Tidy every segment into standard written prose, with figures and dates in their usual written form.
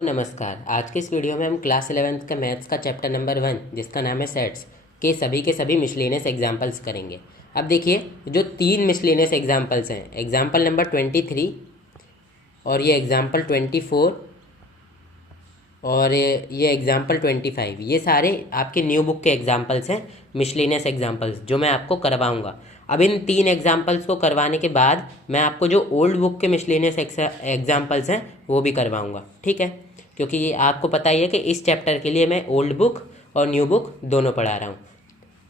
नमस्कार। आज के इस वीडियो में हम क्लास 11th का मैथ्स का चैप्टर नंबर 1 जिसका नाम है सेट्स के सभी मिसलेनियस एग्जाम्पल्स करेंगे। अब देखिए, जो 3 मिसलेनियस एग्जाम्पल्स हैं, एग्जाम्पल नंबर 23 और ये एग्जाम्पल 24 और ये एग्जाम्पल 25, ये सारे आपके न्यू बुक के एग्जाम्पल्स हैं, मिसलेनियस एग्जाम्पल्स, जो मैं आपको करवाऊँगा। अब इन 3 एग्जाम्पल्स को करवाने के बाद मैं आपको जो ओल्ड बुक के मिसलेनियस एग्जाम्पल्स हैं वो भी करवाऊँगा, ठीक है। क्योंकि ये आपको पता ही है कि इस चैप्टर के लिए मैं ओल्ड बुक और न्यू बुक दोनों पढ़ा रहा हूँ।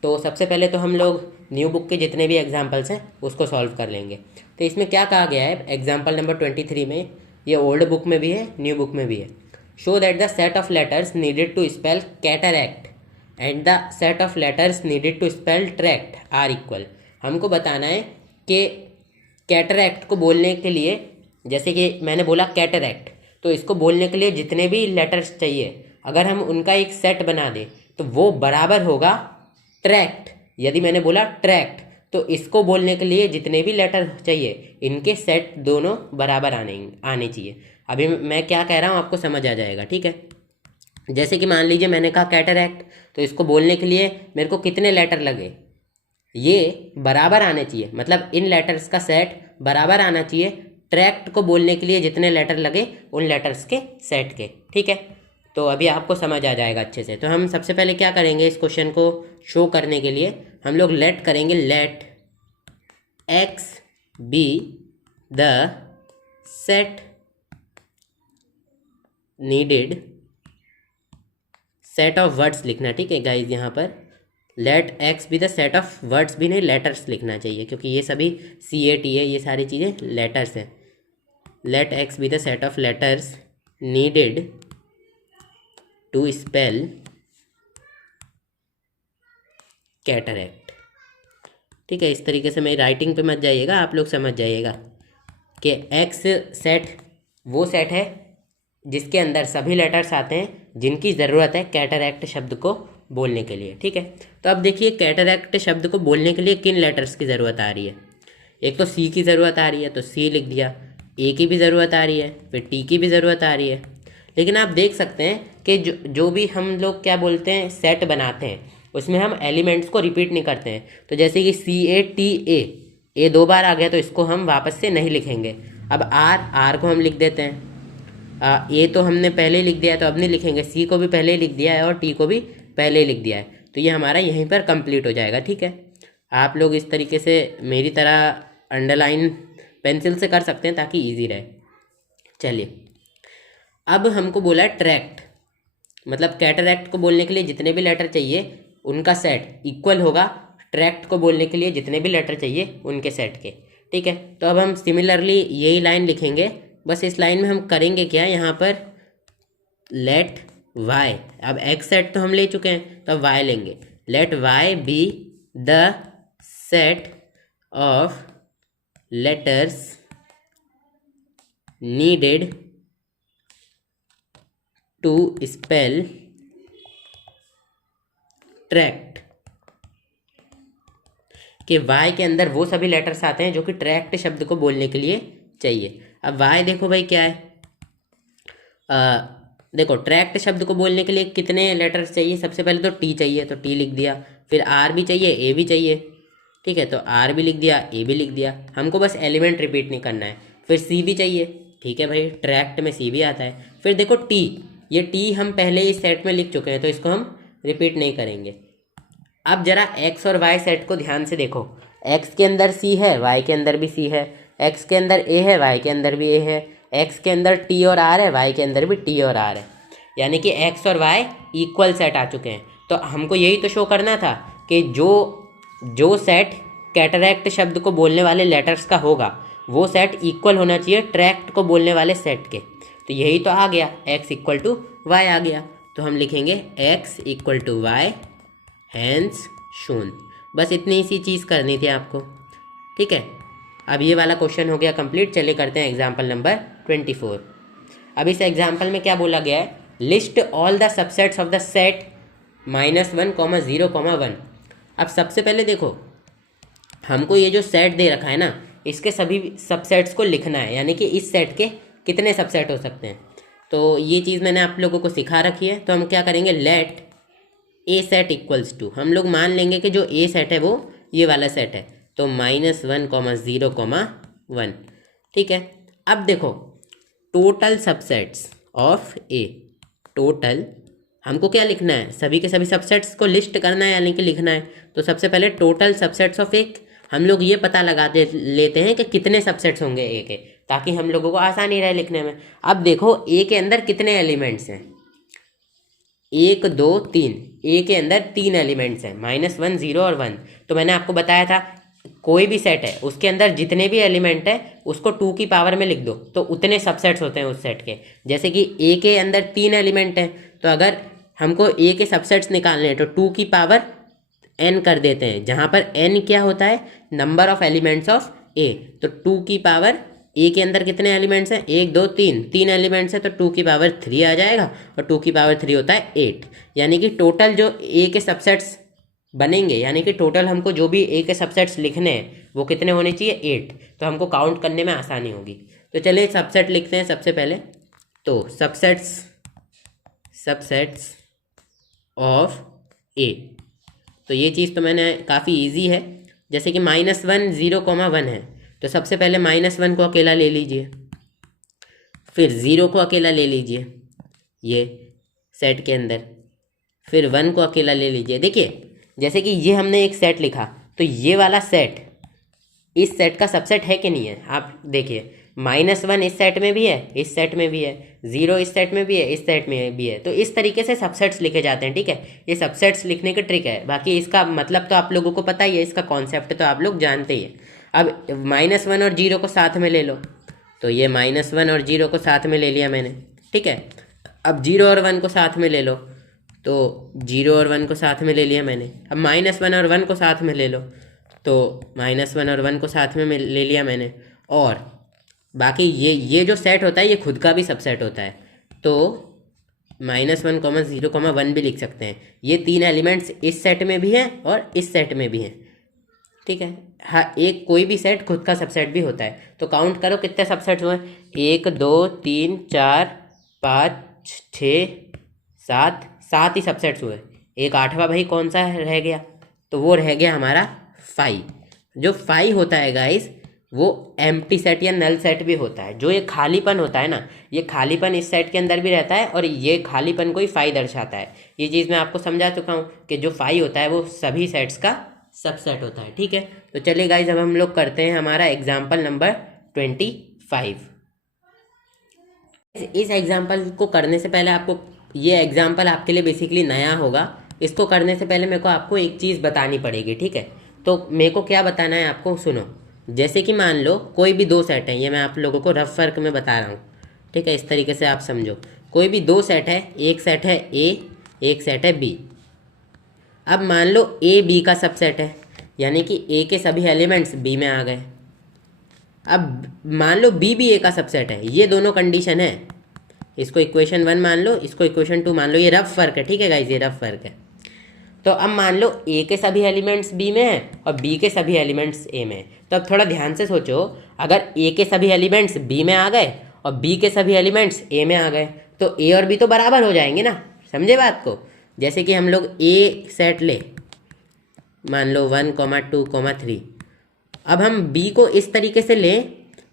तो सबसे पहले तो हम लोग न्यू बुक के जितने भी एग्जाम्पल्स हैं उसको सॉल्व कर लेंगे। तो इसमें क्या कहा गया है एग्जाम्पल नंबर 23 में, ये ओल्ड बुक में भी है न्यू बुक में भी है। Show that the set of letters needed to spell cataract and the set of letters needed to spell tract are equal. हमको बताना है कि कैटरैक्ट को बोलने के लिए, जैसे कि मैंने बोला कैटरैक्ट, तो इसको बोलने के लिए जितने भी लेटर्स चाहिए अगर हम उनका एक सेट बना दें तो वो बराबर होगा ट्रैक्ट। यदि मैंने बोला ट्रैक्ट तो इसको बोलने के लिए जितने भी लेटर चाहिए इनके सेट दोनों बराबर आने चाहिए। अभी मैं क्या कह रहा हूँ आपको समझ आ जाएगा, ठीक है। जैसे कि मान लीजिए मैंने कहा कैटरैक्ट, तो इसको बोलने के लिए मेरे को कितने लेटर लगे, ये बराबर आने चाहिए, मतलब इन लेटर्स का सेट बराबर आना चाहिए ट्रैक्ट को बोलने के लिए जितने लेटर लगे उन लेटर्स के सेट के, ठीक है। तो अभी आपको समझ आ जाएगा अच्छे से। तो हम सबसे पहले क्या करेंगे, इस क्वेश्चन को शो करने के लिए हम लोग लेट करेंगे, let X be the set needed, set of words लिखना, ठीक है गाइज। यहाँ पर let X be the set of words भी नहीं, लेटर्स लिखना चाहिए, क्योंकि ये सभी CAT है, ये सारी चीज़ें लेटर्स हैं। Let X be the set of letters needed to spell cataract, ठीक है। इस तरीके से मेरी राइटिंग पे मत जाइएगा, आप लोग समझ जाइएगा कि एक्स सेट वो सेट है जिसके अंदर सभी लेटर्स आते हैं जिनकी ज़रूरत है कैटरैक्ट शब्द को बोलने के लिए, ठीक है। तो अब देखिए, कैटरैक्ट शब्द को बोलने के लिए किन लेटर्स की ज़रूरत आ रही है। एक तो C की ज़रूरत आ रही है, तो C लिख दिया। A की भी ज़रूरत आ रही है, फिर T की भी ज़रूरत आ रही है। लेकिन आप देख सकते हैं कि जो भी हम लोग क्या बोलते हैं सेट बनाते हैं उसमें हम एलिमेंट्स को रिपीट नहीं करते हैं। तो जैसे कि CATA, A 2 बार आ गया तो इसको हम वापस से नहीं लिखेंगे। अब R को हम लिख देते हैं। ए तो हमने पहले ही लिख दिया है तो अब नहीं लिखेंगे, C को भी पहले ही लिख दिया है और T को भी पहले ही लिख दिया है, तो ये हमारा यहीं पर कंप्लीट हो जाएगा, ठीक है। आप लोग इस तरीके से मेरी तरह अंडरलाइन पेंसिल से कर सकते हैं ताकि इजी रहे। चलिए, अब हमको बोला है ट्रैक्ट, मतलब कैटरैक्ट को बोलने के लिए जितने भी लेटर चाहिए उनका सेट इक्वल होगा ट्रैक्ट को बोलने के लिए जितने भी लेटर चाहिए उनके सेट के, ठीक है। तो अब हम सिमिलरली यही लाइन लिखेंगे, बस इस लाइन में हम करेंगे क्या, यहाँ पर लेट वाई, अब एक्स सेट तो हम ले चुके हैं तो अब वाई लेंगे। Let Y be the set of letters needed to spell tract, कि वाई के अंदर वो सभी लेटर्स आते हैं जो कि ट्रैक्ट शब्द को बोलने के लिए चाहिए। अब वाई देखो भाई क्या है, देखो ट्रैक्ट शब्द को बोलने के लिए कितने लेटर्स चाहिए, सबसे पहले तो T चाहिए तो T लिख दिया, फिर R भी चाहिए, A भी चाहिए, ठीक है, तो R भी लिख दिया, A भी लिख दिया। हमको बस एलिमेंट रिपीट नहीं करना है। फिर C भी चाहिए, ठीक है भाई, ट्रैक्ट में C भी आता है। फिर देखो T, ये T हम पहले इस सेट में लिख चुके हैं तो इसको हम रिपीट नहीं करेंगे। अब जरा एक्स और वाई सेट को ध्यान से देखो, एक्स के अंदर C है, वाई के अंदर भी C है, एक्स के अंदर A है, वाई के अंदर भी A है, एक्स के अंदर T और R है, वाई के अंदर भी T और R है, यानी कि एक्स और वाई इक्वल सेट आ चुके हैं। तो हमको यही तो शो करना था कि जो सेट कैटरैक्ट शब्द को बोलने वाले लेटर्स का होगा वो सेट इक्वल होना चाहिए ट्रैक्ट को बोलने वाले सेट के। तो यही तो आ गया, x इक्वल टू वाई आ गया, तो हम लिखेंगे x equal to y hence shown. बस इतनी सी चीज़ करनी थी आपको, ठीक है। अब ये वाला क्वेश्चन हो गया कंप्लीट। चलिए करते हैं एग्जाम्पल नंबर 24। अब इस एग्जाम्पल में क्या बोला गया है, list all the subsets of the set -1, 0, 1। अब सबसे पहले देखो, हमको ये जो सेट दे रखा है ना इसके सभी सबसेट्स को लिखना है, यानी कि इस सेट के कितने सबसेट हो सकते हैं। तो ये चीज़ मैंने आप लोगों को सिखा रखी है। तो हम क्या करेंगे, let A set equals to, हम लोग मान लेंगे कि जो ए सेट है वो ये वाला सेट है, तो -1, 0, 1। ठीक है। अब देखो total subsets of A, total हमको क्या लिखना है, सभी के सभी सबसेट्स को लिस्ट करना है यानी कि लिखना है। तो सबसे पहले टोटल सबसेट्स ऑफ ए, हम लोग ये पता लगा लेते हैं कि कितने सबसेट्स होंगे ए के, ताकि हम लोगों को आसानी रहे लिखने में। अब देखो ए के अंदर कितने एलिमेंट्स हैं, 1 2 3, ए के अंदर 3 एलिमेंट्स हैं, -1 0 और 1। तो मैंने आपको बताया था कोई भी सेट है उसके अंदर जितने भी एलिमेंट है उसको 2 की पावर में लिख दो, तो उतने सबसेट्स होते हैं उस सेट के। जैसे कि ए के अंदर 3 एलिमेंट हैं, तो अगर हमको ए के सबसेट्स निकालने हैं तो 2 की पावर n कर देते हैं, जहाँ पर n क्या होता है, नंबर ऑफ एलिमेंट्स ऑफ ए। तो 2 की पावर, ए के अंदर कितने एलिमेंट्स हैं, 1 2 3, 3 एलिमेंट्स हैं, तो 2 की पावर 3 आ जाएगा, और 2 की पावर 3 होता है 8। यानी कि टोटल जो ए के सबसेट्स बनेंगे, यानी कि टोटल हमको जो भी ए के सबसेट्स लिखने हैं वो कितने होने चाहिए, 8। तो हमको काउंट करने में आसानी होगी। तो चलिए सबसेट लिखते हैं सबसे पहले। तो सबसेट्स ऑफ ए, तो ये चीज़ तो मैंने काफ़ी इजी है। जैसे कि -1 0, 1 है, तो सबसे पहले -1 को अकेला ले लीजिए, फिर 0 को अकेला ले लीजिए ये सेट के अंदर, फिर 1 को अकेला ले लीजिए। देखिए जैसे कि ये हमने एक सेट लिखा, तो ये वाला सेट इस सेट का सबसेट है कि नहीं है, आप देखिए -1 इस सेट में भी है, इस सेट में भी है, 0 इस सेट में भी है, इस सेट में भी है। तो इस तरीके से सबसेट्स लिखे जाते हैं। ठीक है, ये सबसेट्स लिखने की ट्रिक है, बाकी इसका मतलब तो आप लोगों को पता ही है, इसका कॉन्सेप्ट तो आप लोग जानते ही है। अब -1 और 0 को साथ में ले लो, तो ये -1 और 0 को साथ में ले लिया मैंने। ठीक है, अब 0 और 1 को साथ में ले लो, तो 0 और 1 को साथ में ले लिया मैंने। अब -1 और 1 को साथ में ले लो, तो -1 और 1 को साथ में ले लिया मैंने। और बाकी ये जो सेट होता है ये खुद का भी सबसेट होता है, तो -1, 0, 1 भी लिख सकते हैं। ये 3 एलिमेंट्स इस सेट में भी हैं और इस सेट में भी हैं। ठीक है, हाँ, एक कोई भी सेट खुद का सबसेट भी होता है। तो काउंट करो कितने सबसेट्स हुए, 1 2 3 4 5 6 7, 7 ही सबसेट्स हुए। एक 8वां भाई कौन सा रह गया, तो वो रह गया हमारा 5। जो 5 होता है गाइस, वो एम्प्टी सेट या नल सेट भी होता है। जो ये खालीपन होता है ना, ये खालीपन इस सेट के अंदर भी रहता है, और ये खालीपन को ही 5 दर्शाता है। ये चीज़ मैं आपको समझा चुका हूँ कि जो 5 होता है वो सभी सेट्स का सबसेट होता है। ठीक है, तो चलिए गाइस अब हम लोग करते हैं हमारा एग्जाम्पल नंबर 25। इस एग्जाम्पल को करने से पहले आपको, ये एग्जाम्पल आपके लिए बेसिकली नया होगा, इसको करने से पहले मेरे को आपको एक चीज़ बतानी पड़ेगी। ठीक है, तो मेरे को क्या बताना है आपको, सुनो। जैसे कि मान लो कोई भी 2 सेट हैं, ये मैं आप लोगों को रफ वर्क में बता रहा हूँ। ठीक है, इस तरीके से आप समझो। कोई भी 2 सेट है, एक सेट है ए, एक सेट है बी। अब मान लो ए बी का सबसेट है, यानी कि ए के सभी एलिमेंट्स बी में आ गए। अब मान लो बी भी ए का सबसेट है, ये दोनों कंडीशन है। इसको इक्वेशन 1 मान लो, इसको इक्वेशन 2 मान लो। ये रफ वर्क है, ठीक है गाइस, ये रफ वर्क है। तो अब मान लो ए के सभी एलिमेंट्स बी में हैं और बी के सभी एलिमेंट्स ए में हैं। तो अब थोड़ा ध्यान से सोचो, अगर ए के सभी एलिमेंट्स बी में आ गए और बी के सभी एलिमेंट्स ए में आ गए, तो ए और बी तो बराबर हो जाएंगे ना। समझे बात को। जैसे कि हम लोग ए सेट ले, मान लो 1, 2, 3। अब हम बी को इस तरीके से लें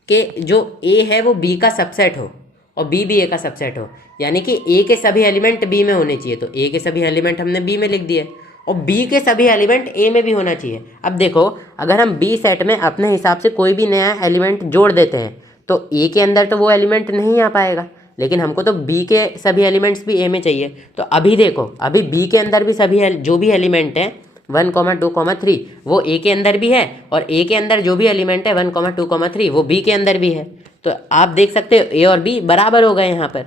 कि जो ए है वो बी का सबसेट हो और बी भी ए का सबसेट हो, यानी कि ए के सभी एलिमेंट बी में होने चाहिए। तो ए के सभी एलिमेंट हमने बी में लिख दिए और बी के सभी एलिमेंट ए में भी होना चाहिए। अब देखो, अगर हम बी सेट में अपने हिसाब से कोई भी नया एलिमेंट जोड़ देते हैं तो ए के अंदर तो वो एलिमेंट नहीं आ पाएगा, लेकिन हमको तो बी के सभी एलिमेंट्स भी ए में चाहिए। तो अभी देखो, अभी बी के अंदर भी सभी जो भी एलिमेंट हैं 1, 2, 3 वो ए के अंदर भी है, और ए के अंदर जो भी एलिमेंट है 1, 2, 3 वो बी के अंदर भी है। तो आप देख सकते हो ए और बी बराबर हो गए यहाँ पर।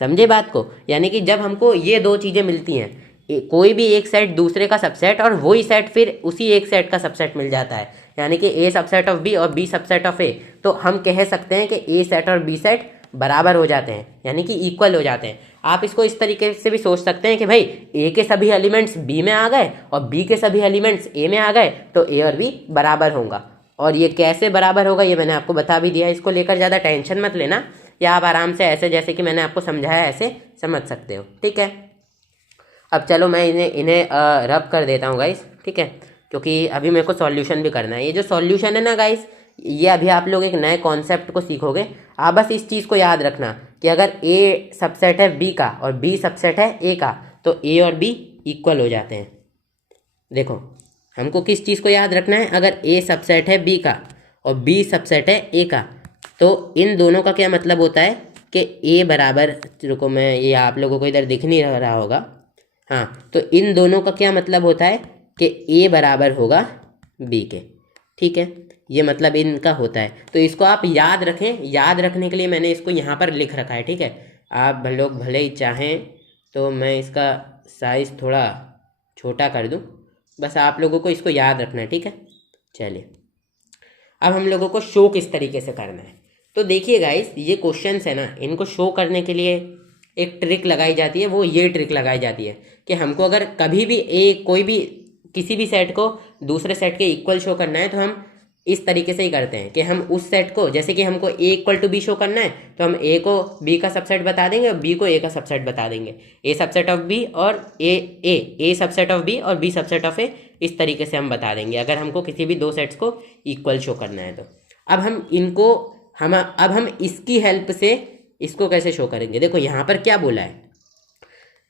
समझे बात को। यानी कि जब हमको ये 2 चीज़ें मिलती हैं, कोई भी एक सेट दूसरे का सबसेट और वही सेट फिर उसी एक सेट का सबसेट मिल जाता है, यानी कि ए सबसेट ऑफ बी और बी सबसेट ऑफ ए, तो हम कह सकते हैं कि ए सेट और बी सेट बराबर हो जाते हैं, यानी कि इक्वल हो जाते हैं। आप इसको इस तरीके से भी सोच सकते हैं कि भाई ए के सभी एलिमेंट्स बी में आ गए और बी के सभी एलिमेंट्स ए में आ गए, तो ए और बी बराबर होगा। और ये कैसे बराबर होगा ये मैंने आपको बता भी दिया, इसको लेकर ज़्यादा टेंशन मत लेना, या आप आराम से ऐसे जैसे कि मैंने आपको समझाया ऐसे समझ सकते हो। ठीक है, अब चलो मैं इन्हें रब कर देता हूँ गाइस। ठीक है, क्योंकि अभी मेरे को सॉल्यूशन भी करना है। ये जो सॉल्यूशन है ना गाइस, ये अभी आप लोग एक नए कॉन्सेप्ट को सीखोगे। आप बस इस चीज़ को याद रखना कि अगर ए सबसेट है बी का और बी सबसेट है ए का, तो ए और बी इक्वल हो जाते हैं। देखो, हमको किस चीज़ को याद रखना है, अगर ए सबसेट है बी का और बी सबसेट है ए का, तो इन दोनों का क्या मतलब होता है कि ए बराबर, रुको मैं, ये आप लोगों को इधर दिख नहीं रहा होगा, हाँ, तो इन दोनों का क्या मतलब होता है कि ए बराबर होगा बी के। ठीक है, ये मतलब इनका होता है। तो इसको आप याद रखें, याद रखने के लिए मैंने इसको यहाँ पर लिख रखा है। ठीक है, आप लोग भले ही चाहें तो मैं इसका साइज़ थोड़ा छोटा कर दूँ, बस आप लोगों को इसको याद रखना है। ठीक है, चलिए अब हम लोगों को शो किस तरीके से करना है। तो देखिए गाइस, ये क्वेश्चंस है ना, इनको शो करने के लिए एक ट्रिक लगाई जाती है। वो ये ट्रिक लगाई जाती है कि हमको अगर कभी भी कोई भी किसी भी सेट को दूसरे सेट के इक्वल शो करना है, तो हम इस तरीके से ही करते हैं कि हम उस सेट को, जैसे कि हमको ए इक्वल टू बी शो करना है, तो हम ए को बी का सबसेट बता देंगे और बी को ए का सबसेट बता देंगे। ए सबसेट ऑफ बी और ए सबसेट ऑफ बी और बी सबसेट ऑफ ए, इस तरीके से हम बता देंगे अगर हमको किसी भी दो सेट्स को इक्वल शो करना है। तो अब हम इसकी हेल्प से इसको कैसे शो करेंगे। देखो यहाँ पर क्या बोला है,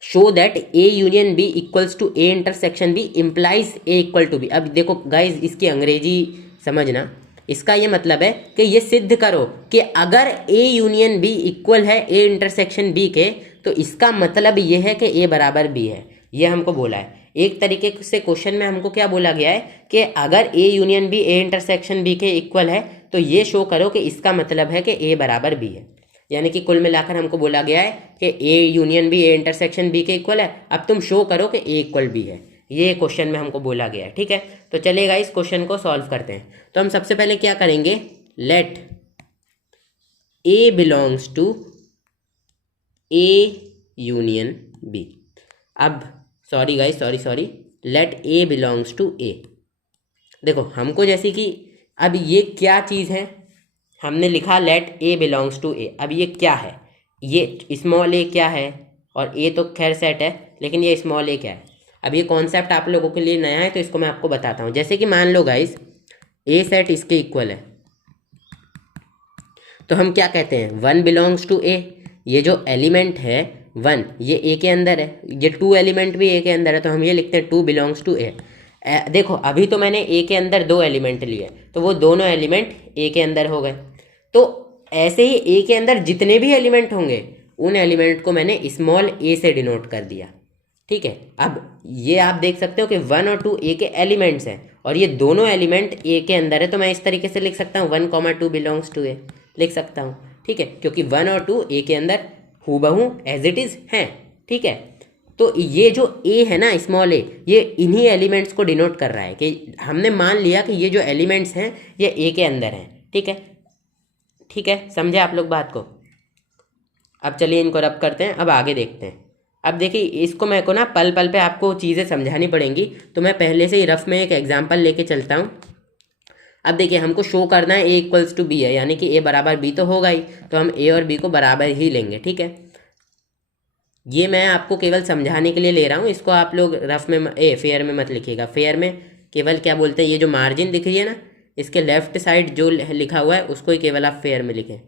show that A union B equals to A intersection B implies A equal to B. अब देखो गाइज, इसकी अंग्रेजी समझना, इसका ये मतलब है कि ये सिद्ध करो कि अगर ए यूनियन बी इक्वल है ए इंटरसेक्शन बी के, तो इसका मतलब ये है कि ए बराबर बी है। ये हमको बोला है। एक तरीके से क्वेश्चन में हमको क्या बोला गया है कि अगर A union B A intersection B के इक्वल है, तो ये शो करो कि इसका मतलब है कि ए बराबर बी है। यानी कि कुल मिलाकर हमको बोला गया है कि A union B A intersection B के इक्वल है, अब तुम शो करो कि ए इक्वल बी है। ये क्वेश्चन में हमको बोला गया है। ठीक है, तो चलिएगा इस क्वेश्चन को सॉल्व करते हैं। तो हम सबसे पहले क्या करेंगे, let A belongs to A union B. अब sorry guys, sorry, let A belongs to A. देखो हमको जैसे कि अब ये क्या चीज़ है, हमने लिखा लेट ए बिलोंग्स टू ए। अब ये क्या है, ये स्मॉल ए क्या है, और ए तो खैर सेट है, लेकिन ये स्मॉल ए क्या है। अब ये कॉन्सेप्ट आप लोगों के लिए नया है, तो इसको मैं आपको बताता हूँ। जैसे कि मान लो गाइस, ए सेट इसके इक्वल है, तो हम क्या कहते हैं, वन बिलोंग्स टू ए। ये जो एलिमेंट है वन, ये ए के अंदर है, ये टू एलिमेंट भी ए के अंदर है, तो हम ये लिखते हैं टू बिलोंग्स टू ए। देखो अभी तो मैंने ए के अंदर दो एलिमेंट लिए, तो वो दोनों एलिमेंट ए के अंदर हो गए। तो ऐसे ही ए के अंदर जितने भी एलिमेंट होंगे, उन एलिमेंट को मैंने स्मॉल ए से डिनोट कर दिया। ठीक है, अब ये आप देख सकते हो कि वन और टू ए के एलिमेंट्स हैं, और ये दोनों एलिमेंट ए के अंदर है, तो मैं इस तरीके से लिख सकता हूँ 1, 2 बिलोंग्स टू ए, लिख सकता हूँ। ठीक है, क्योंकि 1 और 2 ए के अंदर हूबहू एज इट इज़ हैं। ठीक है, तो ये जो ए है ना, स्मॉल ए, ये इन्हीं एलिमेंट्स को डिनोट कर रहा है कि हमने मान लिया कि ये जो एलिमेंट्स हैं ये ए के अंदर हैं। ठीक है, समझे आप लोग बात को। अब चलिए इनको रब करते हैं, अब आगे देखते हैं। अब देखिए, इसको मेरे को ना पल पल पे आपको चीज़ें समझानी पड़ेंगी, तो मैं पहले से ही रफ में एक एग्जांपल लेके चलता हूँ। अब देखिए, हमको शो करना है ए इक्वल्स टू बी है, यानी कि ए बराबर बी तो होगा ही, तो हम ए और बी को बराबर ही लेंगे। ठीक है, ये मैं आपको केवल समझाने के लिए ले रहा हूँ, इसको आप लोग रफ में फेयर में मत लिखिएगा। फेयर में केवल क्या बोलते हैं, ये जो मार्जिन दिख रही है ना, इसके लेफ्ट साइड जो लिखा हुआ है उसको ही केवल आप फेयर में लिखें।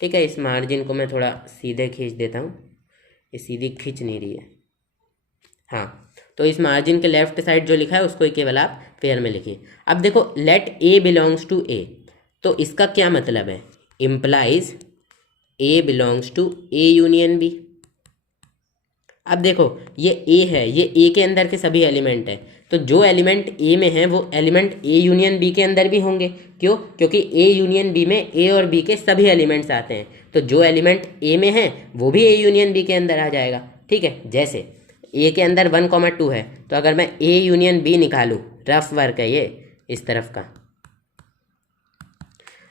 ठीक है, इस मार्जिन को मैं थोड़ा सीधे खींच देता हूँ, ये सीधी खींच नहीं रही है। हाँ, तो इस मार्जिन के लेफ्ट साइड जो लिखा है उसको ही केवल आप फेयर में लिखिए। अब देखो, let A belongs to A, तो इसका क्या मतलब है, implies A belongs to A union B. अब देखो, ये ए है, ये ए के अंदर के सभी एलिमेंट हैं, तो जो एलिमेंट ए में है वो एलिमेंट ए यूनियन बी के अंदर भी होंगे। क्यों, क्योंकि ए यूनियन बी में ए और बी के सभी एलिमेंट्स आते हैं, तो जो एलिमेंट ए में है वो भी ए यूनियन बी के अंदर आ जाएगा। ठीक है, जैसे ए के अंदर 1, 2 है, तो अगर मैं ए यूनियन बी निकालूँ, रफ वर्क है ये इस तरफ का,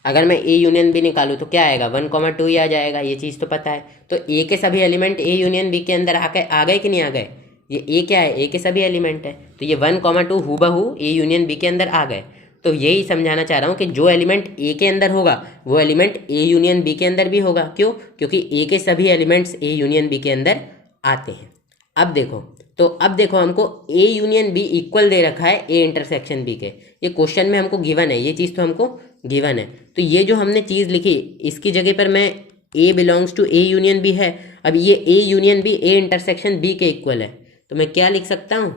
अगर मैं ए यूनियन बी निकालूँ तो क्या आएगा, 1, 2 ही आ जाएगा, ये चीज़ तो पता है। तो ए के सभी एलिमेंट ए यूनियन बी के अंदर आ गए कि नहीं आ गए, ये ए क्या है, ए के सभी एलिमेंट है, तो ये 1, 2 हूबहू ए यूनियन बी के अंदर आ गए। तो यही समझाना चाह रहा हूँ कि जो एलिमेंट ए के अंदर होगा वो एलिमेंट ए यूनियन बी के अंदर भी होगा। क्यों? क्योंकि ए के सभी एलिमेंट्स ए यूनियन बी के अंदर आते हैं। अब देखो हमको ए यूनियन बी इक्वल दे रखा है ए इंटरसेक्शन बी के, ये क्वेश्चन में हमको गिवन है, ये चीज़ तो हमको गिवन है। तो ये जो हमने चीज़ लिखी इसकी जगह पर मैं A belongs to A union B है, अब ये A union B A intersection B के इक्वल है, तो मैं क्या लिख सकता हूँ?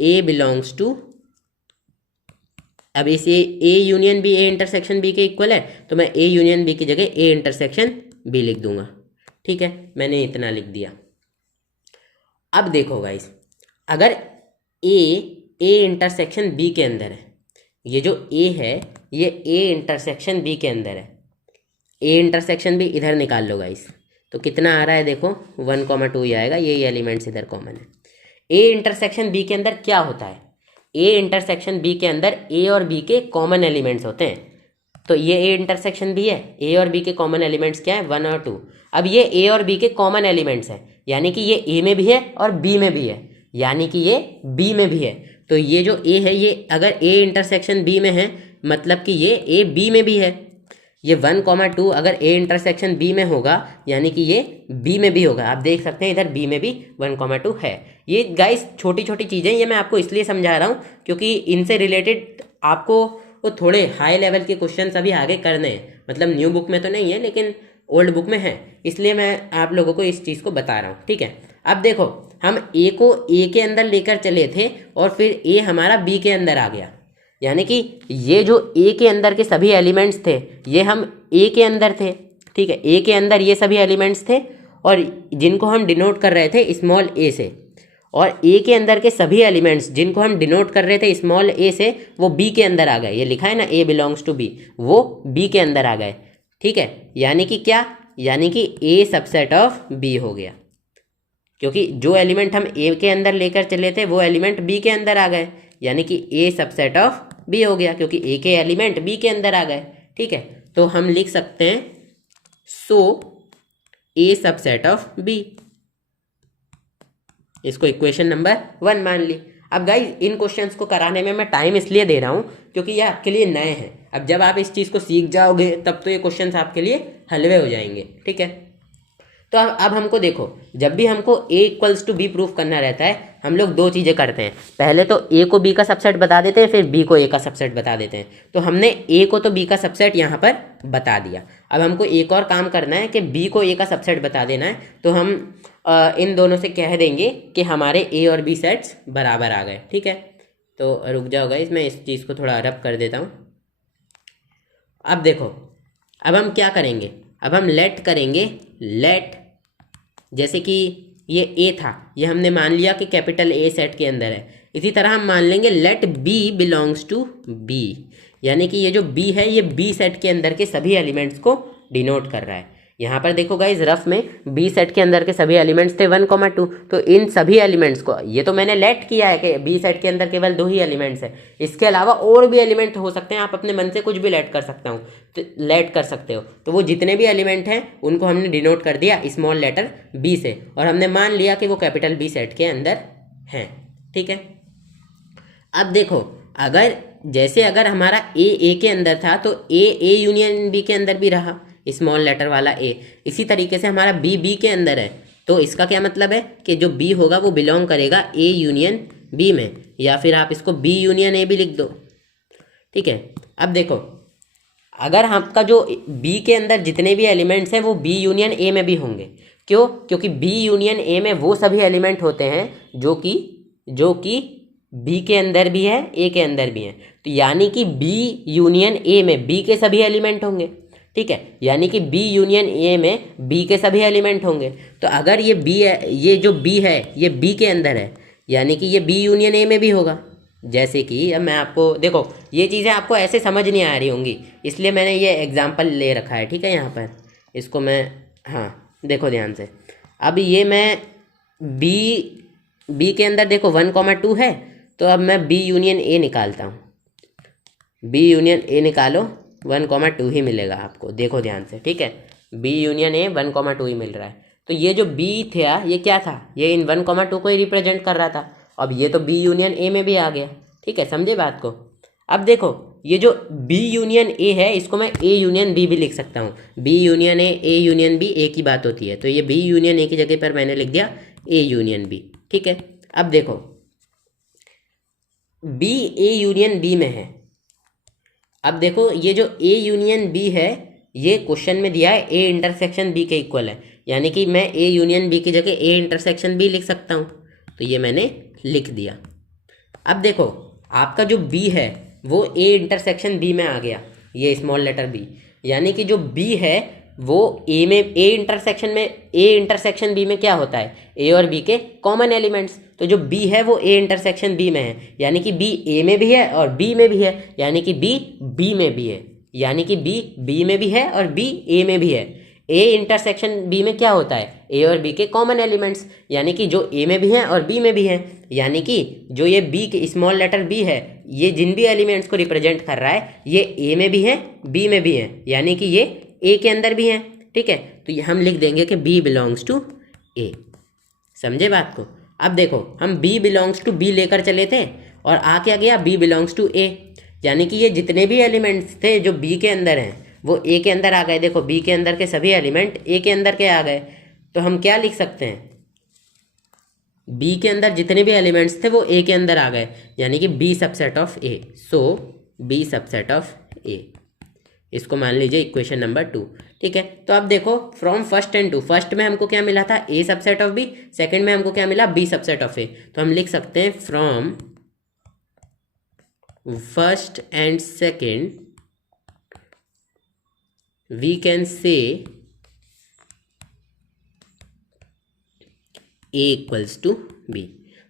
ए बिलोंग्स टू, अब इस A union B A intersection B के इक्वल है तो मैं ए यूनियन बी की जगह ए इंटरसेक्शन बी लिख दूंगा। ठीक है, मैंने इतना लिख दिया। अब देखो गाइस, अगर ए इंटरसेक्शन बी के अंदर है, ये जो ए है ये ए इंटरसेक्शन बी के अंदर है, ए इंटरसेक्शन बी इधर निकाल लो गाइस, तो कितना आ रहा है देखो 1,2 ही आएगा, यही एलिमेंट्स इधर कॉमन है। ए इंटरसेक्शन बी के अंदर क्या होता है? ए इंटरसेक्शन बी के अंदर ए और बी के कॉमन एलिमेंट्स होते हैं, तो ये ए इंटरसेक्शन बी है, ए और बी के कॉमन एलिमेंट्स क्या है? 1 और 2। अब ये ए और बी के कॉमन एलिमेंट्स हैं, यानी कि ये ए में भी है और बी में भी है, यानी कि ये बी में भी है। तो ये जो ए है ये अगर ए इंटरसेक्शन बी में है मतलब कि ये ए बी में भी है। ये 1,2 अगर ए इंटरसेक्शन बी में होगा यानी कि ये बी में भी होगा। आप देख सकते हैं इधर बी में भी 1,2 है। ये गाइस छोटी छोटी चीज़ें, ये मैं आपको इसलिए समझा रहा हूँ क्योंकि इनसे रिलेटेड आपको वो थोड़े हाई लेवल के क्वेश्चन अभी आगे करने हैं, मतलब न्यू बुक में तो नहीं है लेकिन ओल्ड बुक में है, इसलिए मैं आप लोगों को इस चीज़ को बता रहा हूँ। ठीक है, अब देखो हम ए को ए के अंदर लेकर चले थे और फिर ए हमारा बी के अंदर आ गया, यानी कि ये जो ए के अंदर के सभी एलिमेंट्स थे ये हम ए के अंदर थे। ठीक है, ए के अंदर ये सभी एलिमेंट्स थे और जिनको हम डिनोट कर रहे थे स्मॉल ए से, और ए के अंदर के सभी एलिमेंट्स जिनको हम डिनोट कर रहे थे स्मॉल ए से वो बी के अंदर आ गए। ये लिखा है ना ए बिलोंग्स टू बी, वो बी के अंदर आ गए। ठीक है, यानी कि क्या? यानी कि ए सबसेट ऑफ बी हो गया, क्योंकि जो एलिमेंट हम ए के अंदर लेकर चले थे वो एलिमेंट बी के अंदर आ गए, यानी कि ए सबसेट ऑफ बी हो गया क्योंकि ए के एलिमेंट बी के अंदर आ गए। ठीक है, तो हम लिख सकते हैं सो ए सबसेट ऑफ बी, इसको इक्वेशन नंबर 1 मान ली। अब गाइस इन क्वेश्चंस को कराने में मैं टाइम इसलिए दे रहा हूँ क्योंकि ये आपके लिए नए हैं। अब जब आप इस चीज़ को सीख जाओगे तब तो ये क्वेश्चंस आपके लिए हलवे हो जाएंगे। ठीक है, तो अब हमको देखो, जब भी हमको a equals to B proof करना रहता है हम लोग दो चीज़ें करते हैं, पहले तो a को b का सबसेट बता देते हैं, फिर b को a का सबसेट बता देते हैं। तो हमने a को तो b का सबसेट यहाँ पर बता दिया, अब हमको एक और काम करना है कि b को a का सबसेट बता देना है। तो हम इन दोनों से कह देंगे कि हमारे a और b सेट्स बराबर आ गए। ठीक है, तो रुक जाओ गाइस, मैं इस चीज़ को थोड़ा रब कर देता हूँ। अब देखो, अब हम क्या करेंगे, अब हम लेट करेंगे, लेट जैसे कि ये ए था, ये हमने मान लिया कि कैपिटल ए सेट के अंदर है, इसी तरह हम मान लेंगे let B belongs to B, यानी कि ये जो बी है ये बी सेट के अंदर के सभी एलिमेंट्स को डिनोट कर रहा है। यहाँ पर देखो गाइज रफ में बी सेट के अंदर के सभी एलिमेंट्स थे 1,2, तो इन सभी एलिमेंट्स को, ये तो मैंने लेट किया है कि बी सेट के अंदर केवल 2 ही एलिमेंट्स है, इसके अलावा और भी एलिमेंट हो सकते हैं, आप अपने मन से कुछ भी लेट कर सकता हूँ, तो लेट कर सकते हो। तो वो जितने भी एलिमेंट हैं उनको हमने डिनोट कर दिया स्मॉल लेटर बी से, और हमने मान लिया कि वो कैपिटल बी सेट के अंदर हैं। ठीक है, अब देखो अगर हमारा ए के अंदर था तो ए यूनियन बी के अंदर भी रहा, स्मॉल लेटर वाला ए। इसी तरीके से हमारा बी के अंदर है, तो इसका क्या मतलब है कि जो बी होगा वो बिलोंग करेगा ए यूनियन बी में, या फिर आप इसको बी यूनियन ए भी लिख दो। ठीक है, अब देखो अगर आपका जो बी के अंदर जितने भी एलिमेंट्स हैं वो बी यूनियन ए में भी होंगे। क्यों? क्योंकि बी यूनियन ए में वो सभी एलिमेंट होते हैं जो कि बी के अंदर भी है ए के अंदर भी है, तो यानी कि बी यूनियन ए में बी के सभी एलिमेंट होंगे। ठीक है, यानी कि बी यूनियन ए में बी के सभी एलिमेंट होंगे। तो अगर ये बी है, ये जो बी है ये बी के अंदर है, यानी कि ये बी यूनियन ए में भी होगा। जैसे कि अब मैं आपको देखो, ये चीज़ें आपको ऐसे समझ नहीं आ रही होंगी, इसलिए मैंने ये एग्जांपल ले रखा है। ठीक है, यहाँ पर इसको मैं, हाँ देखो ध्यान से, अब ये मैं बी के अंदर देखो 1,2 है, तो अब मैं बी यूनियन ए निकालता हूँ। बी यूनियन ए निकालो, 1,2 ही मिलेगा आपको, देखो ध्यान से। ठीक है, बी यूनियन ए 1,2 ही मिल रहा है। तो ये जो बी था ये क्या था, ये इन 1,2 को ही रिप्रेजेंट कर रहा था। अब ये तो बी यूनियन ए में भी आ गया। ठीक है, समझे बात को। अब देखो ये जो बी यूनियन ए है इसको मैं ए यूनियन बी भी लिख सकता हूँ। B union A union B एक ही बात होती है, तो ये बी यूनियन ए की जगह पर मैंने लिख दिया ए यूनियन बी। ठीक है, अब देखो बी ए यूनियन बी में है। अब देखो ये जो ए यूनियन बी है ये क्वेश्चन में दिया है ए इंटरसेक्शन बी के इक्वल है, यानी कि मैं ए यूनियन बी की जगह ए इंटरसेक्शन बी लिख सकता हूँ, तो ये मैंने लिख दिया। अब देखो आपका जो बी है वो ए इंटरसेक्शन बी में आ गया, ये स्मॉल लेटर बी, यानी कि जो बी है वो ए में ए इंटरसेक्शन बी में क्या होता है, ए और बी के कॉमन एलिमेंट्स। तो जो बी है वो ए इंटरसेक्शन बी में है, यानी कि बी ए में भी है और बी में भी है, यानी कि बी बी में भी है, यानी कि बी बी में भी है और बी ए में भी है। ए इंटरसेक्शन बी में क्या होता है, ए और बी के कॉमन एलिमेंट्स, यानी कि जो ए में भी हैं और बी में भी हैं, यानी कि जो ये बी के स्मॉल लेटर बी है ये जिन भी एलिमेंट्स को रिप्रेजेंट कर रहा है ये ए में भी है बी में भी है, यानी कि ये ए के अंदर भी है। ठीक है, तो ये हम लिख देंगे कि बी बिलोंग्स टू ए। समझे बात को? अब देखो हम बी बिलोंग्स टू बी लेकर चले थे और आ क्या गया, बी बिलोंग्स टू ए, यानी कि ये जितने भी एलिमेंट्स थे जो बी के अंदर हैं वो ए के अंदर आ गए। देखो बी के अंदर के सभी एलिमेंट ए के अंदर के आ गए, तो हम क्या लिख सकते हैं, बी के अंदर जितने भी एलिमेंट्स थे वो ए के अंदर आ गए, यानी कि B subset of A. So B subset of A, इसको मान लीजिए इक्वेशन नंबर 2। ठीक है, तो अब देखो from first and two, first में हमको क्या मिला था, A subset of B, second में हमको क्या मिला, बी सबसेट ऑफ ए। तो हम लिख सकते हैं from first and second we can say A equals to B.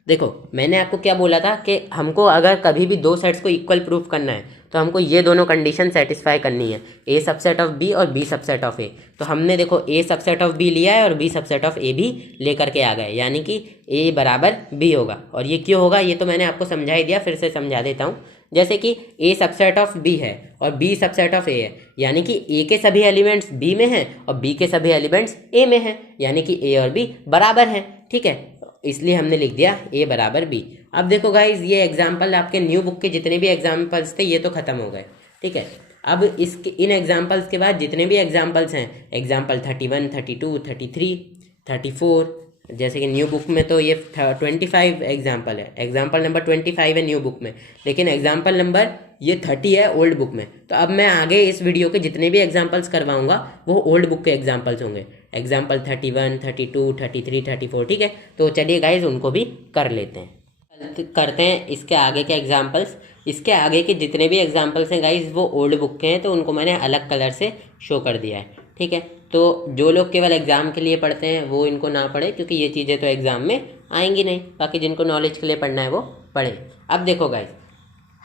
देखो मैंने आपको क्या बोला था कि हमको अगर कभी भी दो सेट्स को इक्वल प्रूफ करना है तो हमको ये दोनों कंडीशन सेटिस्फाई करनी है, ए सबसेट ऑफ बी और बी सबसेट ऑफ ए। तो हमने देखो ए सबसेट ऑफ बी लिया है और बी सबसेट ऑफ ए भी लेकर के आ गए, यानी कि ए बराबर बी होगा। और ये क्यों होगा ये तो मैंने आपको समझा ही दिया, फिर से समझा देता हूँ। जैसे कि ए सबसेट ऑफ बी है और बी सबसेट ऑफ ए है, यानी कि ए के सभी एलिमेंट्स बी में हैं और बी के सभी एलिमेंट्स ए में हैं, यानी कि ए और बी बराबर हैं। ठीक है, इसलिए हमने लिख दिया ए बराबर बी। अब देखो गाइज ये एग्जाम्पल आपके न्यू बुक के जितने भी एग्जाम्पल्स थे ये तो खत्म हो गए। ठीक है, अब इसके इन एग्जाम्पल्स के बाद जितने भी एग्जाम्पल्स हैं, एग्जाम्पल 31, 32, 33, 34, जैसे कि न्यू बुक में तो ये 25 एग्जाम्पल है, एग्जाम्पल नंबर 25 है न्यू बुक में, लेकिन एग्जाम्पल नंबर ये 30 है ओल्ड बुक में। तो अब मैं आगे इस वीडियो के जितने भी एग्जाम्पल्स करवाऊंगा वो ओल्ड बुक के एग्जाम्पल्स होंगे, एग्जाम्पल 31, 32, 33, 34। ठीक है, तो चलिए गाइज उनको भी कर लेते हैं, करते हैं इसके आगे के एग्जाम्पल्स। इसके आगे के जितने भी एग्जाम्पल्स हैं गाइज वो ओल्ड बुक के हैं, तो उनको मैंने अलग कलर से शो कर दिया है। ठीक है, तो जो लोग केवल एग्ज़ाम के लिए पढ़ते हैं वो इनको ना पढ़े, क्योंकि ये चीज़ें तो एग्ज़ाम में आएंगी नहीं, बाकी जिनको नॉलेज के लिए पढ़ना है वो पढ़ें। अब देखो गाइज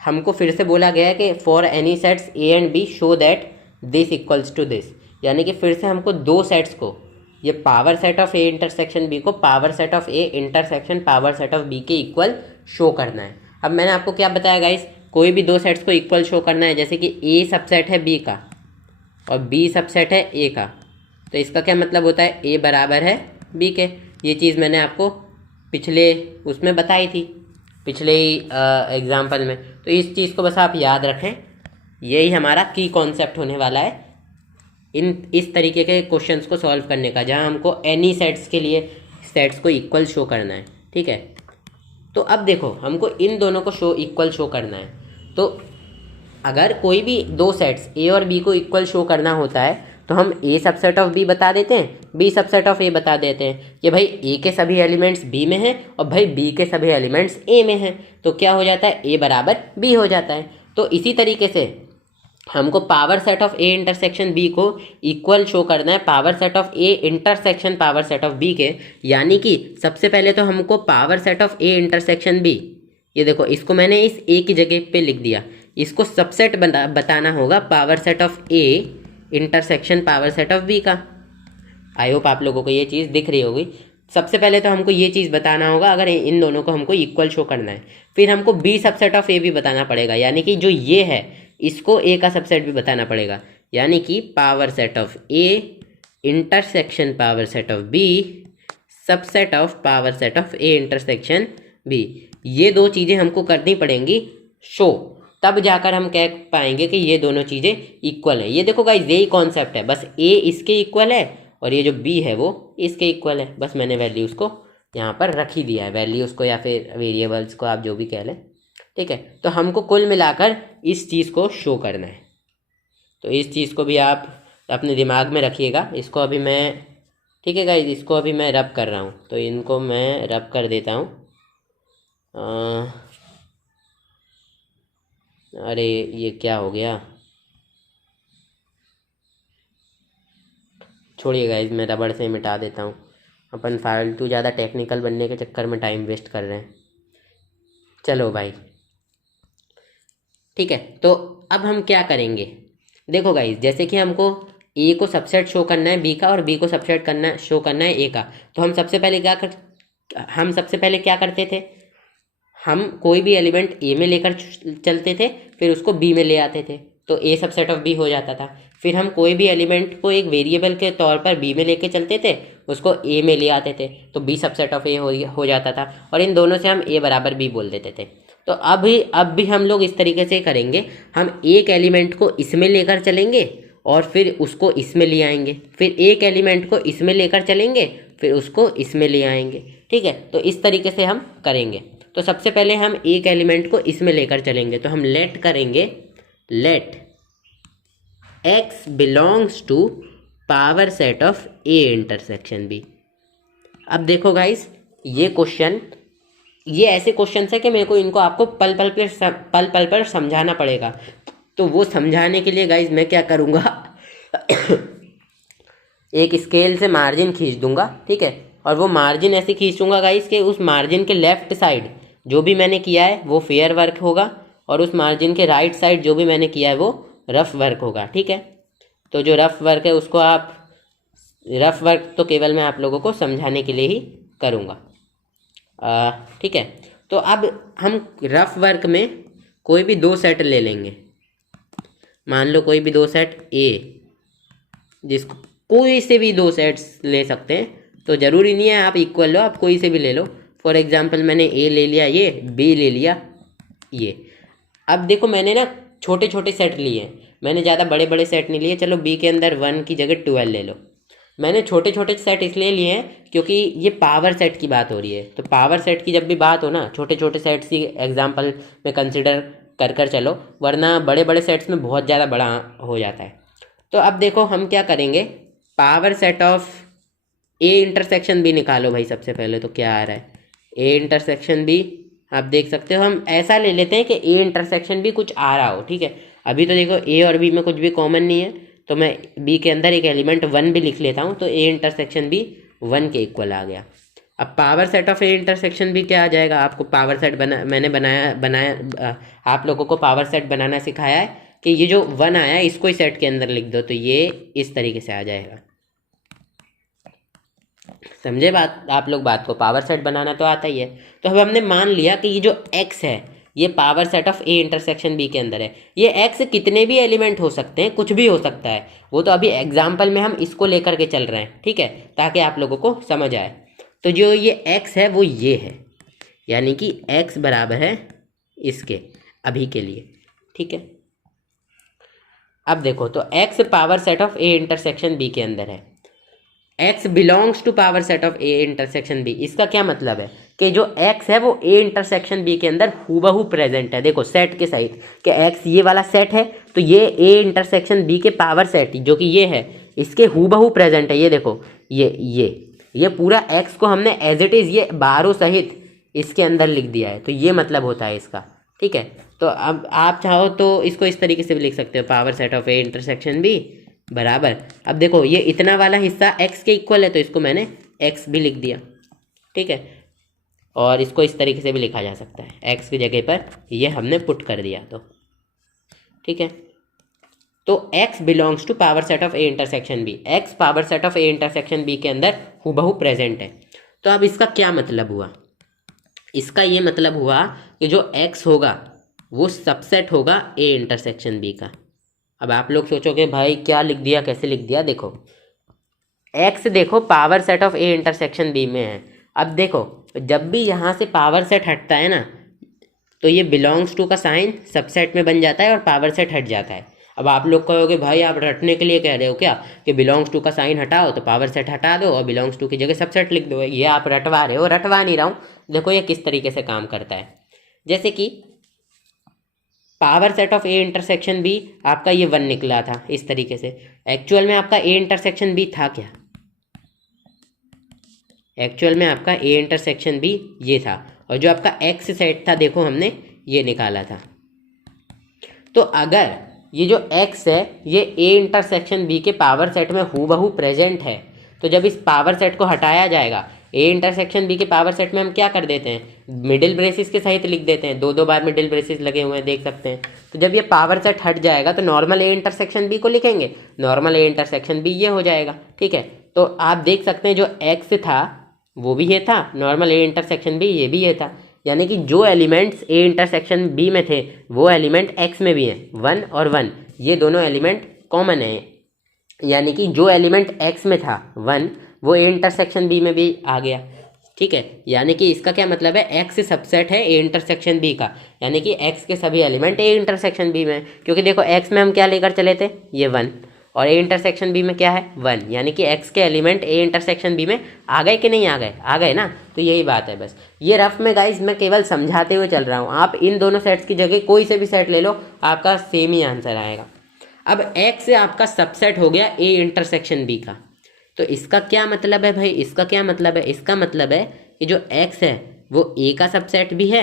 हमको फिर से बोला गया है कि for any sets A and B show that this equals to this, यानी कि फिर से हमको दो सेट्स को, ये power set of A intersection B को power set of A intersection power set of B के इक्वल शो करना है। अब मैंने आपको क्या बताया गाइस, कोई भी दो सेट्स को इक्वल शो करना है, जैसे कि ए सबसेट है बी का और बी सबसेट है ए का, तो इसका क्या मतलब होता है, ए बराबर है बी के। ये चीज़ मैंने आपको पिछले उसमें बताई थी, पिछले एग्जाम्पल में, तो इस चीज़ को बस आप याद रखें, यही हमारा की कॉन्सेप्ट होने वाला है इस तरीके के क्वेश्चंस को सॉल्व करने का, जहां हमको एनी सेट्स के लिए सेट्स को इक्वल शो करना है। ठीक है, तो अब देखो हमको इन दोनों को इक्वल शो करना है, तो अगर कोई भी दो सेट्स ए और बी को इक्वल शो करना होता है तो हम ए सबसेट ऑफ बी बता देते हैं, बी सबसेट ऑफ ए बता देते हैं कि भाई ए के सभी एलिमेंट्स बी में हैं और भाई बी के सभी एलिमेंट्स ए में हैं, तो क्या हो जाता है, ए बराबर बी हो जाता है। तो इसी तरीके से हमको power set of A intersection B को इक्वल शो करना है power set of A intersection power set of B के, यानी कि सबसे पहले तो हमको power set of A intersection B, ये देखो इसको मैंने इस ए की जगह पे लिख दिया, इसको सबसेट बताना होगा power set of A intersection power set of B का। आई होप आप लोगों को ये चीज़ दिख रही होगी। सबसे पहले तो हमको ये चीज़ बताना होगा अगर इन दोनों को हमको इक्वल शो करना है, फिर हमको बी सबसेट ऑफ ए भी बताना पड़ेगा, यानी कि जो ये है इसको ए का सबसेट भी बताना पड़ेगा, यानी कि power set of A intersection power set of B subset of power set of A intersection B. ये दो चीज़ें हमको करनी पड़ेंगी शो, तब जाकर हम कह पाएंगे कि ये दोनों चीज़ें इक्वल है। ये देखो गाइस, यही कॉन्सेप्ट है, बस ए इसके इक्वल है और ये जो बी है वो इसके इक्वल है। बस मैंने वैल्यूज़ को यहाँ पर रख ही दिया है, वैल्यूज़ को या फिर वेरिएबल्स को, आप जो भी कह लें, ठीक है। तो हमको कुल मिलाकर इस चीज़ को शो करना है। तो इस चीज़ को भी आप अपने दिमाग में रखिएगा। इसको अभी मैं, ठीक है गाइस, इसको अभी मैं रब कर रहा हूँ, तो इनको मैं रब कर देता हूँ। अरे ये क्या हो गया, छोड़िए गाइस, मैं रबड़ से मिटा देता हूँ। अपन फालतू ज़्यादा टेक्निकल बनने के चक्कर में टाइम वेस्ट कर रहे हैं। चलो भाई, ठीक है। तो अब हम क्या करेंगे, देखो गाइस, जैसे कि हमको ए को सबसेट शो करना है बी का और बी को सबसेट करना शो करना है ए का, तो हम सबसे पहले क्या करते थे, हम कोई भी एलिमेंट ए में लेकर चलते थे, फिर उसको बी में ले आते थे, तो ए सबसेट ऑफ बी हो जाता था। फिर हम कोई भी एलिमेंट को एक वेरिएबल के तौर पर बी में लेके चलते थे, उसको ए में ले आते थे, तो बी सबसेट ऑफ ए हो जाता था, और इन दोनों से हम ए बराबर बी बोल देते थे। तो अब भी हम लोग इस तरीके से करेंगे, हम एक एलिमेंट को इसमें लेकर चलेंगे और फिर उसको इसमें ले आएंगे, फिर एक एलिमेंट को इसमें लेकर चलेंगे, फिर उसको इसमें ले आएंगे, ठीक है। तो इस तरीके से हम करेंगे। तो सबसे पहले हम एक एलिमेंट को इसमें लेकर चलेंगे, तो हम लेट करेंगे, let x belongs to power set of A intersection B. अब देखो गाइस, ये ऐसे क्वेश्चन है कि मेरे को इनको आपको पल पल पर समझाना पड़ेगा। तो वो समझाने के लिए गाइस मैं क्या करूँगा एक स्केल से मार्जिन खींच दूंगा, ठीक है, और वो मार्जिन ऐसे खींचूंगा गाइस कि उस मार्जिन के लेफ्ट साइड जो भी मैंने किया है वो फेयर वर्क होगा, और उस मार्जिन के राइट साइड जो भी मैंने किया है वो रफ वर्क होगा, ठीक है। तो जो रफ वर्क है उसको आप, रफ वर्क तो केवल मैं आप लोगों को समझाने के लिए ही करूँगा, ठीक है। तो अब हम रफ वर्क में कोई भी दो सेट ले लेंगे, मान लो कोई भी दो सेट ए, जिसको कोई से भी दो सेट्स ले सकते हैं, तो ज़रूरी नहीं है आप इक्वल लो, आप कोई से भी ले लो। फॉर एग्जांपल मैंने ए ले लिया, ये बी ले लिया, ये। अब देखो मैंने ना छोटे छोटे सेट लिए हैं, मैंने ज़्यादा बड़े बड़े सेट नहीं लिए। चलो बी के अंदर 1 की जगह 12 ले लो। मैंने छोटे छोटे सेट इसलिए लिए हैं क्योंकि ये पावर सेट की बात हो रही है, तो पावर सेट की जब भी बात हो ना, छोटे छोटे सेट्स की एग्जाम्पल में कंसिडर कर चलो, वरना बड़े बड़े सेट्स में बहुत ज़्यादा बड़ा हो जाता है। तो अब देखो हम क्या करेंगे, power set of A intersection B निकालो भाई। सबसे पहले तो क्या आ रहा है, ए इंटरसेक्शन बी, आप देख सकते हो, हम ऐसा ले लेते हैं कि ए इंटरसेक्शन बी कुछ आ रहा हो, ठीक है। अभी तो देखो ए और बी में कुछ भी कॉमन नहीं है, तो मैं बी के अंदर एक एलिमेंट 1 भी लिख लेता हूँ, तो ए इंटरसेक्शन बी 1 के इक्वल आ गया। अब power set of A intersection भी क्या आ जाएगा, आपको पावर सेट मैंने बनाया आप लोगों को पावर सेट बनाना सिखाया है कि ये जो 1 आया है इसको ही सेट के अंदर लिख दो, तो ये इस तरीके से आ जाएगा। समझे बात आप लोग, बात को पावर सेट बनाना तो आता ही है। तो अब हमने मान लिया कि ये जो x है ये power set of A intersection B के अंदर है। ये x कितने भी एलिमेंट हो सकते हैं, कुछ भी हो सकता है, वो तो अभी एग्जाम्पल में हम इसको लेकर के चल रहे हैं, ठीक है, ताकि आप लोगों को समझ आए। तो जो ये x है वो ये है, यानी कि x बराबर है इसके अभी के लिए, ठीक है। अब देखो, तो x power set of A intersection B के अंदर है, x belongs to power set of A intersection B. इसका क्या मतलब है कि जो x है वो ए इंटरसेक्शन बी के अंदर हूबहू प्रेजेंट है। देखो सेट के साइड कि x ये वाला सेट है, तो ये ए इंटरसेक्शन बी के पावर सेट जो कि ये है इसके हूबहू प्रेजेंट है। ये देखो ये पूरा x को हमने एज इट इज़ ये बारों सहित इसके अंदर लिख दिया है, तो ये मतलब होता है इसका, ठीक है। तो अब आप चाहो तो इसको इस तरीके से भी लिख सकते हो, power set of A intersection B बराबर, अब देखो ये इतना वाला हिस्सा x के इक्वल है, तो इसको मैंने x भी लिख दिया, ठीक है। और इसको इस तरीके से भी लिखा जा सकता है, x की जगह पर ये हमने पुट कर दिया, तो ठीक है। तो x belongs to power set of A intersection B, x power set of A intersection B के अंदर हूबहू प्रेजेंट है। तो अब इसका क्या मतलब हुआ, इसका ये मतलब हुआ कि जो x होगा वो सबसेट होगा ए इंटरसेक्शन बी का। अब आप लोग सोचोगे भाई क्या लिख दिया, कैसे लिख दिया, देखो x देखो power set of A intersection B में है। अब देखो जब भी यहाँ से पावर सेट हटता है ना, तो ये बिलोंग्स टू का साइन सबसेट में बन जाता है और पावर सेट हट जाता है। अब आप लोग कहोगे भाई आप रटने के लिए कह रहे हो क्या कि बिलोंग्स टू का साइन हटाओ तो पावर सेट हटा दो और बिलोंग्स टू की जगह सबसेट लिख दो। ये आप रटवा रहे हो, रटवा नहीं रहा हूँ। देखो ये किस तरीके से काम करता है। जैसे कि power set of A intersection B आपका ये 1 निकला था इस तरीके से। एक्चुअल में आपका ए इंटरसेक्शन बी था क्या? एक्चुअल में आपका ए इंटरसेक्शन बी ये था और जो आपका एक्स सेट था देखो हमने ये निकाला था। तो अगर ये जो एक्स है ये ए इंटरसेक्शन बी के पावर सेट में हूबहू प्रेजेंट है तो जब इस पावर सेट को हटाया जाएगा ए इंटरसेक्शन बी के पावर सेट में हम क्या कर देते हैं, मिडिल ब्रेसिस के सहित लिख देते हैं। 2 बार मिडिल ब्रेसिस लगे हुए हैं देख सकते हैं। तो जब ये पावर सेट हट जाएगा तो नॉर्मल ए इंटरसेक्शन बी को लिखेंगे, नॉर्मल ए इंटरसेक्शन बी ये हो जाएगा। ठीक है, तो आप देख सकते हैं जो एक्स था वो भी ये था, नॉर्मल ए इंटरसेक्शन बी ये भी ये था। यानी कि जो एलिमेंट्स ए इंटरसेक्शन बी में थे वो एलिमेंट एक्स में भी हैं। 1 और 1 ये दोनों एलिमेंट कॉमन है। यानी कि जो एलिमेंट एक्स में था 1 वो ए इंटरसेक्शन बी में भी आ गया। ठीक है, यानी कि इसका क्या मतलब है, एक्स सबसेट है ए इंटरसेक्शन बी का। यानी कि एक्स के सभी एलिमेंट ए इंटरसेक्शन बी में, क्योंकि देखो एक्स में हम क्या लेकर चले थे ये 1 और ए इंटरसेक्शन बी में क्या है 1। यानी कि एक्स के एलिमेंट ए इंटरसेक्शन बी में आ गए कि नहीं आ गए? आ गए ना। तो यही बात है बस। ये रफ में गाइस मैं केवल समझाते हुए चल रहा हूँ। आप इन दोनों सेट्स की जगह कोई से भी सेट ले लो आपका सेम ही आंसर आएगा। अब एक्स आपका सबसेट हो गया ए इंटरसेक्शन बी का। तो इसका क्या मतलब है भाई, इसका क्या मतलब है? इसका मतलब है कि जो एक्स है वो ए का सबसेट भी है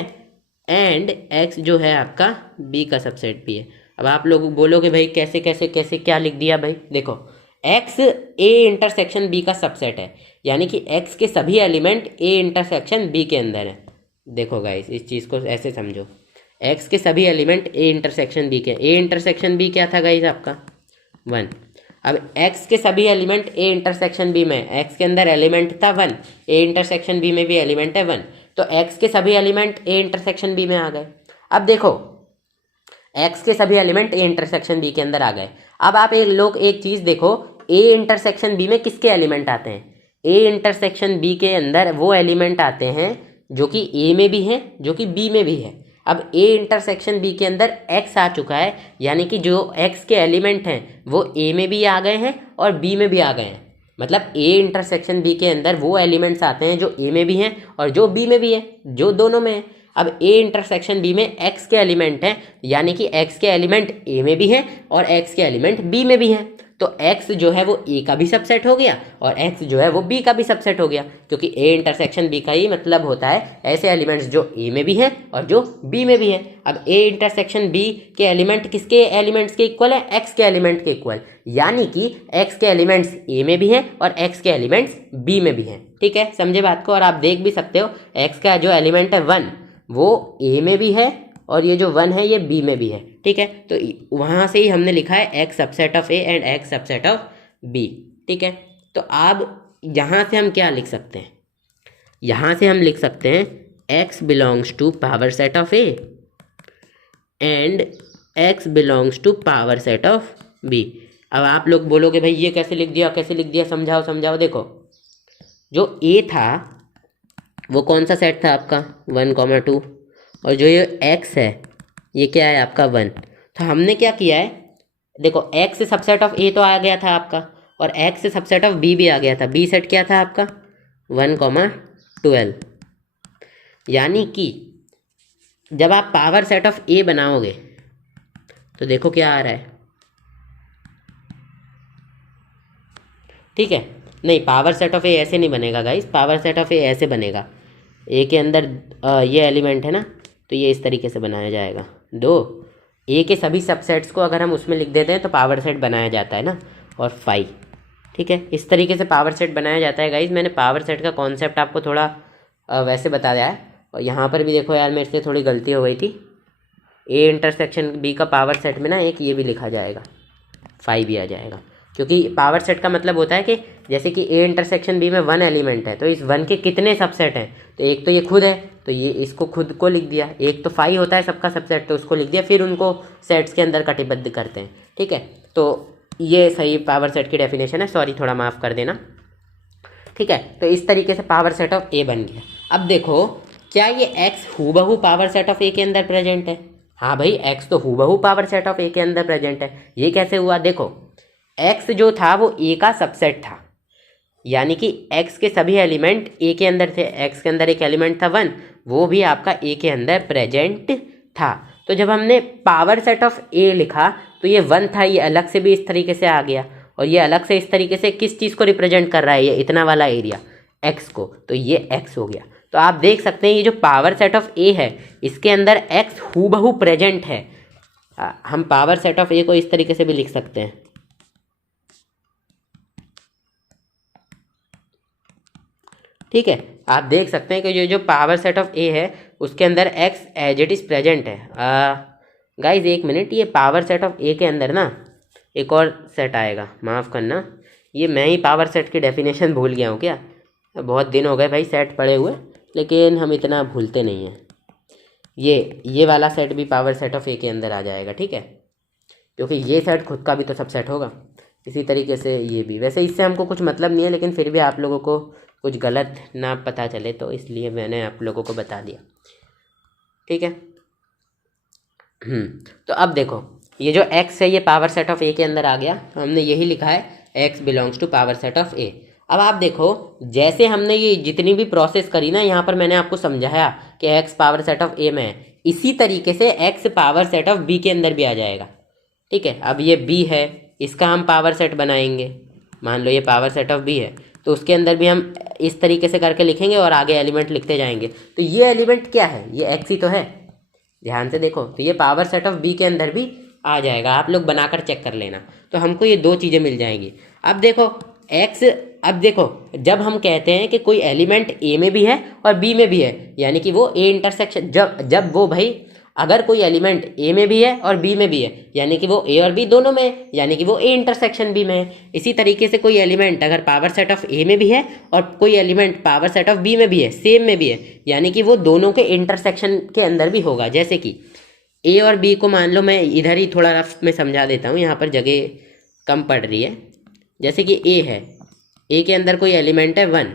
एंड एक्स जो है आपका बी का सबसेट भी है। अब आप लोग बोलोगे भाई कैसे कैसे कैसे क्या लिख दिया भाई? देखो एक्स ए इंटरसेक्शन बी का सबसेट है, यानी कि एक्स के सभी एलिमेंट ए इंटरसेक्शन बी के अंदर है। देखो गाइस इस चीज़ को ऐसे समझो, एक्स के सभी एलिमेंट ए इंटरसेक्शन बी के। ए इंटरसेक्शन बी क्या था गाइस आपका 1। अब x के सभी एलिमेंट ए इंटरसेक्शन बी में, x के अंदर एलिमेंट था 1, ए इंटरसेक्शन बी में भी एलिमेंट है 1, तो x के सभी एलिमेंट ए इंटरसेक्शन बी में आ गए। अब देखो x के सभी एलिमेंट ए इंटरसेक्शन बी के अंदर आ गए। अब आप एक चीज़ देखो, ए इंटरसेक्शन बी में किसके एलिमेंट आते हैं? ए इंटरसेक्शन बी के अंदर वो एलिमेंट आते हैं जो कि ए में भी हैं जो कि बी में भी है। अब ए इंटरसेक्शन बी के अंदर x आ चुका है, यानी कि जो x के एलिमेंट हैं वो a में भी आ गए हैं और b में भी आ गए हैं। मतलब a इंटरसेक्शन b के अंदर वो एलिमेंट्स आते हैं जो a में भी हैं और जो b में भी है, जो दोनों में है। अब a इंटरसेक्शन b में x के एलिमेंट हैं, यानी कि x के एलिमेंट a में भी हैं और x के एलिमेंट b में भी हैं। तो x जो है वो a का भी सबसेट हो गया और x जो है वो b का भी सबसेट हो गया, क्योंकि a इंटरसेक्शन b का ही मतलब होता है ऐसे एलिमेंट्स जो a में भी हैं और जो b में भी हैं। अब a इंटरसेक्शन b के एलिमेंट किसके एलिमेंट्स के इक्वल है? x के एलिमेंट के इक्वल, यानी कि x के एलिमेंट्स a में भी हैं और x के एलिमेंट्स b में भी हैं। ठीक है, समझे बात को? और आप देख भी सकते हो x का जो एलिमेंट है 1 वो a में भी है और ये जो 1 है ये b में भी है। ठीक है, तो वहाँ से ही हमने लिखा है x subset of a and x subset of b। ठीक है, तो अब यहाँ से हम क्या लिख सकते हैं? यहाँ से हम लिख सकते हैं x belongs to power set of a and x belongs to power set of b। अब आप लोग बोलोगे भाई ये कैसे लिख दिया, कैसे लिख दिया? समझाओ समझाओ। देखो जो a था वो कौन सा सेट था आपका 1, 2 और जो ये x है ये क्या है आपका 1। तो हमने क्या किया है, देखो x से सबसेट ऑफ a तो आ गया था आपका और x से सबसेट ऑफ b भी आ गया था। b सेट क्या था आपका 1, 12। यानी कि जब आप पावर सेट ऑफ a बनाओगे तो देखो क्या आ रहा है। ठीक है, नहीं पावर सेट ऑफ ए ऐसे नहीं बनेगा गाइस, पावर सेट ऑफ ए ऐसे बनेगा। ए के अंदर ये एलिमेंट है ना, तो ये इस तरीके से बनाया जाएगा। ए के सभी सबसेट्स को अगर हम उसमें लिख देते हैं तो पावर सेट बनाया जाता है ना, और 5। ठीक है, इस तरीके से पावर सेट बनाया जाता है गाइस। मैंने पावर सेट का कॉन्सेप्ट आपको थोड़ा वैसे बताया है। और यहाँ पर भी देखो यार मेरे से थोड़ी गलती हो गई थी, ए इंटरसेक्शन बी का पावर सेट में ना एक ये भी लिखा जाएगा 5 भी आ जाएगा, क्योंकि पावर सेट का मतलब होता है कि जैसे कि ए इंटरसेक्शन बी में 1 एलिमेंट है तो इस 1 के कितने सबसेट हैं, तो एक तो ये खुद है तो ये इसको खुद को लिख दिया, एक तो 5 होता है सबका सबसेट तो उसको लिख दिया, फिर उनको सेट्स के अंदर कटिबद्ध करते हैं। ठीक है, तो ये सही पावर सेट की डेफिनेशन है, सॉरी थोड़ा माफ़ कर देना। ठीक है, तो इस तरीके से पावर सेट ऑफ ए बन गया। अब देखो क्या ये x हूबहू पावर सेट ऑफ ए के अंदर प्रेजेंट है? हाँ भाई, x तो हूबहू पावर सेट ऑफ ए के अंदर प्रेजेंट है। ये कैसे हुआ? देखो, x जो था वो a का सबसेट था, यानी कि x के सभी एलिमेंट a के अंदर थे। x के अंदर एक एलिमेंट था 1, वो भी आपका a के अंदर प्रेजेंट था। तो जब हमने पावर सेट ऑफ a लिखा तो ये 1 था, ये अलग से भी इस तरीके से आ गया, और ये अलग से इस तरीके से किस चीज़ को रिप्रेजेंट कर रहा है? ये इतना वाला एरिया x को, तो ये x हो गया। तो आप देख सकते हैं ये जो पावर सेट ऑफ a है इसके अंदर x हूबहू प्रेजेंट है। हम पावर सेट ऑफ a को इस तरीके से भी लिख सकते हैं, ठीक है। आप देख सकते हैं कि ये जो पावर सेट ऑफ a है उसके अंदर x as it is present है। गाइज एक मिनट, ये पावर सेट ऑफ a के अंदर ना एक और सेट आएगा, माफ़ करना, ये मैं ही पावर सेट की डेफिनेशन भूल गया हूँ क्या? बहुत दिन हो गए भाई सेट पड़े हुए, लेकिन हम इतना भूलते नहीं हैं। ये वाला सेट भी पावर सेट ऑफ ए के अंदर आ जाएगा, ठीक है, क्योंकि ये सेट खुद का भी तो सब सेट होगा। इसी तरीके से ये भी, वैसे इससे हमको कुछ मतलब नहीं है, लेकिन फिर भी आप लोगों को कुछ गलत ना पता चले तो इसलिए मैंने आप लोगों को बता दिया, ठीक है। तो अब देखो, ये जो x है ये पावर सेट ऑफ a के अंदर आ गया, हमने यही लिखा है x belongs to power set of a। अब आप देखो, जैसे हमने ये जितनी भी प्रोसेस करी ना, यहाँ पर मैंने आपको समझाया कि x power set of a में है, इसी तरीके से x power set of b के अंदर भी आ जाएगा, ठीक है। अब ये b है, इसका हम पावर सेट बनाएंगे, मान लो ये पावर सेट ऑफ b है, तो उसके अंदर भी हम इस तरीके से करके लिखेंगे और आगे एलिमेंट लिखते जाएंगे। तो ये एलिमेंट क्या है? ये x ही तो है, ध्यान से देखो, तो ये पावर सेट ऑफ b के अंदर भी आ जाएगा। आप लोग बनाकर चेक कर लेना, तो हमको ये दो चीज़ें मिल जाएंगी। अब देखो x, अब देखो जब हम कहते हैं कि कोई एलिमेंट a में भी है और b में भी है, यानी कि वो a इंटरसेक्शन, जब वो भाई अगर कोई एलिमेंट a में भी है और b में भी है, यानी कि वो a और b दोनों में है, यानी कि वो a इंटरसेक्शन b में है। इसी तरीके से कोई एलिमेंट अगर पावर सेट ऑफ a में भी है और कोई element power set of b में भी है, सेम में भी है, यानी कि वो दोनों के इंटरसेक्शन के अंदर भी होगा। जैसे कि a और b को मान लो, मैं इधर ही थोड़ा रफ में समझा देता हूँ, यहाँ पर जगह कम पड़ रही है। जैसे कि a है, a के अंदर कोई एलिमेंट है 1,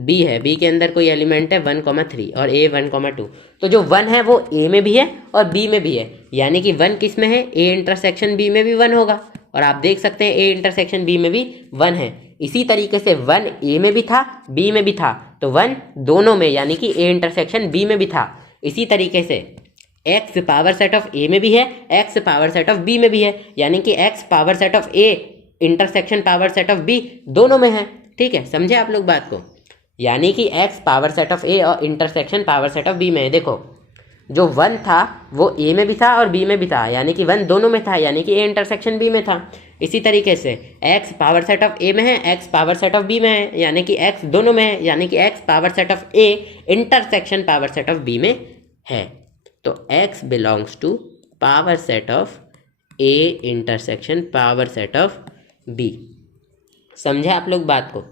b है, b के अंदर कोई एलिमेंट है 1,3 और a 1,2। तो जो 1 है वो a में भी है और b में भी है, यानी कि 1 किस में है? a इंटरसेक्शन b में भी 1 होगा, और आप देख सकते हैं a इंटरसेक्शन b में भी 1 है। इसी तरीके से 1 a में भी था, b में भी था, तो 1 दोनों में, यानी कि a इंटरसेक्शन b में भी था। इसी तरीके से x power set of a में भी है, x power set of b में भी है, यानी कि x power set of a intersection power set of b दोनों में है, ठीक है। समझे आप लोग बात को? यानी कि x power set of a और intersection power set of b में है। देखो, जो 1 था वो a में भी था और b में भी था, यानी कि 1 दोनों में था, यानी कि a इंटरसेक्शन b में था। इसी तरीके से x power set of a में है, x power set of b में है, यानी कि x दोनों में है, यानी कि x power set of a intersection power set of b में है। तो x belongs to power set of a intersection power set of b। समझे आप लोग बात को?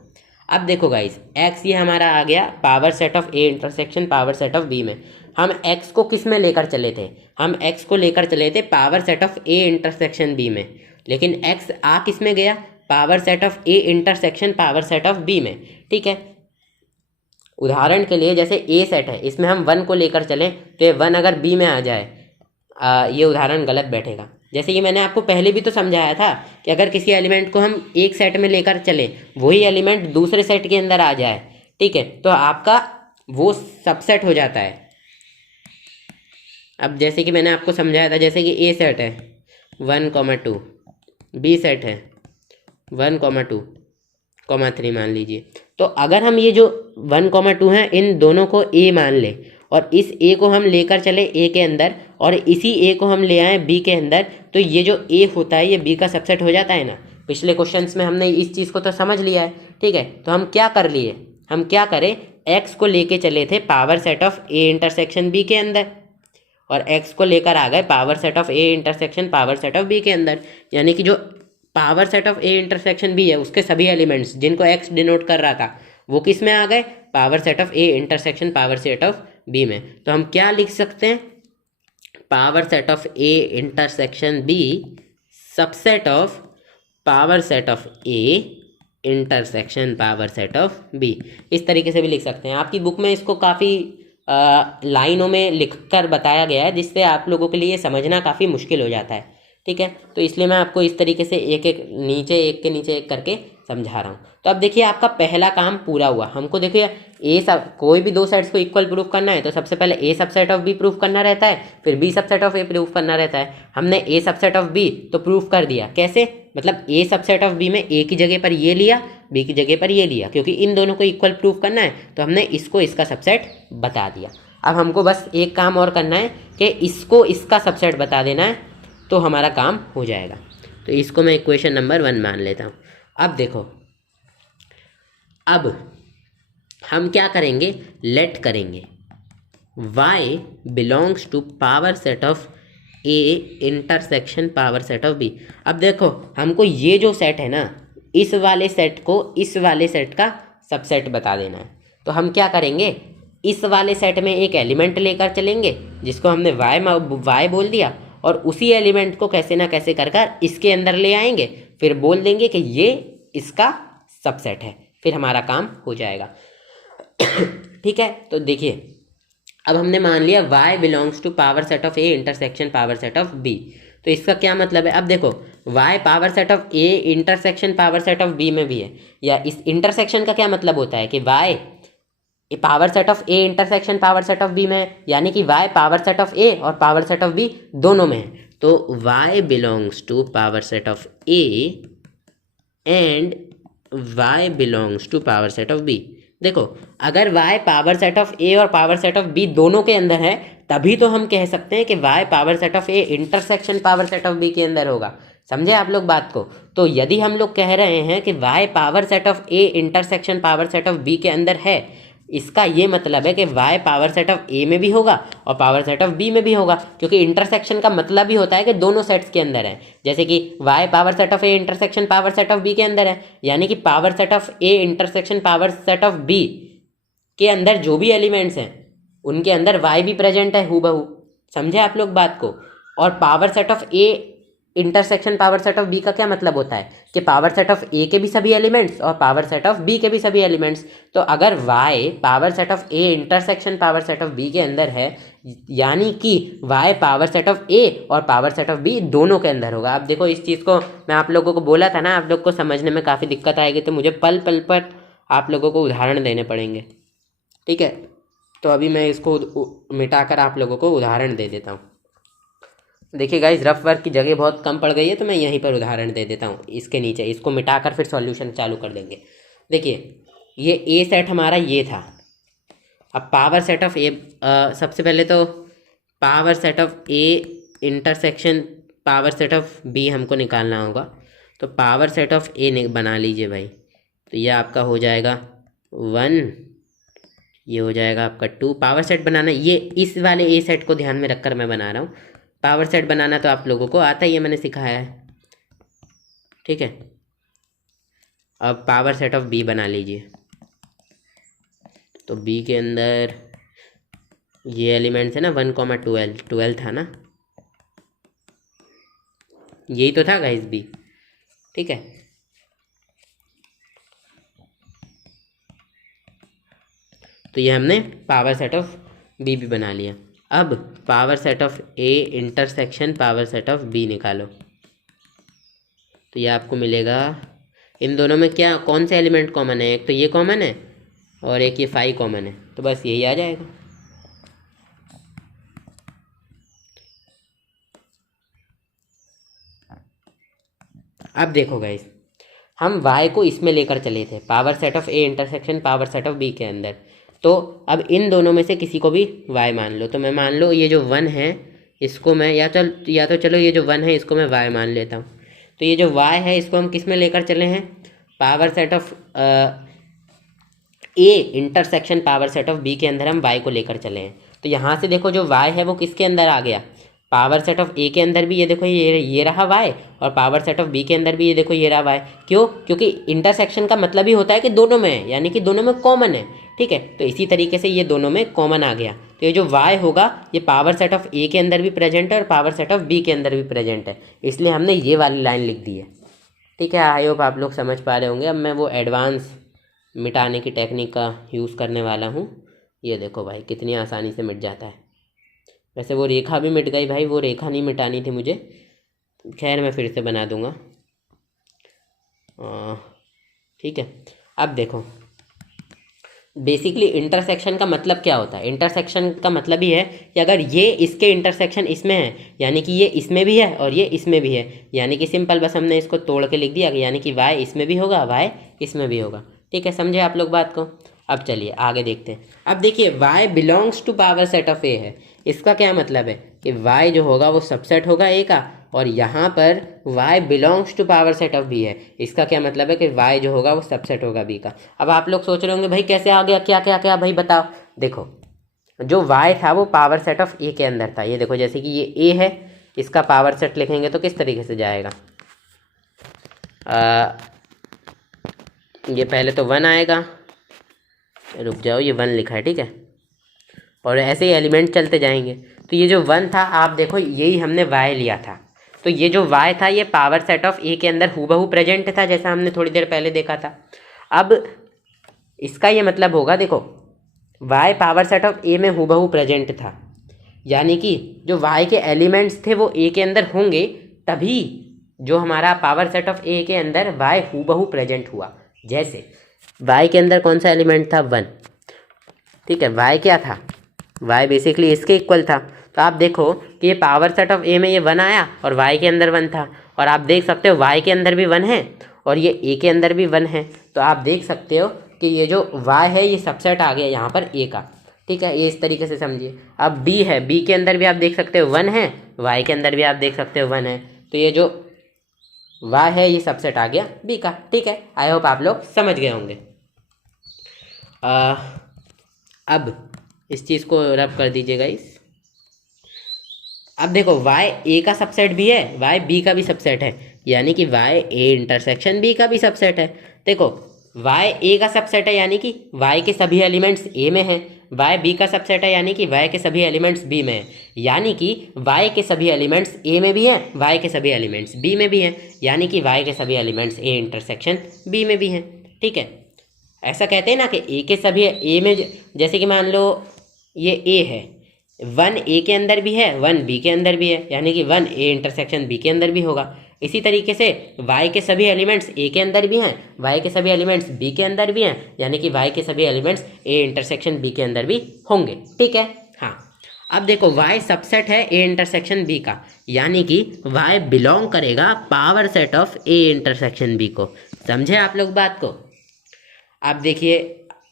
अब देखो गाइस, x ये हमारा आ गया power set of a intersection power set of b में। हम x को किस में लेकर चले थे? हम x को लेकर चले थे power set of a intersection b में, लेकिन x आ किस में गया? Power set of a intersection power set of b में, ठीक है। उदाहरण के लिए जैसे a सेट है, इसमें हम 1 को लेकर चलें तो ये 1 अगर b में आ जाए, ये उदाहरण गलत बैठेगा। जैसे कि मैंने आपको पहले भी तो समझाया था कि अगर किसी एलिमेंट को हम एक सेट में लेकर चलें, वही एलिमेंट दूसरे सेट के अंदर आ जाए, ठीक है, तो आपका वो सबसेट हो जाता है। अब जैसे कि मैंने आपको समझाया था, जैसे कि a सेट है 1,2, b सेट है 1,2,3 मान लीजिए। तो अगर हम ये जो 1,2 हैं इन दोनों को a मान ले और इस a को हम लेकर चले a के अंदर और इसी a को हम ले आए b के अंदर, तो ये जो a होता है ये b का सबसेट हो जाता है ना। पिछले क्वेश्चंस में हमने इस चीज़ को तो समझ लिया है, ठीक है। तो हम क्या कर लिए, हम क्या करें, x को लेके चले थे power set of a intersection b के अंदर और x को लेकर आ गए power set of a intersection power set of b के अंदर, यानी कि जो power set of a intersection b है उसके सभी एलिमेंट्स जिनको x डिनोट कर रहा था वो किस में आ गए? Power set of a intersection power set of b में। तो हम क्या लिख सकते हैं? Power set of a intersection b subset of power set of a intersection power set of b। इस तरीके से भी लिख सकते हैं। आपकी बुक में इसको काफ़ी लाइनों में लिखकर बताया गया है, जिससे आप लोगों के लिए समझना काफ़ी मुश्किल हो जाता है। ठीक है, तो इसलिए मैं आपको इस तरीके से एक एक के नीचे एक करके समझा रहा हूँ। तो अब देखिए आपका पहला काम पूरा हुआ। हमको देखिए ए सब कोई भी दो सेट्स को इक्वल प्रूफ करना है तो सबसे पहले A subset of B proof करना रहता है, फिर B subset of A proof करना रहता है। हमने ए सबसेट ऑफ बी तो प्रूफ कर दिया। कैसे? मतलब ए सबसेट ऑफ बी में ए की जगह पर ये लिया, बी की जगह पर ये लिया, क्योंकि इन दोनों को इक्वल प्रूफ करना है तो हमने इसको इसका सबसेट बता दिया। अब हमको बस एक काम और करना है कि इसको इसका सबसेट बता देना है, तो हमारा काम हो जाएगा। तो इसको मैं इक्वेशन नंबर 1 मान लेता हूँ। अब देखो, अब हम क्या करेंगे, लेट करेंगे y belongs to power set of a intersection power set of b। अब देखो हमको ये जो सेट है ना, इस वाले सेट को इस वाले सेट का सबसेट बता देना है। तो हम क्या करेंगे, इस वाले सेट में एक एलिमेंट लेकर चलेंगे जिसको हमने y बोल दिया, और उसी एलिमेंट को कैसे ना कैसे कर कर इसके अंदर ले आएंगे, फिर बोल देंगे कि ये इसका सबसेट है, फिर हमारा काम हो जाएगा। ठीक है, तो देखिए अब हमने मान लिया y belongs to power set of a intersection power set of b। तो इसका क्या मतलब है? अब देखो y power set of a intersection power set of b में भी है, या इस इंटरसेक्शन का क्या मतलब होता है कि y power set of A intersection power set of B में है, यानी कि y power set of A और पावर सेट ऑफ बी दोनों में है। तो y belongs to power set of A and y belongs to power set of B. देखो अगर y power set of A और पावर सेट ऑफ बी दोनों के अंदर है, तभी तो हम कह सकते हैं कि y power set of A intersection power set of B के अंदर होगा। समझे आप लोग बात को? तो यदि हम लोग कह रहे हैं कि y power set of A intersection power set of B के अंदर है, इसका ये मतलब है कि y power set of A में भी होगा और पावर सेट ऑफ बी में भी होगा, क्योंकि इंटरसेक्शन का मतलब ही होता है कि दोनों सेट्स के अंदर है। जैसे कि y power set of A intersection power set of B के अंदर है, यानी कि power set of A intersection power set of B के अंदर जो भी एलिमेंट्स हैं उनके अंदर y भी प्रेजेंट है हूबहू। समझे आप लोग बात को? और power set of A intersection power set of B का क्या मतलब होता है कि पावर सेट ऑफ ए के भी सभी एलिमेंट्स और पावर सेट ऑफ बी के भी सभी एलिमेंट्स। तो अगर y power set of A intersection power set of B के अंदर है, यानी कि y power set of A और पावर सेट ऑफ बी दोनों के अंदर होगा। अब देखो इस चीज़ को मैं आप लोगों को बोला था ना, आप लोग को समझने में काफ़ी दिक्कत आएगी, तो मुझे पल पल पर आप लोगों को उदाहरण देने पड़ेंगे। ठीक है, तो अभी मैं इसको मिटाकर आप लोगों को उदाहरण दे देता हूँ। देखिए गाइस, रफ वर्क की जगह बहुत कम पड़ गई है, तो मैं यहीं पर उदाहरण दे देता हूँ। इसके नीचे इसको मिटाकर फिर सॉल्यूशन चालू कर देंगे। देखिए ये ए सेट हमारा ये था। अब पावर सेट ऑफ ए, सबसे पहले तो power set of A intersection power set of B हमको निकालना होगा। तो पावर सेट ऑफ ए बना लीजिए भाई। तो ये आपका हो जाएगा 1, ये हो जाएगा आपका 2। पावर सेट बनाना, ये इस वाले ए सेट को ध्यान में रखकर मैं बना रहा हूँ। पावर सेट बनाना तो आप लोगों को आता ही है, मैंने सिखाया है। ठीक है, अब पावर सेट ऑफ बी बना लीजिए। तो बी के अंदर ये एलिमेंट्स है ना 1,12, 12 था ना, यही तो था गाइस बी। ठीक है, तो ये हमने पावर सेट ऑफ बी भी बना लिया। अब power set of A intersection power set of B निकालो। तो ये आपको मिलेगा, इन दोनों में क्या कौन से एलिमेंट कॉमन है? एक तो ये कॉमन है और एक ये 5 कॉमन है, तो बस यही आ जाएगा। अब देखो गाइस, हम y को इसमें लेकर चले थे power set of A intersection power set of B के अंदर। तो अब इन दोनों में से किसी को भी y मान लो। तो मैं मान लो ये जो 1 है इसको मैं या तो चलो ये जो 1 है इसको मैं y मान लेता हूँ। तो ये जो y है इसको हम किस में लेकर चले हैं? Power set of A intersection power set of B के अंदर हम y को लेकर चले हैं। तो यहाँ से देखो जो y है वो किसके अंदर आ गया? पावर सेट ऑफ ए के अंदर भी ये देखो ये रहा y, और पावर सेट ऑफ बी के अंदर भी ये देखो ये रहा y। क्यों? क्योंकि इंटरसेक्शन का मतलब ही होता है कि दोनों में है, यानी कि दोनों में कॉमन है। ठीक है, तो इसी तरीके से ये दोनों में कॉमन आ गया। तो ये जो y होगा ये पावर सेट ऑफ ए के अंदर भी प्रेजेंट है और पावर सेट ऑफ बी के अंदर भी प्रेजेंट है, इसलिए हमने ये वाली लाइन लिख दी है। ठीक है, आई होप आप लोग समझ पा रहे होंगे। अब मैं वो एडवांस मिटाने की टेक्निक का यूज़ करने वाला हूँ। ये देखो भाई कितनी आसानी से मिट जाता है। वैसे वो रेखा भी मिट गई भाई, वो रेखा नहीं मिटानी थी मुझे, खैर मैं फिर से बना दूंगा। ठीक है। अब देखो बेसिकली इंटरसेक्शन का मतलब क्या होता है। इंटरसेक्शन का मतलब ही है कि अगर ये इसके इंटरसेक्शन इसमें है, यानी कि ये इसमें भी है और ये इसमें भी है, यानी कि सिंपल बस हमने इसको तोड़ के लिख दिया, यानी कि y इसमें भी होगा, y इसमें भी होगा। ठीक है, समझे आप लोग बात को। अब चलिए आगे देखते हैं। अब देखिए y belongs to power set of a है। इसका क्या मतलब है कि y जो होगा वो सबसेट होगा a का, और यहाँ पर y belongs to power set of b है। इसका क्या मतलब है कि y जो होगा वो सबसेट होगा b का। अब आप लोग सोच रहे होंगे भाई कैसे आ गया, क्या क्या क्या भाई बताओ। देखो जो y था वो पावर सेट ऑफ a के अंदर था। ये देखो जैसे कि ये a है, इसका पावर सेट लिखेंगे तो किस तरीके से जाएगा, ये पहले तो 1 आएगा, रुक जाओ ये 1 लिखा है, ठीक है, और ऐसे ही एलिमेंट चलते जाएंगे। तो ये जो 1 था, आप देखो यही हमने y लिया था, तो ये जो y था ये पावर सेट ऑफ a के अंदर हूबहू प्रेजेंट था, जैसा हमने थोड़ी देर पहले देखा था। अब इसका ये मतलब होगा, देखो y power set of a में हूबहू प्रेजेंट था, यानी कि जो y के एलिमेंट्स थे वो a के अंदर होंगे, तभी जो हमारा पावर सेट ऑफ a के अंदर y हूबहू प्रेजेंट हुआ। जैसे y के अंदर कौन सा एलिमेंट था, 1, ठीक है, y क्या था, y बेसिकली इसके इक्वल था। तो आप देखो कि ये पावर सेट ऑफ a में ये 1 आया और y के अंदर 1 था, और आप देख सकते हो y के अंदर भी 1 है और ये a के अंदर भी 1 है। तो आप देख सकते हो कि ये जो y है ये सबसेट आ गया यहाँ पर a का। ठीक है, ये इस तरीके से समझिए। अब b है, b के अंदर भी आप देख सकते हो 1 है, y के अंदर भी आप देख सकते हो 1 है, तो ये जो y है ये सबसेट आ गया b का। ठीक है, आई होप आप लोग समझ गए होंगे। अब इस चीज़ को रब कर दीजिएगा इस। अब देखो y a का सबसेट भी है, y b का भी सबसेट है, यानी कि y a इंटरसेक्शन b का भी सबसेट है। देखो y a का सबसेट है यानी कि y के सभी एलिमेंट्स a में हैं, y b का सबसेट है यानी कि y के सभी एलिमेंट्स b में हैं, यानी कि y के सभी एलिमेंट्स a में भी हैं, y के सभी एलिमेंट्स b में भी हैं, यानी कि y के सभी एलिमेंट्स a इंटरसेक्शन b में भी हैं। ठीक है, ऐसा कहते हैं ना कि a के सभी a में, जैसे कि मान लो ये a है, 1 a के अंदर भी है 1 b के अंदर भी है, यानी कि 1 a इंटरसेक्शन b के अंदर भी होगा। इसी तरीके से y के सभी एलिमेंट्स a के अंदर भी हैं, y के सभी एलिमेंट्स b के अंदर भी हैं, यानी कि y के सभी एलिमेंट्स a इंटरसेक्शन b के अंदर भी होंगे। ठीक है, हाँ। अब देखो y सबसेट है a इंटरसेक्शन b का, यानी कि y बिलोंग करेगा power set of a intersection b को। समझे आप लोग बात को। अब देखिए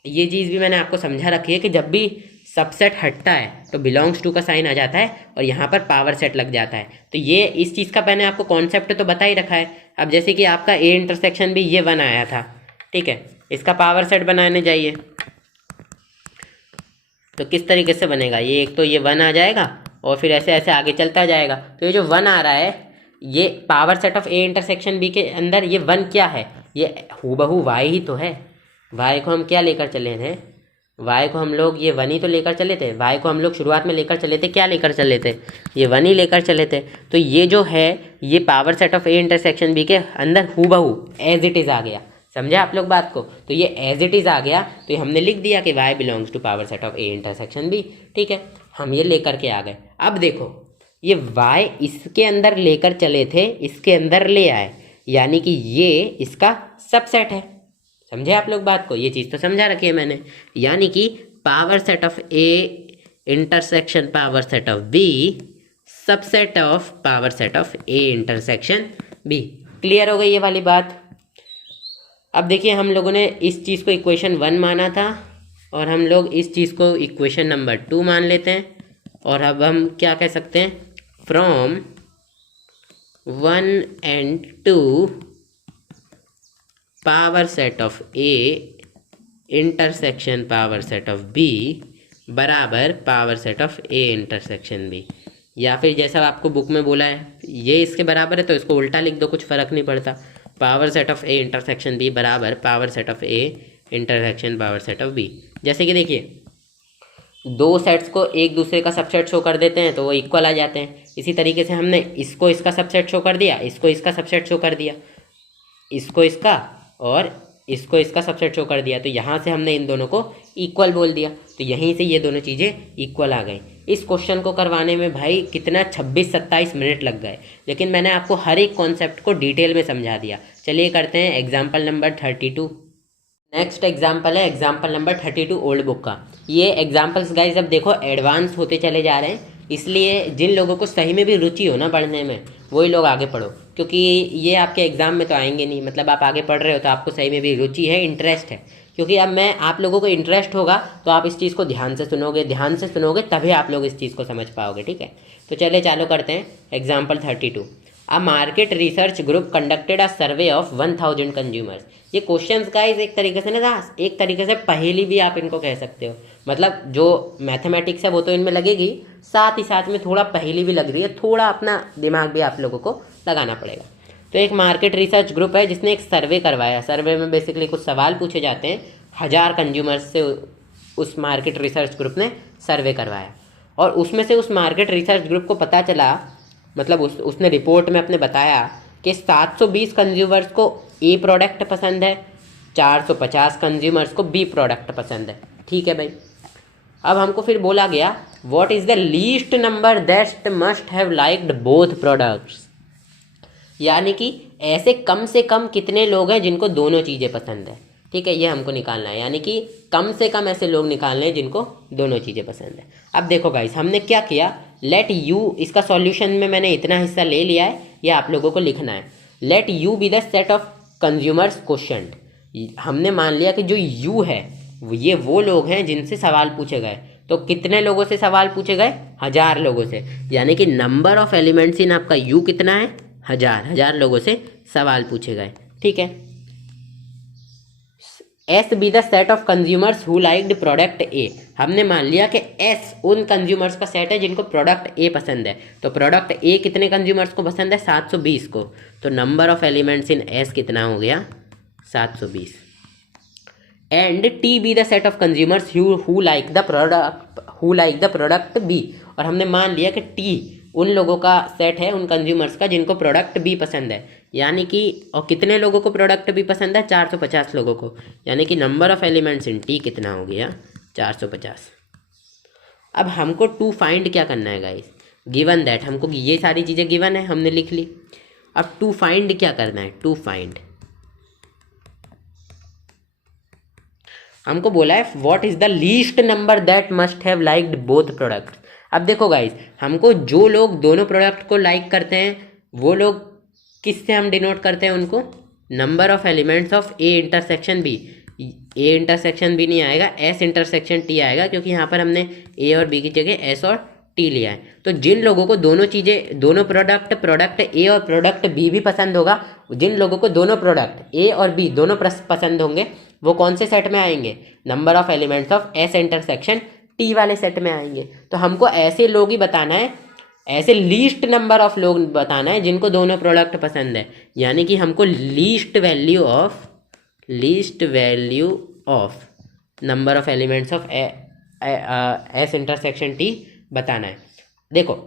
ये चीज़ भी मैंने आपको समझा रखी है कि जब भी सबसेट हटता है तो बिलोंग्स टू का साइन आ जाता है और यहाँ पर पावर सेट लग जाता है। तो ये इस चीज़ का मैंने आपको कॉन्सेप्ट तो बता ही रखा है। अब जैसे कि आपका ए इंटरसेक्शन भी ये 1 आया था, ठीक है, इसका पावर सेट बनाने जाइए तो किस तरीके से बनेगा, ये एक तो ये 1 आ जाएगा और फिर ऐसे ऐसे आगे चलता जाएगा। तो ये जो 1 आ रहा है ये power set of A intersection B के अंदर ये 1 क्या है, ये हूबहू वाई ही तो है। वाई को हम क्या लेकर चले थे, वाई को हम लोग ये 1 ही तो लेकर चले थे, वाई को हम लोग शुरुआत में लेकर चले थे, क्या लेकर चले थे, ये 1 ही लेकर चले थे। तो ये जो है ये power set of A intersection B के अंदर हूबहू एज इट इज़ आ गया। समझे आप लोग बात को। तो ये एज इट इज़ आ गया तो ये हमने लिख दिया कि Y belongs to power set of A intersection B. ठीक है, हम ये लेकर के आ गए। अब देखो ये वाई इसके अंदर लेकर चले थे, इसके अंदर ले आए, यानी कि ये इसका सबसेट है। समझे आप लोग बात को, ये चीज़ तो समझा रखी है मैंने, यानी कि power set of A intersection power set of B subset of power set of A intersection B. Clear हो गई ये वाली बात। अब देखिए हम लोगों ने इस चीज़ को इक्वेशन 1 माना था और हम लोग इस चीज़ को इक्वेशन नंबर 2 मान लेते हैं, और अब हम क्या कह सकते हैं, from 1 and 2 power set of A intersection power set of B बराबर power set of A intersection B, या फिर जैसा आपको बुक में बोला है ये इसके बराबर है तो इसको उल्टा लिख दो, कुछ फ़र्क नहीं पड़ता। Power set of A intersection B बराबर power set of A intersection power set of B. जैसे कि देखिए दो सेट्स को एक दूसरे का सबसेट शो कर देते हैं तो वो इक्वल आ जाते हैं। इसी तरीके से हमने इसको इसका सबसेट शो कर दिया, इसको इसका सबसेट शो कर दिया, इसको इसका और इसको इसका सबसेट शो कर दिया, तो यहाँ से हमने इन दोनों को इक्वल बोल दिया, तो यहीं से ये दोनों चीज़ें इक्वल आ गई। इस क्वेश्चन को करवाने में भाई कितना 26-27 मिनट लग गए, लेकिन मैंने आपको हर एक कॉन्सेप्ट को डिटेल में समझा दिया। चलिए करते हैं एग्जाम्पल नंबर 32। नेक्स्ट एग्जाम्पल है एग्जाम्पल नंबर 32 ओल्ड बुक का। ये एग्जाम्पल्स गाइस अब देखो एडवांस होते चले जा रहे हैं, इसलिए जिन लोगों को सही में भी रुचि हो ना पढ़ने में, वही लोग आगे पढ़ो, क्योंकि ये आपके एग्ज़ाम में तो आएंगे नहीं। मतलब आप आगे पढ़ रहे हो तो आपको सही में भी रुचि है, इंटरेस्ट है, क्योंकि अब मैं आप लोगों को इंटरेस्ट होगा तो आप इस चीज़ को ध्यान से सुनोगे तभी आप लोग इस चीज़ को समझ पाओगे। ठीक है, तो चलिए चालू करते हैं example 32। A market research group conducted a survey of 1000 consumers. ये क्वेश्चंस गाइस एक तरीके से ना, एक तरीके से पहेली भी आप इनको कह सकते हो। मतलब जो मैथमेटिक्स है वो तो इनमें लगेगी, साथ ही साथ में थोड़ा पहेली भी लग रही है, थोड़ा अपना दिमाग भी आप लोगों को लगाना पड़ेगा। तो एक मार्केट रिसर्च ग्रुप है जिसने एक सर्वे करवाया। सर्वे में बेसिकली कुछ सवाल पूछे जाते हैं, 1000 कंज्यूमर्स से उस मार्केट रिसर्च ग्रुप ने सर्वे करवाया, और उसमें से उस मार्केट रिसर्च ग्रुप को पता चला, मतलब उसने रिपोर्ट में अपने बताया कि 720 कंज्यूमर्स को ए प्रोडक्ट पसंद है, 450 कंज्यूमर्स को बी प्रोडक्ट पसंद है। ठीक है भाई, अब हमको फिर बोला गया what is the least number that must have liked both products. यानी कि ऐसे कम से कम कितने लोग हैं जिनको दोनों चीज़ें पसंद है। ठीक है, ये हमको निकालना है, यानी कि कम से कम ऐसे लोग निकालने हैं जिनको दोनों चीज़ें पसंद है। अब देखो गाइस, हमने क्या किया, लेट यू, इसका सॉल्यूशन में मैंने इतना हिस्सा ले लिया है, ये आप लोगों को लिखना है। Let you B the set of consumers question. हमने मान लिया कि जो यू है ये वो लोग हैं जिनसे सवाल पूछे गए। तो कितने लोगों से सवाल पूछे गए, 1000 लोगों से, यानी कि नंबर ऑफ एलिमेंट्स इन आपका यू कितना है, 1000 लोगों से सवाल पूछे गए। ठीक है, S be the set of consumers who liked product ए। हमने मान लिया कि एस उन कंज्यूमर्स का सेट है जिनको प्रोडक्ट ए पसंद है। तो प्रोडक्ट ए कितने कंज्यूमर्स को पसंद है, 720 को। तो number of elements in S कितना हो गया, 720। And T be the set of consumers who like the product B. और हमने मान लिया कि टी उन लोगों का सेट है, उन कंज्यूमर्स का जिनको प्रोडक्ट बी पसंद है, यानी कि और कितने लोगों को प्रोडक्ट बी पसंद है, 450 लोगों को। यानी कि number of elements in T कितना हो गया, 450। अब हमको टू फाइंड क्या करना है गाइस, गिवन दैट, हमको ये सारी चीज़ें गिवन है, हमने लिख ली। अब टू फाइंड क्या करना है, टू फाइंड हमको बोला है what is the least number that must have liked both product. अब देखो गाइस, हमको जो लोग दोनों प्रोडक्ट को लाइक करते हैं वो लोग किससे हम डिनोट करते हैं उनको, number of elements of A intersection B. A intersection B नहीं आएगा, एस इंटरसेक्शन टी आएगा, क्योंकि यहाँ पर हमने ए और बी की जगह एस और टी लिया है। तो जिन लोगों को दोनों चीज़ें, दोनों प्रोडक्ट ए और प्रोडक्ट बी भी पसंद होगा, जिन लोगों को दोनों प्रोडक्ट ए और बी दोनों पसंद होंगे, वो कौन से सेट में आएंगे, number of elements of S intersection T वाले सेट में आएंगे। तो हमको ऐसे लोग ही बताना है, ऐसे लीस्ट नंबर ऑफ लोग बताना है जिनको दोनों प्रोडक्ट पसंद है। यानी कि हमको least value of number of elements of S intersection T बताना है। देखो,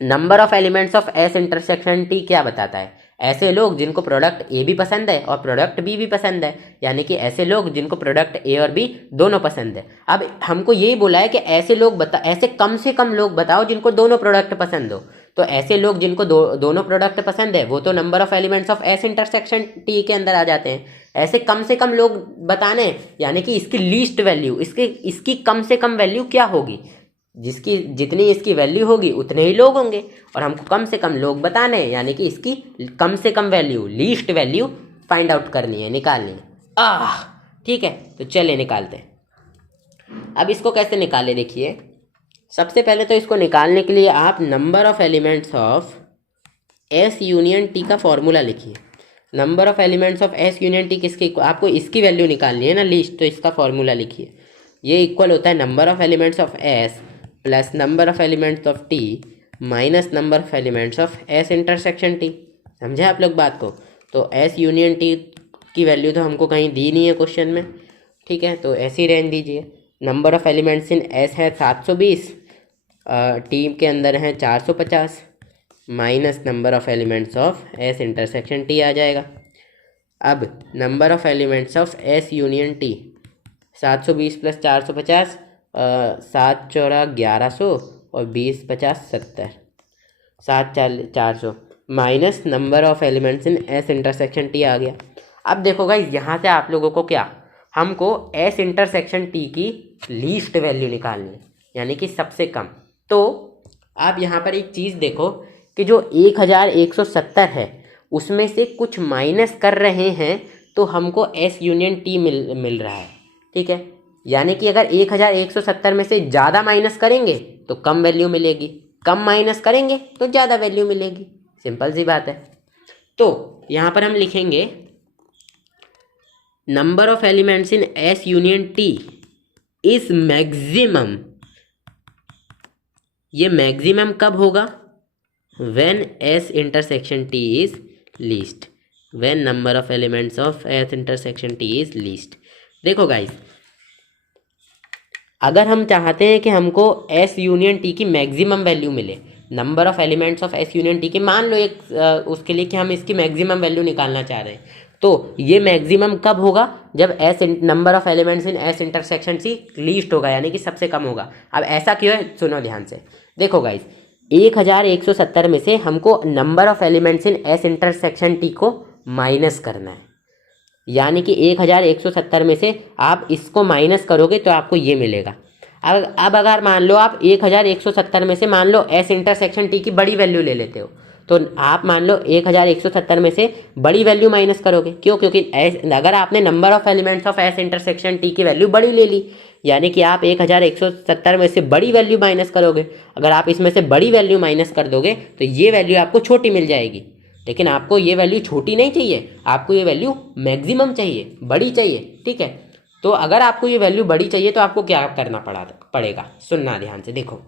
number of elements of S intersection T क्या बताता है, ऐसे लोग जिनको प्रोडक्ट ए भी पसंद है और प्रोडक्ट बी भी पसंद है, यानी कि ऐसे लोग जिनको प्रोडक्ट ए और बी दोनों पसंद है। अब हमको यही बोला है कि ऐसे कम से कम लोग बताओ जिनको दोनों प्रोडक्ट पसंद हो। तो ऐसे लोग जिनको दोनों प्रोडक्ट पसंद है वो तो number of elements of S intersection T के अंदर आ जाते हैं। ऐसे कम से कम लोग बताने, यानी कि इसकी लीस्ट वैल्यू, इसकी कम से कम वैल्यू क्या होगी, जिसकी जितनी इसकी वैल्यू होगी उतने ही लोग होंगे, और हमको कम से कम लोग बताने हैं, यानी कि इसकी कम से कम value, least value find out करनी है, निकालनी है। ठीक है, तो चले निकालते हैं। अब इसको कैसे निकाले, देखिए सबसे पहले तो इसको निकालने के लिए आप number of elements of S union T का फॉर्मूला लिखिए। Number of elements of S union T किसकी, आपको इसकी वैल्यू निकालनी है ना, लीस्ट, तो इसका फॉर्मूला लिखिए। ये इक्वल होता है number of elements of S plus number of elements of T minus number of elements of S intersection T. समझे आप लोग बात को। तो एस यूनियन टी की वैल्यू तो हमको कहीं दी नहीं है क्वेश्चन में, ठीक है, तो ऐसे ही रहने दीजिए। Number of elements in S है 720, टी के अंदर है 450 minus number of elements of S intersection T आ जाएगा। अब number of elements of S union T, 720 plus 450, 7 चौड़ा 1100 और 20 50 70, 400 minus number of elements in S intersection T आ गया। अब देखो गाइस, यहाँ से आप लोगों को क्या, हमको एस इंटरसेक्शन टी की लीस्ट वैल्यू निकालनी है, यानी कि सबसे कम। तो आप यहाँ पर एक चीज़ देखो कि जो 1170 है उसमें से कुछ माइनस कर रहे हैं तो हमको एस यूनियन टी मिल रहा है, ठीक है। यानी कि अगर 1170 में से ज़्यादा माइनस करेंगे तो कम वैल्यू मिलेगी, कम माइनस करेंगे तो ज़्यादा वैल्यू मिलेगी, सिंपल सी बात है। तो यहाँ पर हम लिखेंगे number of elements in S union T is maximum. ये मैक्सिमम कब होगा? When S intersection T is least, when number of elements of S intersection T is least. देखो गाइस, अगर हम चाहते हैं कि हमको एस यूनियन टी की मैक्सिमम वैल्यू मिले, number of elements of S union T के, मान लो एक उसके लिए कि हम इसकी मैक्सिमम वैल्यू निकालना चाह रहे हैं, तो ये मैक्सिमम कब होगा? जब S number of elements in S intersection C least होगा, यानी कि सबसे कम होगा। अब ऐसा क्यों है, सुनो ध्यान से। देखो गाइस, 1170 में से हमको number of elements in S intersection T को माइनस करना है, यानी कि 1170 में से आप इसको माइनस करोगे तो आपको ये मिलेगा। अब अगर मान लो आप 1170 में से मान लो एस इंटरसेक्शन टी की बड़ी वैल्यू ले लेते हो, तो आप मान लो 1170 में से बड़ी वैल्यू माइनस करोगे। क्यों? क्योंकि अगर आपने number of elements of S intersection T की वैल्यू बड़ी ले ली, यानी कि आप 1170 में से बड़ी वैल्यू माइनस करोगे। अगर आप इसमें से बड़ी वैल्यू माइनस कर दोगे तो ये वैल्यू आपको छोटी मिल जाएगी, लेकिन आपको ये वैल्यू छोटी नहीं चाहिए, आपको ये वैल्यू मैक्सिमम चाहिए, बड़ी चाहिए, ठीक है। तो अगर आपको ये वैल्यू बड़ी चाहिए तो आपको क्या करना पड़ेगा, सुनना ध्यान से। देखो,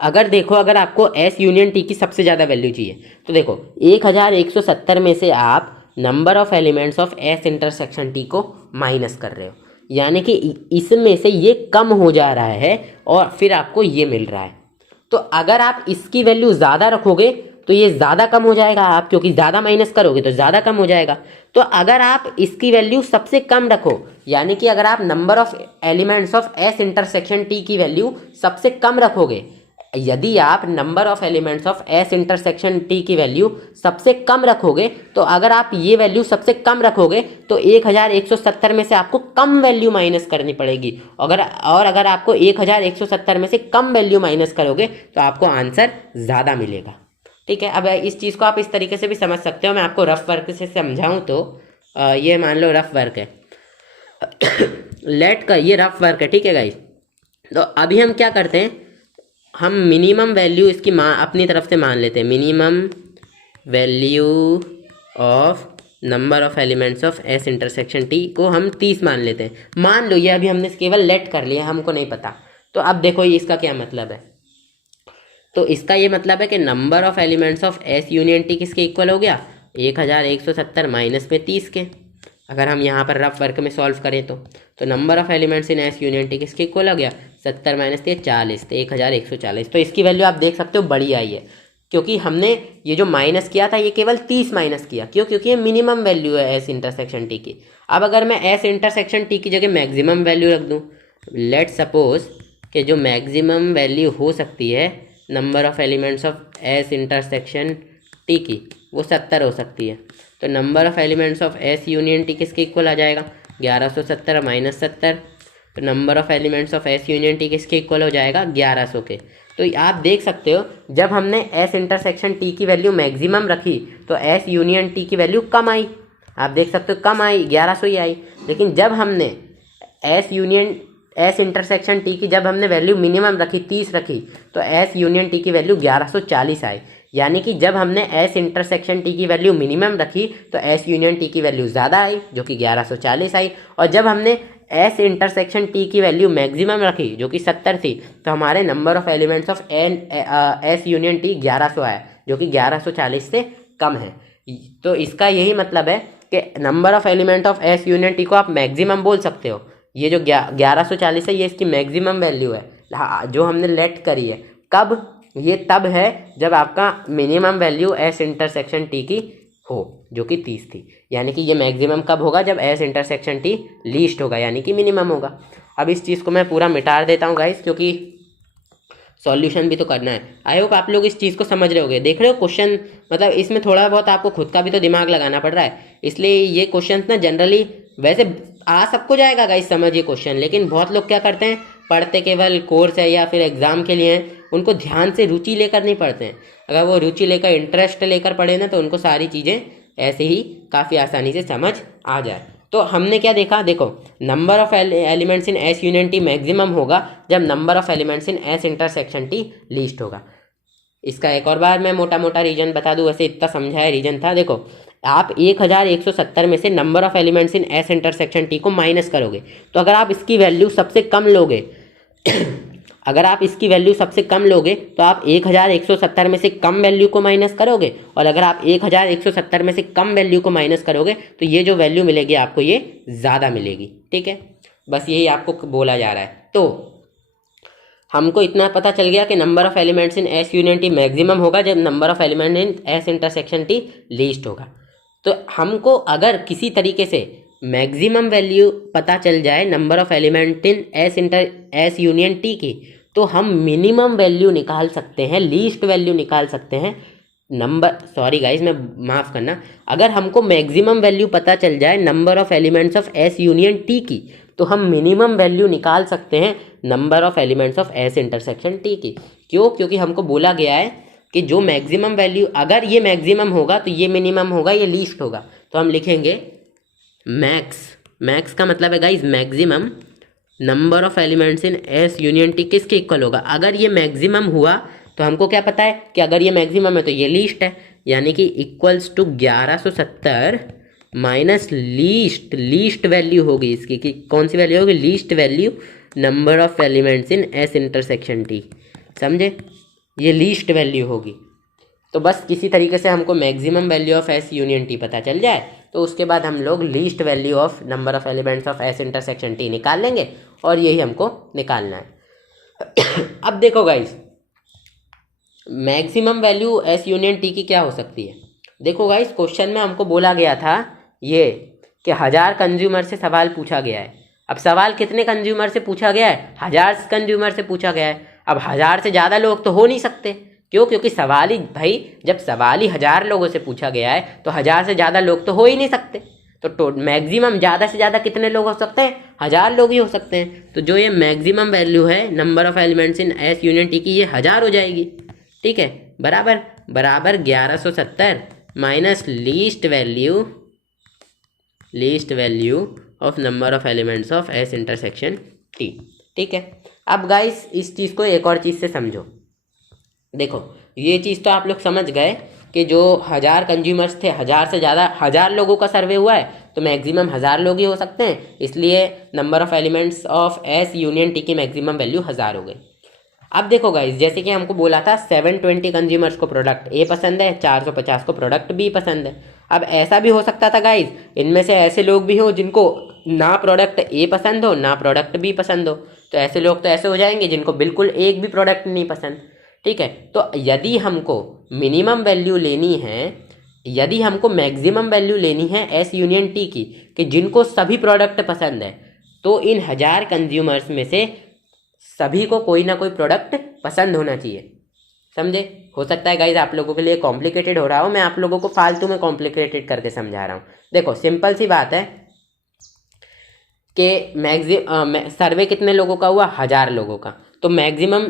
अगर आपको एस यूनियन टी की सबसे ज़्यादा वैल्यू चाहिए, तो देखो 1170 में से आप number of elements of S intersection T को माइनस कर रहे हो, यानी कि इसमें से ये कम हो जा रहा है और फिर आपको ये मिल रहा है। तो अगर आप इसकी वैल्यू ज़्यादा रखोगे तो ये ज़्यादा कम हो जाएगा, आप क्योंकि ज़्यादा माइनस करोगे तो ज़्यादा कम हो जाएगा। तो अगर आप इसकी वैल्यू सबसे कम रखो, यानी कि अगर आप number of elements of S intersection T की वैल्यू सबसे कम रखोगे, यदि आप number of elements of S intersection T की वैल्यू सबसे कम रखोगे, तो अगर आप ये वैल्यू सबसे कम रखोगे तो 1170 में से आपको कम वैल्यू माइनस करनी पड़ेगी। अगर आपको 1170 में से कम वैल्यू माइनस करोगे तो आपको आंसर ज़्यादा मिलेगा, ठीक है। अब इस चीज़ को आप इस तरीके से भी समझ सकते हो। मैं आपको रफ वर्क से समझाऊं तो ये मान लो रफ वर्क है लेट का ये रफ वर्क है, ठीक है गाइस। तो अभी हम क्या करते हैं, हम मिनिमम वैल्यू इसकी अपनी तरफ से मान लेते हैं। Minimum value of number of elements of S intersection T को हम 30 मान लेते हैं। मान लो ये अभी हमने केवल लेट कर लिया, हमको नहीं पता। तो अब देखो ये इसका क्या मतलब है, तो इसका ये मतलब है कि number of elements of S union T किसके इक्वल हो गया, 1170 माइनस में 30 के। अगर हम यहाँ पर रफ वर्क में सॉल्व करें तो number of elements in S union T किसके इक्वल हो गया, 70 माइनस 40, तो 1140। तो इसकी वैल्यू आप देख सकते हो बड़ी आई है, क्योंकि हमने ये जो माइनस किया था ये केवल 30 माइनस किया। क्यों? क्योंकि ये मिनिमम वैल्यू है एस इंटरसेक्शन टी की। अब अगर मैं एस इंटरसेक्शन टी की जगह मैक्सिमम वैल्यू रख दूँ, लेट सपोज कि जो मैक्सिमम वैल्यू हो सकती है number of elements of S intersection T की वो 70 हो सकती है। तो number of elements of S union T किसके इक्वल आ जाएगा, 1170 माइनस 70। तो number of elements of S union T किसके इक्वल हो जाएगा, 1100 के। तो आप देख सकते हो जब हमने एस इंटरसेक्शन टी की वैल्यू मैक्सिमम रखी तो एस यूनियन टी की वैल्यू कम आई, आप देख सकते हो कम आई, 1100 ही आई। लेकिन जब हमने एस इंटरसेक्शन टी की जब हमने वैल्यू मिनिमम रखी 30 रखी, तो एस यूनियन टी की वैल्यू 1140 आई। यानी कि जब हमने एस इंटरसेक्शन टी की वैल्यू मिनिमम रखी तो एस यूनियन टी की वैल्यू ज़्यादा आई जो कि 1140 आई, और जब हमने एस इंटरसेक्शन टी की वैल्यू मैक्सिमम रखी जो कि 70 थी, तो हमारे number of elements of S union T 1100 आया जो कि 1140 से कम है। तो इसका यही मतलब है कि number of element of S union T को आप मैक्सिमम बोल सकते हो। ये जो 1140 है ये इसकी मैक्सिमम वैल्यू है जो हमने लेट करी है। कब? ये तब है जब आपका minimum value S intersection T की हो, जो कि 30 थी। यानी कि ये मैक्सिमम कब होगा, जब एस इंटरसेक्शन टी लीस्ट होगा, यानी कि मिनिमम होगा। अब इस चीज़ को मैं पूरा मिटा देता हूँ गाइस, क्योंकि सॉल्यूशन भी तो करना है। आई होप आप लोग इस चीज़ को समझ रहे होगे। देख रहे हो क्वेश्चन, मतलब इसमें थोड़ा बहुत आपको खुद का भी तो दिमाग लगाना पड़ रहा है। इसलिए ये क्वेश्चन ना जनरली वैसे आ सबको जाएगा गाइस समझ ये क्वेश्चन, लेकिन बहुत लोग क्या करते हैं, पढ़ते केवल कोर्स है या फिर एग्जाम के लिए हैं, उनको ध्यान से रुचि लेकर नहीं पढ़ते हैं। अगर वो रुचि लेकर, इंटरेस्ट लेकर पढ़े ना, तो उनको सारी चीज़ें ऐसे ही काफ़ी आसानी से समझ आ जाए। तो हमने क्या देखा, देखो number of elements in S union T maximum होगा जब number of elements in S intersection T least होगा। इसका एक और बार मैं मोटा मोटा रीजन बता दूं, वैसे इतना समझाया रीजन था। देखो आप 1170 में से number of elements in S intersection T को माइनस करोगे, तो अगर आप इसकी वैल्यू सबसे कम लोगे अगर आप इसकी वैल्यू सबसे कम लोगे तो आप 1170 में से कम वैल्यू को माइनस करोगे, और अगर आप 1170 में से कम वैल्यू को माइनस करोगे तो ये जो वैल्यू मिलेगी आपको ये ज़्यादा मिलेगी। ठीक है, बस यही आपको बोला जा रहा है। तो हमको इतना पता चल गया कि number of elements in S union T maximum होगा जब number of element in S intersection T least होगा। तो हमको अगर किसी तरीके से मैक्सिमम वैल्यू पता चल जाए number of element in S union T की, तो हम मिनिमम वैल्यू निकाल सकते हैं, लीस्ट वैल्यू निकाल सकते हैं। सॉरी गाइज, मैं माफ़ करना, अगर हमको मैक्सिमम वैल्यू पता चल जाए number of elements of S union T की, तो हम मिनिमम वैल्यू निकाल सकते हैं number of elements of S intersection T की। क्यों? क्योंकि हमको बोला गया है कि जो मैक्सिमम वैल्यू, अगर ये मैक्सिमम होगा तो ये मिनिमम होगा, ये लीस्ट होगा। तो हम लिखेंगे मैक्स का मतलब है guys maximum number of elements in S union T किसके इक्वल होगा। अगर ये मैक्सिमम हुआ तो हमको क्या पता है कि अगर ये मैक्सिमम है तो ये लीस्ट है, यानी कि equals to 1170 minus least value होगी इसकी, कि कौन सी वैल्यू होगी, least value number of elements in S intersection T. समझे, ये लीस्ट वैल्यू होगी। तो बस किसी तरीके से हमको maximum value of S union T पता चल जाए, तो उसके बाद हम लोग least value of number of elements of S intersection T निकाल लेंगे, और यही हमको निकालना है। अब देखो guys, maximum value S union T की क्या हो सकती है। देखो गाइस, क्वेश्चन में हमको बोला गया था ये कि 1000 कंज्यूमर से सवाल पूछा गया है। अब सवाल कितने कंज्यूमर से पूछा गया है, 1000 कंज्यूमर से पूछा गया है। अब 1000 से ज़्यादा लोग तो हो नहीं सकते। क्यों? क्योंकि सवाल ही भाई, जब सवाल ही 1000 लोगों से पूछा गया है तो 1000 से ज़्यादा लोग तो हो ही नहीं सकते। तो मैक्सिमम ज़्यादा से ज़्यादा कितने लोग हो सकते हैं, 1000 लोग ही हो सकते हैं। तो जो ये मैक्सिमम वैल्यू है number of elements in S union T की, ये 1000 हो जाएगी। ठीक है, बराबर 1170 minus least value of number of elements of S intersection T. ठीक है, अब गाइस इस चीज़ को एक और चीज़ से समझो। देखो ये चीज़ तो आप लोग समझ गए कि जो 1000 कंज्यूमर्स थे, 1000 से ज़्यादा, 1000 लोगों का सर्वे हुआ है तो मैक्सिमम 1000 लोग ही हो सकते हैं, इसलिए number of elements of S union T की मैक्सिमम वैल्यू 1000 हो गई। अब देखो गाइस, जैसे कि हमको बोला था 720 कंज्यूमर्स को प्रोडक्ट ए पसंद है, 450 को प्रोडक्ट बी पसंद है। अब ऐसा भी हो सकता था गाइस, इनमें से ऐसे लोग भी हो जिनको ना प्रोडक्ट ए पसंद हो ना प्रोडक्ट बी पसंद हो। तो ऐसे लोग तो ऐसे हो जाएंगे जिनको बिल्कुल एक भी प्रोडक्ट नहीं पसंद। ठीक है, तो यदि हमको मिनिमम वैल्यू लेनी है, यदि हमको मैक्सिमम वैल्यू लेनी है एस यूनियन टी की, कि जिनको सभी प्रोडक्ट पसंद है, तो इन 1000 कंज्यूमर्स में से सभी को कोई ना कोई प्रोडक्ट पसंद होना चाहिए। समझे? हो सकता है गाइज आप लोगों के लिए कॉम्प्लिकेटेड हो रहा हो, मैं आप लोगों को फालतू में कॉम्प्लिकेटेड करके समझा रहा हूँ। देखो सिंपल सी बात है कि सर्वे कितने लोगों का हुआ, 1000 लोगों का। तो मैक्सिमम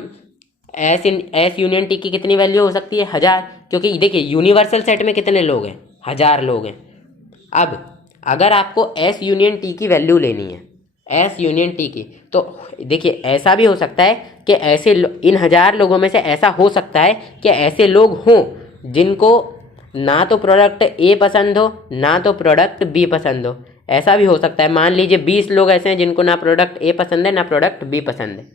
एस यूनियन टी की कितनी वैल्यू हो सकती है, 1000, क्योंकि देखिए यूनिवर्सल सेट में कितने लोग हैं, 1000 लोग हैं। अब अगर आपको एस यूनियन टी की वैल्यू लेनी है, एस यूनियन टी की, तो देखिए ऐसा भी हो सकता है कि इन 1000 लोगों में से ऐसा हो सकता है कि ऐसे लोग हों जिनको ना तो प्रोडक्ट ए पसंद हो ना तो प्रोडक्ट बी पसंद हो। ऐसा भी हो सकता है, मान लीजिए 20 लोग ऐसे हैं जिनको ना प्रोडक्ट ए पसंद है ना प्रोडक्ट बी पसंद है,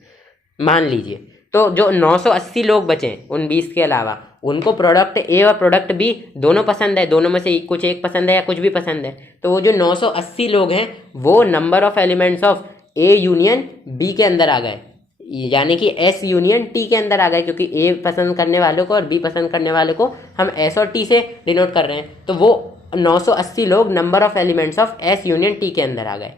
मान लीजिए। तो जो 980 लोग बचे उन 20 के अलावा, उनको प्रोडक्ट ए और प्रोडक्ट बी दोनों पसंद है, दोनों में से कुछ एक पसंद है या कुछ भी पसंद है। तो वो जो 980 लोग हैं वो number of elements of A union B के अंदर आ गए। यानी कि एस यूनियन टी के अंदर आ गए, क्योंकि ए पसंद करने वालों को और बी पसंद करने वाले को हम एस और टी से डिनोट कर रहे हैं। तो वो 980 लोग number of elements of S union T के अंदर आ गए।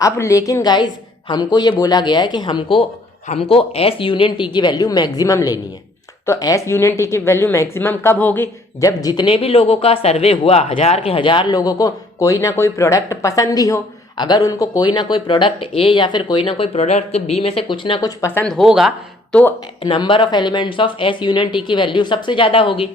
अब लेकिन गाइज हमको ये बोला गया है कि हमको एस यूनियन टी की वैल्यू मैक्सिमम लेनी है। तो एस यूनियन टी की वैल्यू मैक्सिमम कब होगी? जब जितने भी लोगों का सर्वे हुआ, 1000 के 1000 लोगों को कोई ना कोई प्रोडक्ट पसंद ही हो। अगर उनको कोई ना कोई प्रोडक्ट ए या फिर कोई ना कोई प्रोडक्ट बी में से कुछ ना कुछ पसंद होगा तो number of elements of S union T की वैल्यू सबसे ज़्यादा होगी।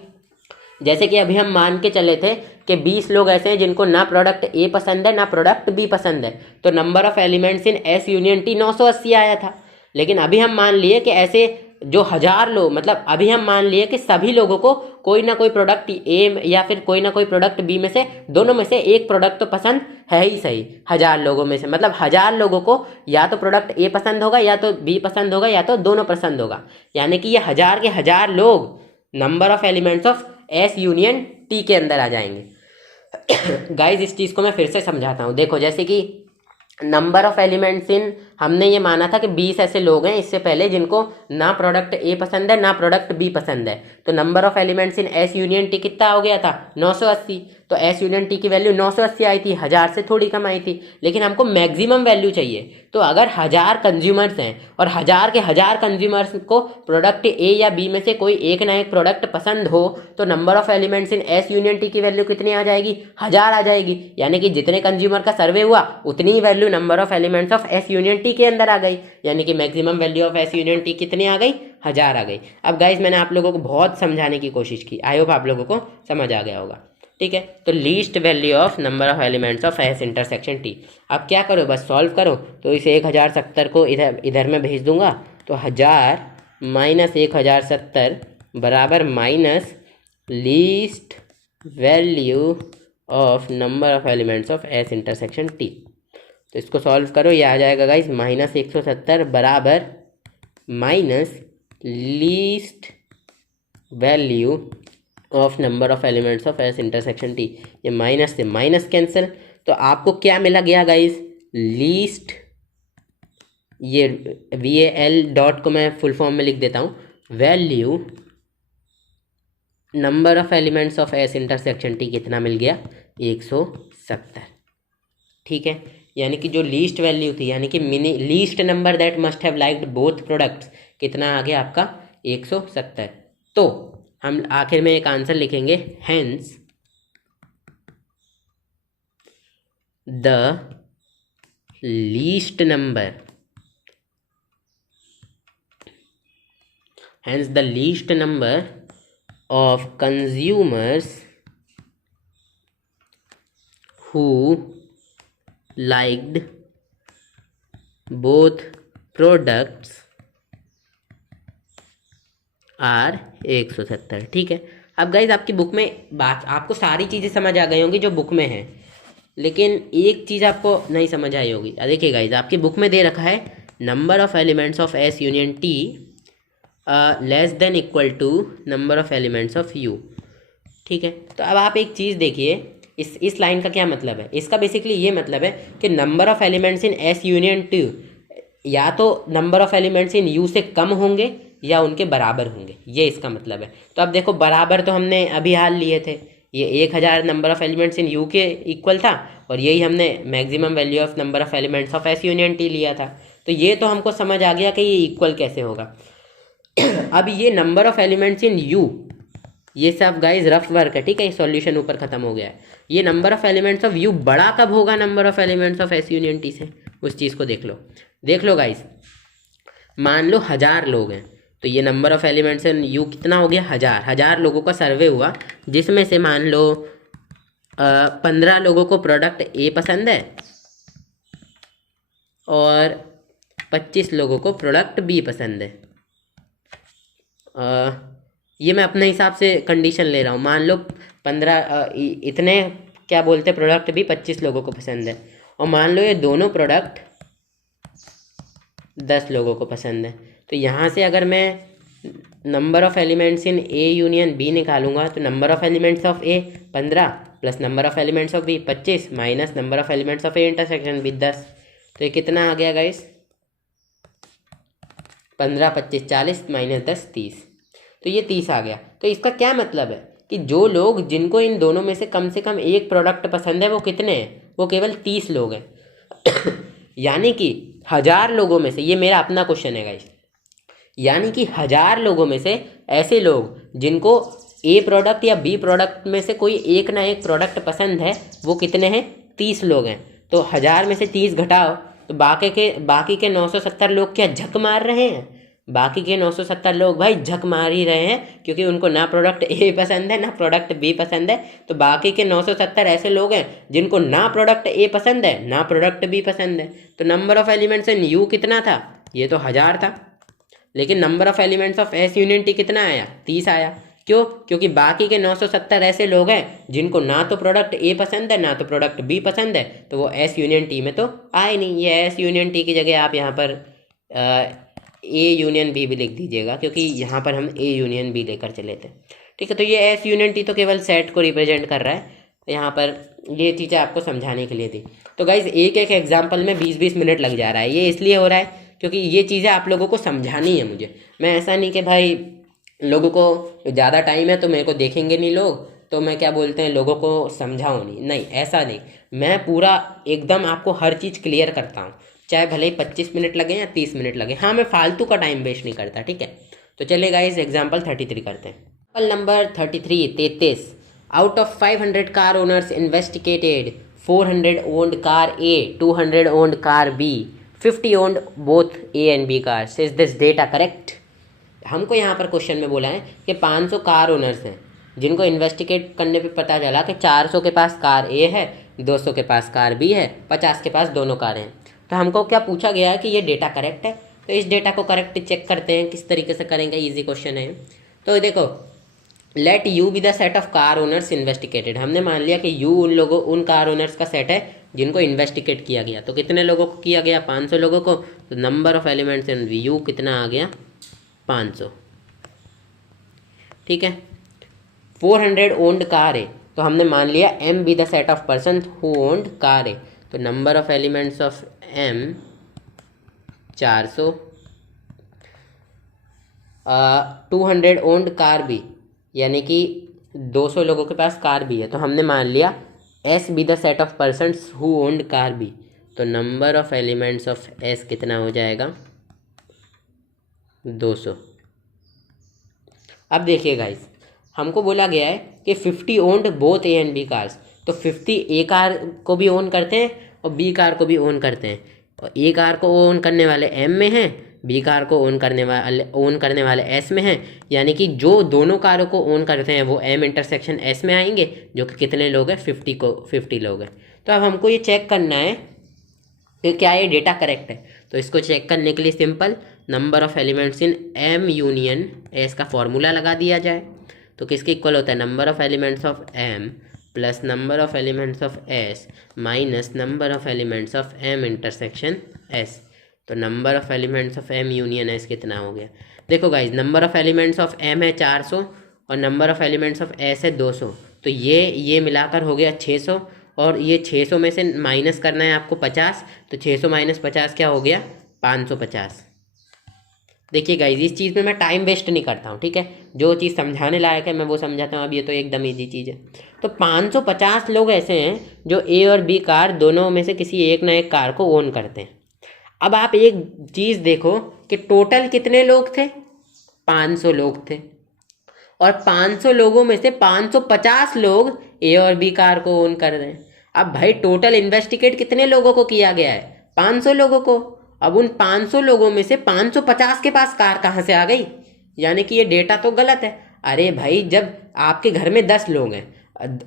जैसे कि अभी हम मान के चले थे कि 20 लोग ऐसे हैं जिनको ना प्रोडक्ट ए पसंद है ना प्रोडक्ट बी पसंद है, तो number of elements in S union T 980 आया था। लेकिन अभी हम मान लिए कि ऐसे जो 1000 लोग, मतलब अभी हम मान लिए कि सभी लोगों को कोई ना कोई प्रोडक्ट ए या फिर कोई ना कोई प्रोडक्ट बी में से, दोनों में से एक प्रोडक्ट तो पसंद है ही सही। 1000 लोगों में से मतलब 1000 लोगों को या तो प्रोडक्ट ए पसंद होगा या तो बी पसंद होगा या तो दोनों पसंद होगा। यानी कि ये 1000 के 1000 लोग number of elements of S union T के अंदर आ जाएंगे। गाइज इस चीज़ को मैं फिर से समझाता हूँ। देखो जैसे कि नंबर ऑफ एलिमेंट्स इन, हमने ये माना था कि 20 ऐसे लोग हैं इससे पहले जिनको ना प्रोडक्ट ए पसंद है ना प्रोडक्ट बी पसंद है। तो number of elements in S union T कितना हो गया था? 980। तो एस यूनियन टी की वैल्यू 980 आई थी, 1000 से थोड़ी कम आई थी। लेकिन हमको मैक्सिमम वैल्यू चाहिए। तो अगर 1000 कंज्यूमर्स हैं और 1000 के 1000 कंज्यूमर्स को प्रोडक्ट ए या बी में से कोई एक ना एक प्रोडक्ट पसंद हो, तो number of elements in S union T की वैल्यू कितनी आ जाएगी? 1000 आ जाएगी। यानी कि जितने कंज्यूमर का सर्वे हुआ उतनी ही value number of elements of S union T के अंदर आ गई। यानी कि maximum value of S union T कितनी आ गई? 1000 आ गई। अब गाइज मैंने आप लोगों को बहुत समझाने की कोशिश की, आई होप आप लोगों को समझ आ गया होगा। ठीक है, तो least value of number of elements of S intersection T. अब क्या करो, बस सॉल्व करो। तो इस 1070 को इधर में भेज दूंगा। तो 1000 माइनस 1070 बराबर minus least value of number of elements of S intersection T. तो इसको सॉल्व करो, ये आ जाएगा गाइज माइनस 170 बराबर minus least value of number of elements of S intersection T. ये माइनस से माइनस कैंसिल, तो आपको क्या मिला गया गाइज? लीस्ट, ये VAL डॉट को मैं फुल फॉर्म में लिख देता हूँ, value number of elements of S intersection T कितना मिल गया? 170। ठीक है, यानी कि जो लीस्ट वैल्यू थी, यानी कि mini least number that must have liked both products, कितना आ गया आपका? 170। तो हम आखिर में एक आंसर लिखेंगे, hence the least number, hence the least number of consumers who liked both products are 170। ठीक है, अब गाइज आपकी बुक में बात, आपको सारी चीज़ें समझ आ गई होंगी जो बुक में है, लेकिन एक चीज़ आपको नहीं समझ आई होगी। देखिए गाइज आपकी बुक में दे रखा है number of elements of S union T less than equal to number of elements of U. ठीक है, तो अब आप एक चीज़ देखिए, इस लाइन का क्या मतलब है? इसका बेसिकली ये मतलब है कि number of elements in S union T या तो number of elements in you से कम होंगे या उनके बराबर होंगे, ये इसका मतलब है। तो अब देखो बराबर तो हमने अभी हाल लिए थे, ये 1000 number of elements in you के इक्वल था और यही हमने maximum value of number of elements of S union T लिया था। तो ये तो हमको समझ आ गया कि ये इक्वल कैसे होगा। अब ये number of elements in you, ये सब गाइज रफ वर्क है। ठीक है, सॉल्यूशन ऊपर खत्म हो गया है। ये number of elements of you बड़ा कब होगा number of elements of S union T से? उस चीज़ को देख लो गाइज। मान लो 1000 लोग हैं, तो ये number of elements in you कितना हो गया? 1000 लोगों का सर्वे हुआ, जिसमें से मान लो 15 लोगों को प्रोडक्ट ए पसंद है और 25 लोगों को प्रोडक्ट बी पसंद है। ये मैं अपने हिसाब से कंडीशन ले रहा हूँ। मान लो 15 इतने क्या बोलते प्रोडक्ट भी 25 लोगों को पसंद है, और मान लो ये दोनों प्रोडक्ट 10 लोगों को पसंद है। तो यहाँ से अगर मैं number of elements in A union B निकालूंगा तो number of elements of A 15 plus number of elements of B 25 minus number of elements of A intersection B 10। तो ये कितना आ गया गाइस? 15 25 40 माइनस 10 30, तो ये 30 आ गया। तो इसका क्या मतलब है कि जो लोग जिनको इन दोनों में से कम एक प्रोडक्ट पसंद है वो कितने हैं, वो केवल 30 लोग हैं। यानी कि 1000 लोगों में से, ये मेरा अपना क्वेश्चन है गाइस, यानी कि 1000 लोगों में से ऐसे लोग जिनको ए प्रोडक्ट या बी प्रोडक्ट में से कोई एक ना एक प्रोडक्ट पसंद है वो कितने हैं, 30 लोग हैं। तो 1000 में से 30 घटाओ तो बाकी के 970 लोग क्या झक मार रहे हैं, बाकी के 970 लोग भाई झक मार ही रहे हैं, क्योंकि उनको ना प्रोडक्ट ए पसंद है ना प्रोडक्ट बी पसंद है। तो बाकी के 970 ऐसे लोग हैं जिनको ना प्रोडक्ट ए पसंद है ना प्रोडक्ट बी पसंद है। तो number of elements in you कितना था, ये तो 1000 था, लेकिन number of elements of S union T कितना आया, 30 आया। क्यों, क्योंकि बाकी के 970 ऐसे लोग हैं जिनको ना तो प्रोडक्ट ए पसंद है ना तो प्रोडक्ट बी पसंद है, तो वो एस यूनियन टी में तो आए नहीं। ये एस यूनियन टी की जगह आप यहाँ पर ए यूनियन बी भी लिख दीजिएगा, क्योंकि यहाँ पर हम ए यूनियन बी लेकर चले थे। ठीक है, तो ये एस यूनियन टी तो केवल सेट को रिप्रेजेंट कर रहा है, यहाँ पर ये चीज़ें आपको समझाने के लिए थी। तो गाइज एक एक एग्जाम्पल में 20-20 मिनट लग जा रहा है। ये इसलिए हो रहा है क्योंकि ये चीज़ें आप लोगों को समझानी है मुझे। मैं ऐसा नहीं कि भाई लोगों को ज़्यादा टाइम है तो मेरे को देखेंगे नहीं लोग, तो मैं क्या बोलते हैं लोगों को समझाऊँ नहीं, ऐसा नहीं। मैं पूरा एकदम आपको हर चीज़ क्लियर करता हूँ, चाहे भले ही 25 मिनट लगे या 30 मिनट लगे। हाँ, मैं फालतू का टाइम वेस्ट नहीं करता, ठीक है। तो चलिए गाइस एग्जाम्पल 33 करते हैं। Example number 33। Out of 500 car owners investigated, 400 owned car A, 200 owned car B, 50 owned both A and B cars. Is this data correct? हमको यहाँ पर क्वेश्चन में बोला है कि 500 कार ओनर्स हैं जिनको इन्वेस्टिगेट करने पे पता चला कि 400 के पास कार ए है, 200 के पास कार बी है, 50 के पास दोनों कारें हैं। तो हमको क्या पूछा गया है कि ये डेटा करेक्ट है। तो इस डेटा को करेक्ट चेक करते हैं, किस तरीके से करेंगे, इजी क्वेश्चन है। तो देखो, let you B the set of car owners investigated. हमने मान लिया कि यू उन कार ओनर्स का सेट है जिनको इन्वेस्टिगेट किया गया। तो कितने लोगों को किया गया, 500 लोगों को। तो number of elements in you कितना आ गया, 500। ठीक है, 400 ओन्ड कार है, तो हमने मान लिया M be the set of person who owned car है। तो number of elements of M 400। 200 owned car B, यानी कि 200 लोगों के पास कार बी है, तो हमने मान लिया S be the set of persons who owned car B. तो number of elements of S कितना हो जाएगा, 200। अब देखिए गाइस, हमको बोला गया है कि 50 owned both A and B cars. तो 50 ए कार को भी ओन करते हैं और बी कार को भी ओन करते हैं। और ए कार को ओन करने वाले एम में हैं, बी कार को ओन करने वाले एस में हैं। यानी कि जो दोनों कारों को ओन करते हैं वो एम इंटरसेक्शन एस में आएंगे, जो कि कितने लोग हैं, 50 लोग हैं। तो अब हमको ये चेक करना है कि क्या ये डेटा करेक्ट है। तो इसको चेक करने के लिए simple number of elements in M union S का फॉर्मूला लगा दिया जाए। तो किसके इक्वल होता है, number of elements of M plus number of elements of S minus number of elements of M intersection S. तो number of elements of M union S कितना हो गया, देखो guys, number of elements of M है 400 और number of elements of S है 200। तो ये मिलाकर हो गया 600, और ये 600 में से माइनस करना है आपको 50। तो 600 माइनस 50 क्या हो गया, 550। देखिए गाइज, इस चीज़ में मैं टाइम वेस्ट नहीं करता हूँ, ठीक है। जो चीज़ समझाने लायक है मैं वो समझाता हूँ। अब ये तो एकदम ईजी चीज़ है। तो 550 लोग ऐसे हैं जो ए और बी कार दोनों में से किसी एक ना एक कार को ओन करते हैं। अब आप एक चीज़ देखो कि टोटल कितने लोग थे, 500 लोग थे, और 500 लोगों में से 550 लोग ए और बी कार को ओन कर रहे हैं। अब भाई टोटल इन्वेस्टिगेट कितने लोगों को किया गया है, 500 लोगों को। अब उन 500 लोगों में से 550 के पास कार कहाँ से आ गई, यानी कि ये डेटा तो गलत है। अरे भाई, जब आपके घर में 10 लोग हैं,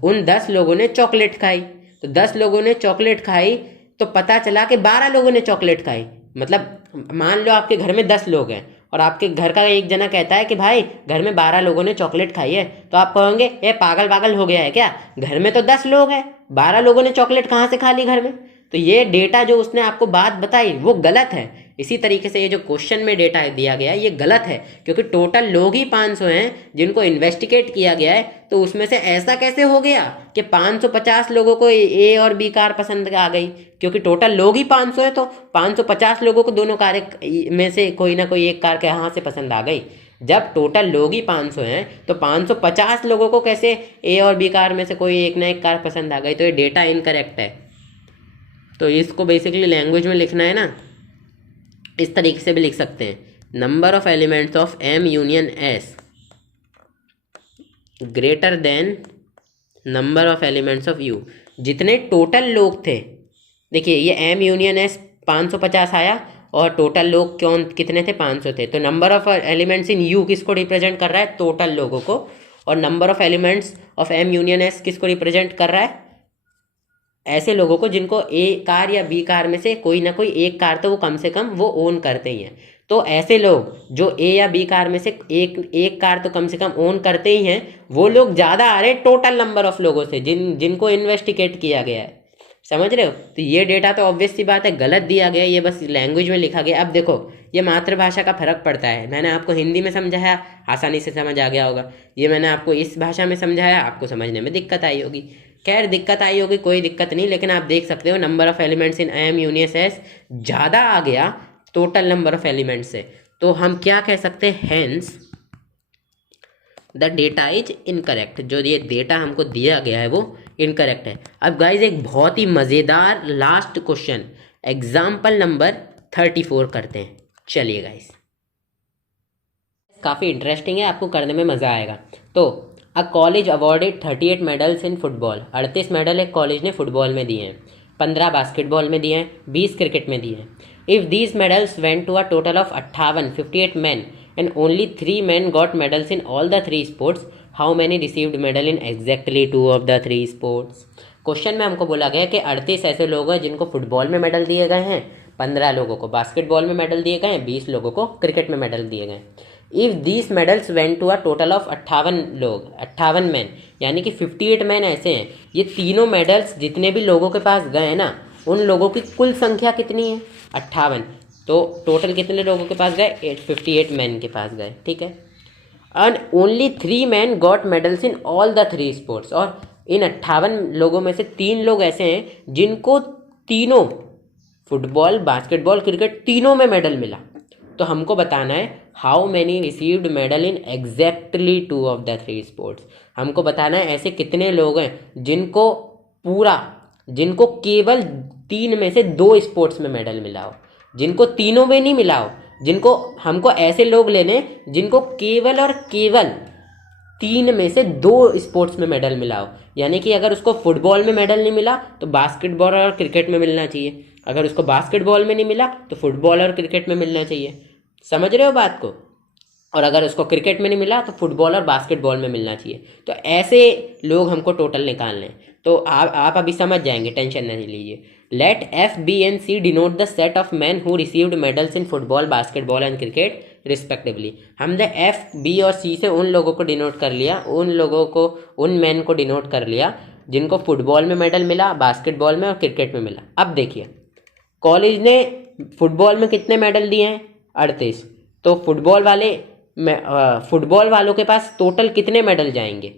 उन 10 लोगों ने चॉकलेट खाई, तो 10 लोगों ने चॉकलेट खाई तो पता चला कि 12 लोगों ने चॉकलेट खाई। मतलब मान लो आपके घर में 10 लोग हैं और आपके घर का एक जना कहता है कि भाई घर में 12 लोगों ने चॉकलेट खाई है, तो आप कहोगे ये पागल हो गया है क्या, घर में तो 10 लोग हैं, 12 लोगों ने चॉकलेट कहाँ से खा ली घर में। तो ये डेटा जो उसने आपको बात बताई वो गलत है। इसी तरीके से ये जो क्वेश्चन में डेटा दिया गया है ये गलत है, क्योंकि टोटल लोग ही 500 हैं जिनको इन्वेस्टिगेट किया गया है। तो उसमें से ऐसा कैसे हो गया कि 550 लोगों को ए और बी कार पसंद आ गई? क्योंकि टोटल लोग ही 500 है, तो 550 लोगों को दोनों कार में से कोई ना कोई एक कार कहाँ से पसंद आ गई? जब टोटल लोग ही 500 हैं तो 550 लोगों को कैसे ए और बी कार में से कोई एक ना एक कार पसंद आ गई? तो ये डेटा इनकरेक्ट है। तो इसको बेसिकली लैंग्वेज में लिखना है ना, इस तरीके से भी लिख सकते हैं, number of elements of M union S greater than number of elements of U. जितने टोटल लोग थे, देखिए ये एम यूनियन एस 550 आया और टोटल लोग कितने थे? 500 थे। तो number of elements in U किसको रिप्रेजेंट कर रहा है? टोटल लोगों को। और number of elements of M union S किसको रिप्रेजेंट कर रहा है? ऐसे लोगों को जिनको ए कार या बी कार में से कोई ना कोई एक कार तो वो कम से कम वो ओन करते ही हैं। तो ऐसे लोग जो ए या बी कार में से एक कार तो कम से कम ओन करते ही हैं, वो लोग ज़्यादा आ रहे हैं टोटल नंबर ऑफ लोगों से जिनको इन्वेस्टिगेट किया गया है। समझ रहे हो? तो ये डेटा तो ऑब्वियस सी बात है गलत दिया गया, ये बस लैंग्वेज में लिखा गया। अब देखो ये मातृभाषा का फर्क पड़ता है। मैंने आपको हिंदी में समझाया, आसानी से समझ आ गया होगा। ये मैंने आपको इस भाषा में समझाया, आपको समझने में दिक्कत आई होगी। खैर दिक्कत आई होगी, कोई दिक्कत नहीं, लेकिन आप देख सकते हो number of elements in M union S ज़्यादा आ गया टोटल नंबर ऑफ एलिमेंट्स से। तो हम क्या कह सकते हैं? Hence the data is incorrect. जो ये डेटा हमको दिया गया है वो इनकरेक्ट है। अब गाइज एक बहुत ही मज़ेदार लास्ट क्वेश्चन एग्जाम्पल नंबर 34 करते हैं। चलिए गाइज, काफ़ी इंटरेस्टिंग है, आपको करने में मज़ा आएगा। तो a college awarded 38 medals in football. 38 medal एक कॉलेज ने फुटबॉल में दिए हैं, 15 बास्केटबॉल में दिए हैं, 20 क्रिकेट में दिए हैं। If these medals went to a total of 58 man and only 3 men got medals in all the 3 sports, how many received medal in exactly 2 of the 3 sports? Question में हमको बोला गया कि 38 ऐसे लोग हैं जिनको फुटबॉल में मेडल दिए गए हैं, 15 लोगों को बास्केटबॉल में मेडल दिए गए हैं, 20 लोगों को क्रिकेट में मेडल दिए गए। If these medals went to a total of 58 लोग, 58 मैन, यानी कि 58 मैन ऐसे हैं। ये तीनों मेडल्स जितने भी लोगों के पास गए ना, उन लोगों की कुल संख्या कितनी है? 58। तो टोटल कितने लोगों के पास गए? 58 मैन के पास गए, ठीक है। And only 3 man got medals in all the 3 sports. और इन 58 लोगों में से 3 लोग ऐसे हैं जिनको तीनों फुटबॉल, बास्केटबॉल, क्रिकेट तीनों में मेडल मिला। तो हमको बताना है how many received medal in exactly 2 of the 3 sports. हमको बताना है ऐसे कितने लोग हैं जिनको केवल 3 में से 2 स्पोर्ट्स में मेडल मिला हो, जिनको तीनों में नहीं मिला हो। जिनको हमको ऐसे लोग लेने जिनको केवल और केवल 3 में से 2 स्पोर्ट्स में मेडल मिला हो। यानी कि अगर उसको फुटबॉल में मेडल नहीं मिला तो बास्केटबॉल और क्रिकेट में मिलना चाहिए, अगर उसको बास्केटबॉल में नहीं मिला तो फुटबॉल और क्रिकेट में मिलना चाहिए। समझ रहे हो बात को? और अगर उसको क्रिकेट में नहीं मिला तो फुटबॉल और बास्केटबॉल में मिलना चाहिए। तो ऐसे लोग हमको टोटल निकालने हैं। तो आप अभी समझ जाएंगे, टेंशन नहीं लीजिए। Let F B and C denote the set of man who received medals in football, basketball and cricket respectively. हमने एफ, बी और सी से उन लोगों को डिनोट कर लिया, उन मैन को डिनोट कर लिया जिनको फुटबॉल में मेडल मिला, बास्केटबॉल में और क्रिकेट में मिला। अब देखिए कॉलेज ने फुटबॉल में कितने मेडल दिए हैं? 38। तो फुटबॉल वालों के पास टोटल कितने मेडल जाएंगे?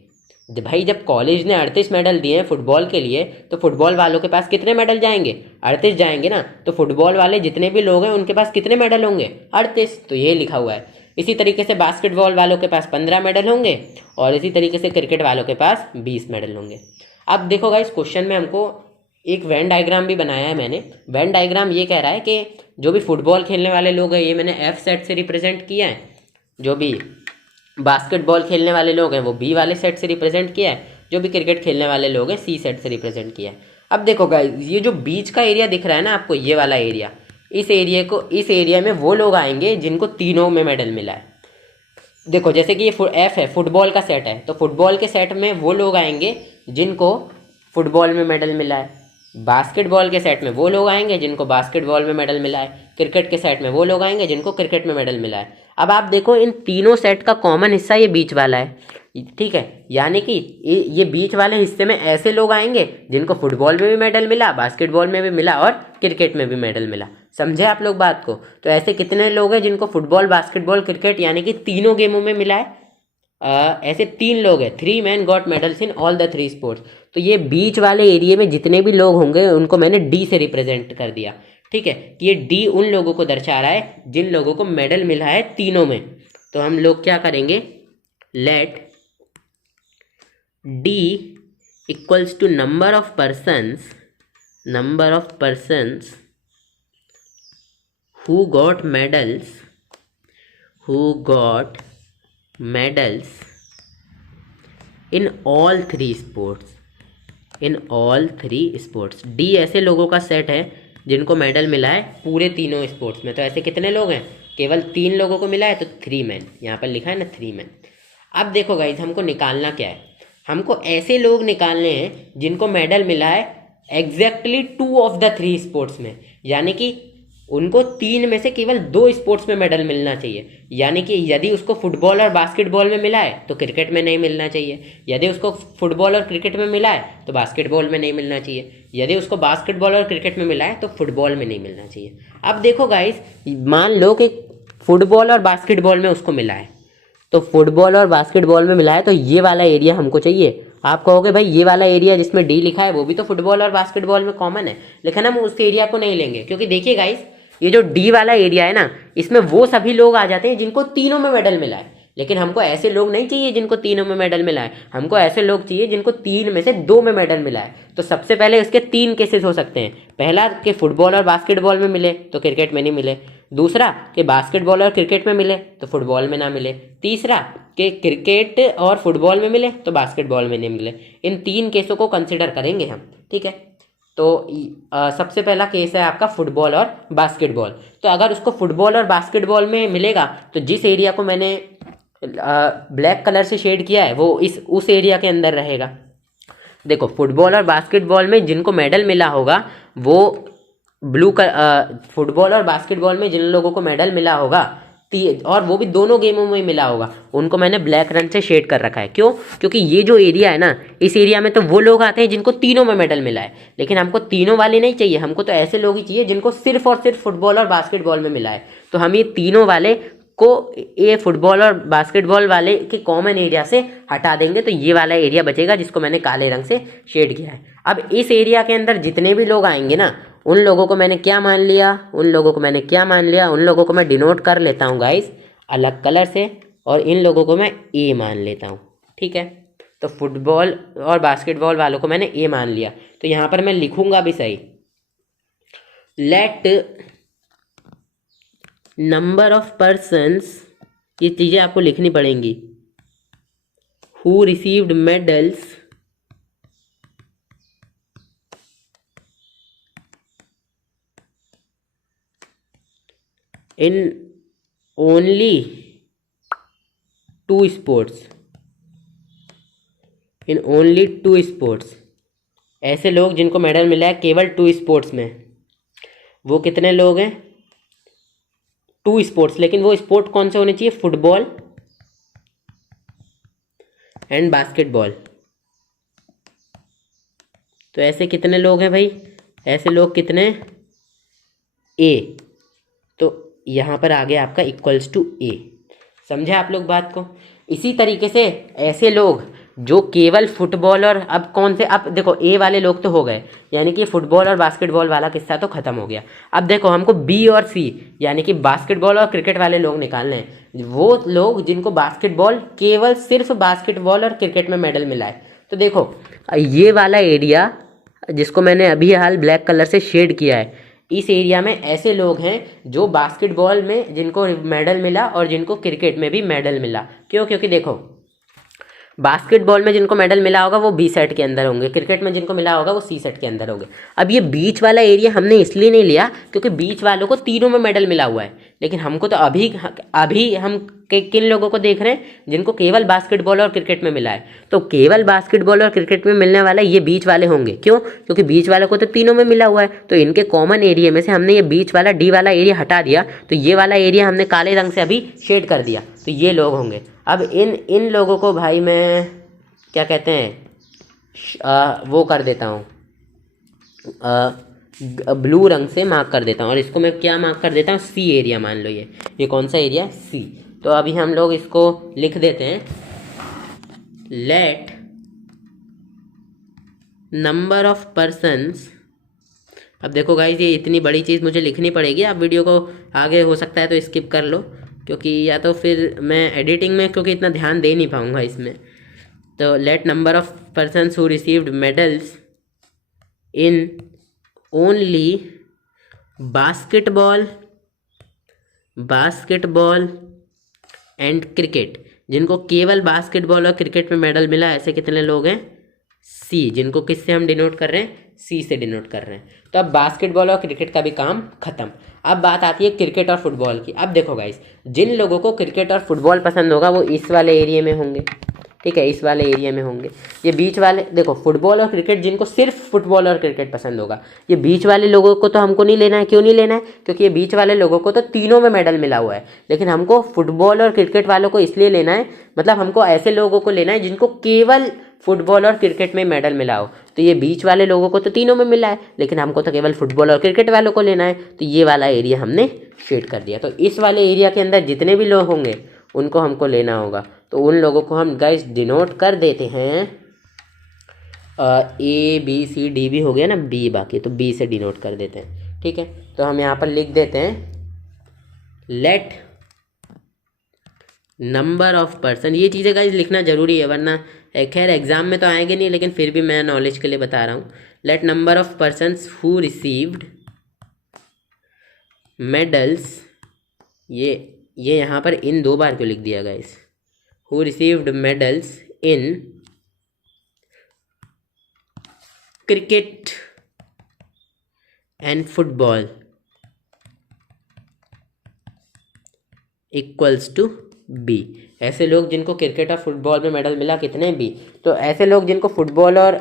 भाई जब कॉलेज ने 38 मेडल दिए हैं फुटबॉल के लिए, तो फुटबॉल वालों के पास कितने मेडल जाएंगे? 38 जाएंगे ना। तो फुटबॉल वाले जितने भी लोग हैं उनके पास कितने मेडल होंगे? 38। तो ये लिखा हुआ है। इसी तरीके से बास्केटबॉल वालों के पास 15 मेडल होंगे और इसी तरीके से क्रिकेट वालों के पास 20 मेडल होंगे। अब देखो गाइस, क्वेश्चन में हमको एक वेन डायग्राम भी बनाया है मैंने। वेन डायग्राम ये कह रहा है कि जो भी फुटबॉल खेलने वाले लोग हैं, ये मैंने एफ सेट से रिप्रेजेंट किया है। जो भी बास्केटबॉल खेलने वाले लोग हैं वो बी वाले सेट से रिप्रेजेंट किया है। जो भी क्रिकेट खेलने वाले लोग हैं सी सेट से रिप्रेजेंट किया है। अब देखो गाइस, ये जो बीच का एरिया दिख रहा है ना आपको, ये वाला एरिया, इस एरिया में वो लोग आएंगे जिनको तीनों में मेडल मिला है। देखो जैसे कि ये एफ है, फुटबॉल का सेट है, तो फुटबॉल के सेट में वो लोग आएंगे जिनको फुटबॉल में मेडल मिला है। बास्केटबॉल के सेट में वो लोग आएंगे जिनको बास्केटबॉल में मेडल मिला है। क्रिकेट के सेट में वो लोग आएंगे जिनको क्रिकेट में मेडल मिला है। अब आप देखो इन तीनों सेट का कॉमन हिस्सा ये बीच वाला है। ठीक है, यानी कि ये बीच वाले हिस्से में ऐसे लोग आएंगे जिनको फुटबॉल में भी मेडल मिला, बास्केटबॉल में भी मिला और क्रिकेट में भी मेडल मिला। समझे आप लोग बात को? तो ऐसे कितने लोग हैं जिनको फुटबॉल, बास्केटबॉल, क्रिकेट यानी कि तीनों गेमों में मिला है? ऐसे 3 लोग हैं। 3 men got medals in all the 3 sports. तो ये बीच वाले एरिया में जितने भी लोग होंगे उनको मैंने डी से रिप्रेजेंट कर दिया। ठीक है, कि ये डी उन लोगों को दर्शा रहा है जिन लोगों को मेडल मिला है तीनों में। तो हम लोग क्या करेंगे, let D equals to number of persons who got medals in all 3 sports। D ऐसे लोगों का सेट है जिनको मेडल मिला है पूरे तीनों स्पोर्ट्स में। तो ऐसे कितने लोग हैं? केवल 3 लोगों को मिला है, तो 3 men, यहाँ पर लिखा है ना 3 men। अब देखो गाइज, हमको निकालना क्या है? हमको ऐसे लोग निकालने हैं जिनको मेडल मिला है एग्जैक्टली 2 of the 3 स्पोर्ट्स में, यानी कि उनको 3 में से केवल 2 स्पोर्ट्स में मेडल मिलना चाहिए। यानी कि यदि उसको फुटबॉल और बास्केटबॉल में मिला है तो क्रिकेट में नहीं मिलना चाहिए, यदि उसको फुटबॉल और क्रिकेट में मिला है तो बास्केटबॉल में नहीं मिलना चाहिए, यदि उसको बास्केटबॉल और क्रिकेट में मिला है तो फुटबॉल में नहीं मिलना चाहिए। अब देखो गाइस, मान लो कि फुटबॉल और बास्केटबॉल में उसको मिला है, तो फुटबॉल और बास्केटबॉल में मिला है तो ये वाला एरिया हमको चाहिए। आप कहोगे भाई ये वाला एरिया जिसमें डी लिखा है वो भी तो फुटबॉल और बास्केटबॉल में कॉमन है, लेकिन हम उस एरिया को नहीं लेंगे, क्योंकि देखिए गाइस, ये जो डी वाला एरिया है ना, इसमें वो सभी लोग आ जाते हैं जिनको तीनों में मेडल मिला है। लेकिन हमको ऐसे लोग नहीं चाहिए जिनको तीनों में मेडल मिला है, हमको ऐसे लोग चाहिए जिनको 3 में से 2 में मेडल मिला है। तो सबसे पहले इसके 3 केसेस हो सकते हैं। पहला कि फुटबॉल और बास्केटबॉल में मिले तो क्रिकेट में नहीं मिले, दूसरा कि बास्केटबॉल और क्रिकेट में मिले तो फुटबॉल में ना मिले, तीसरा कि क्रिकेट और फुटबॉल में मिले तो बास्केटबॉल में नहीं मिले। इन 3 केसों को कंसिडर करेंगे हम। ठीक है, तो सबसे पहला केस है आपका फुटबॉल और बास्केटबॉल। तो अगर उसको फुटबॉल और बास्केटबॉल में मिलेगा तो जिस एरिया को मैंने ब्लैक कलर से शेड किया है वो उस एरिया के अंदर रहेगा। देखो, फुटबॉल और बास्केटबॉल में जिनको मेडल मिला होगा वो फुटबॉल और बास्केटबॉल में जिन लोगों को मेडल मिला होगा और वो भी दोनों गेमों में मिला होगा, उनको मैंने ब्लैक रंग से शेड कर रखा है। क्यों? क्योंकि ये जो एरिया है ना, इस एरिया में तो वो लोग आते हैं जिनको तीनों में मेडल मिला है, लेकिन हमको तीनों वाले नहीं चाहिए, हमको तो ऐसे लोग ही चाहिए जिनको सिर्फ और सिर्फ फुटबॉल और बास्केटबॉल में मिला है। तो हम ये तीनों वाले को ये फुटबॉल और बास्केटबॉल वाले के कॉमन एरिया से हटा देंगे, तो ये वाला एरिया बचेगा जिसको मैंने काले रंग से शेड किया है। अब इस एरिया के अंदर जितने भी लोग आएंगे ना, उन लोगों को मैंने क्या मान लिया, उन लोगों को मैं डिनोट कर लेता हूँ गाइस अलग कलर से, और इन लोगों को मैं ए मान लेता हूँ। ठीक है, तो फुटबॉल और बास्केटबॉल वालों को मैंने ए मान लिया। तो यहाँ पर मैं लिखूंगा भी सही, लेट नंबर ऑफ पर्सन्स, ये चीज़ें आपको लिखनी पड़ेंगी, who received medals in only 2 sports, ऐसे लोग जिनको मेडल मिला है केवल 2 स्पोर्ट्स में, वो कितने लोग हैं? 2 स्पोर्ट्स, लेकिन वो स्पोर्ट कौन से होने चाहिए? Football and basketball. तो ऐसे कितने लोग हैं भाई? ऐसे लोग कितने? ए। तो यहाँ पर आ गया आपका इक्वल्स टू ए। समझे आप लोग बात को? इसी तरीके से ऐसे लोग जो केवल फुटबॉल और अब कौन से, अब देखो ए वाले लोग तो हो गए, यानी कि फुटबॉल और बास्केटबॉल वाला किस्सा तो खत्म हो गया। अब देखो हमको बी और सी यानी कि बास्केटबॉल और क्रिकेट वाले लोग निकालने हैं, वो लोग जिनको बास्केटबॉल, केवल सिर्फ बास्केटबॉल और क्रिकेट में मेडल मिला है। तो देखो ये वाला एरिया जिसको मैंने अभी हाल ब्लैक कलर से शेड किया है, इस एरिया में ऐसे लोग हैं जो बास्केटबॉल में जिनको मेडल मिला और जिनको क्रिकेट में भी मेडल मिला। क्यों? क्योंकि देखो बास्केटबॉल में जिनको मेडल मिला होगा वो बी सेट के अंदर होंगे, क्रिकेट में जिनको मिला होगा वो सी सेट के अंदर होंगे। अब ये बीच वाला एरिया हमने इसलिए नहीं लिया क्योंकि बीच वालों को तीनों में मेडल मिला हुआ है, लेकिन हमको तो अभी हम किन लोगों को देख रहे हैं, जिनको केवल बास्केटबॉल और क्रिकेट में मिला है। तो केवल बास्केटबॉल और क्रिकेट में मिलने वाला ये बीच वाले होंगे। क्यों? क्योंकि बीच वाले को तो तीनों में मिला हुआ है। तो इनके कॉमन एरिया में से हमने ये बीच वाला डी वाला एरिया हटा दिया, तो ये वाला एरिया हमने काले रंग से अभी शेड कर दिया, तो ये लोग होंगे। अब इन लोगों को भाई मैं क्या कहते हैं, वो कर देता हूँ, ब्लू रंग से मार्क कर देता हूँ। और इसको मैं क्या मार्क कर देता हूँ, सी एरिया मान लो। ये कौन सा एरिया है, सी। तो अभी हम लोग इसको लिख देते हैं, लेट नंबर ऑफ पर्सन्स। अब देखो गाइज, ये इतनी बड़ी चीज़ मुझे लिखनी पड़ेगी, आप वीडियो को आगे हो सकता है तो स्किप कर लो, क्योंकि या तो फिर मैं एडिटिंग में क्योंकि इतना ध्यान दे नहीं पाऊँगा इसमें। तो late number of persons who received medals in only basketball and cricket, जिनको केवल बास्केटबॉल और क्रिकेट में मेडल मिला, ऐसे कितने लोग हैं, सी, जिनको किससे हम डिनोट कर रहे हैं, सी से डिनोट कर रहे हैं। तो अब बास्केटबॉल और क्रिकेट का भी काम खत्म। अब बात आती है क्रिकेट और फुटबॉल की। अब देखो गाइस, जिन लोगों को क्रिकेट और फुटबॉल पसंद होगा वो इस वाले एरिया में होंगे, ठीक है, इस वाले एरिया में होंगे। ये बीच वाले, देखो फुटबॉल और क्रिकेट, जिनको सिर्फ फुटबॉल और क्रिकेट पसंद होगा, ये बीच वाले लोगों को तो हमको नहीं लेना है। क्यों नहीं लेना है? क्योंकि ये बीच वाले लोगों को तो तीनों में मेडल मिला हुआ है, लेकिन हमको फुटबॉल और क्रिकेट वालों को इसलिए लेना है, मतलब हमको ऐसे लोगों को लेना है जिनको केवल फुटबॉल और क्रिकेट में मेडल मिला हो। तो ये बीच वाले लोगों को तो तीनों में मिला है, लेकिन हमको तो केवल फुटबॉल और क्रिकेट वालों को लेना है, तो ये वाला एरिया हमने शेड कर दिया। तो इस वाले एरिया के अंदर जितने भी लोग होंगे उनको हमको लेना होगा। तो उन लोगों को हम गाइस डिनोट कर देते हैं, ए बी सी डी भी हो गया ना, बी बाकी, तो बी से डिनोट कर देते हैं, ठीक है। तो हम यहाँ पर लिख देते हैं लेट नंबर ऑफ पर्सन। ये चीज़ें गाइस लिखना जरूरी है, वरना खैर एग्जाम में तो आएंगे नहीं, लेकिन फिर भी मैं नॉलेज के लिए बता रहा हूँ। Let number of persons who received medals, ये यहाँ पर इन 2 बार क्यों लिख दिया guys, who received medals in cricket and football equals to B. ऐसे लोग जिनको क्रिकेट और फुटबॉल में मेडल मिला, कितने, बी। तो ऐसे लोग जिनको फुटबॉल और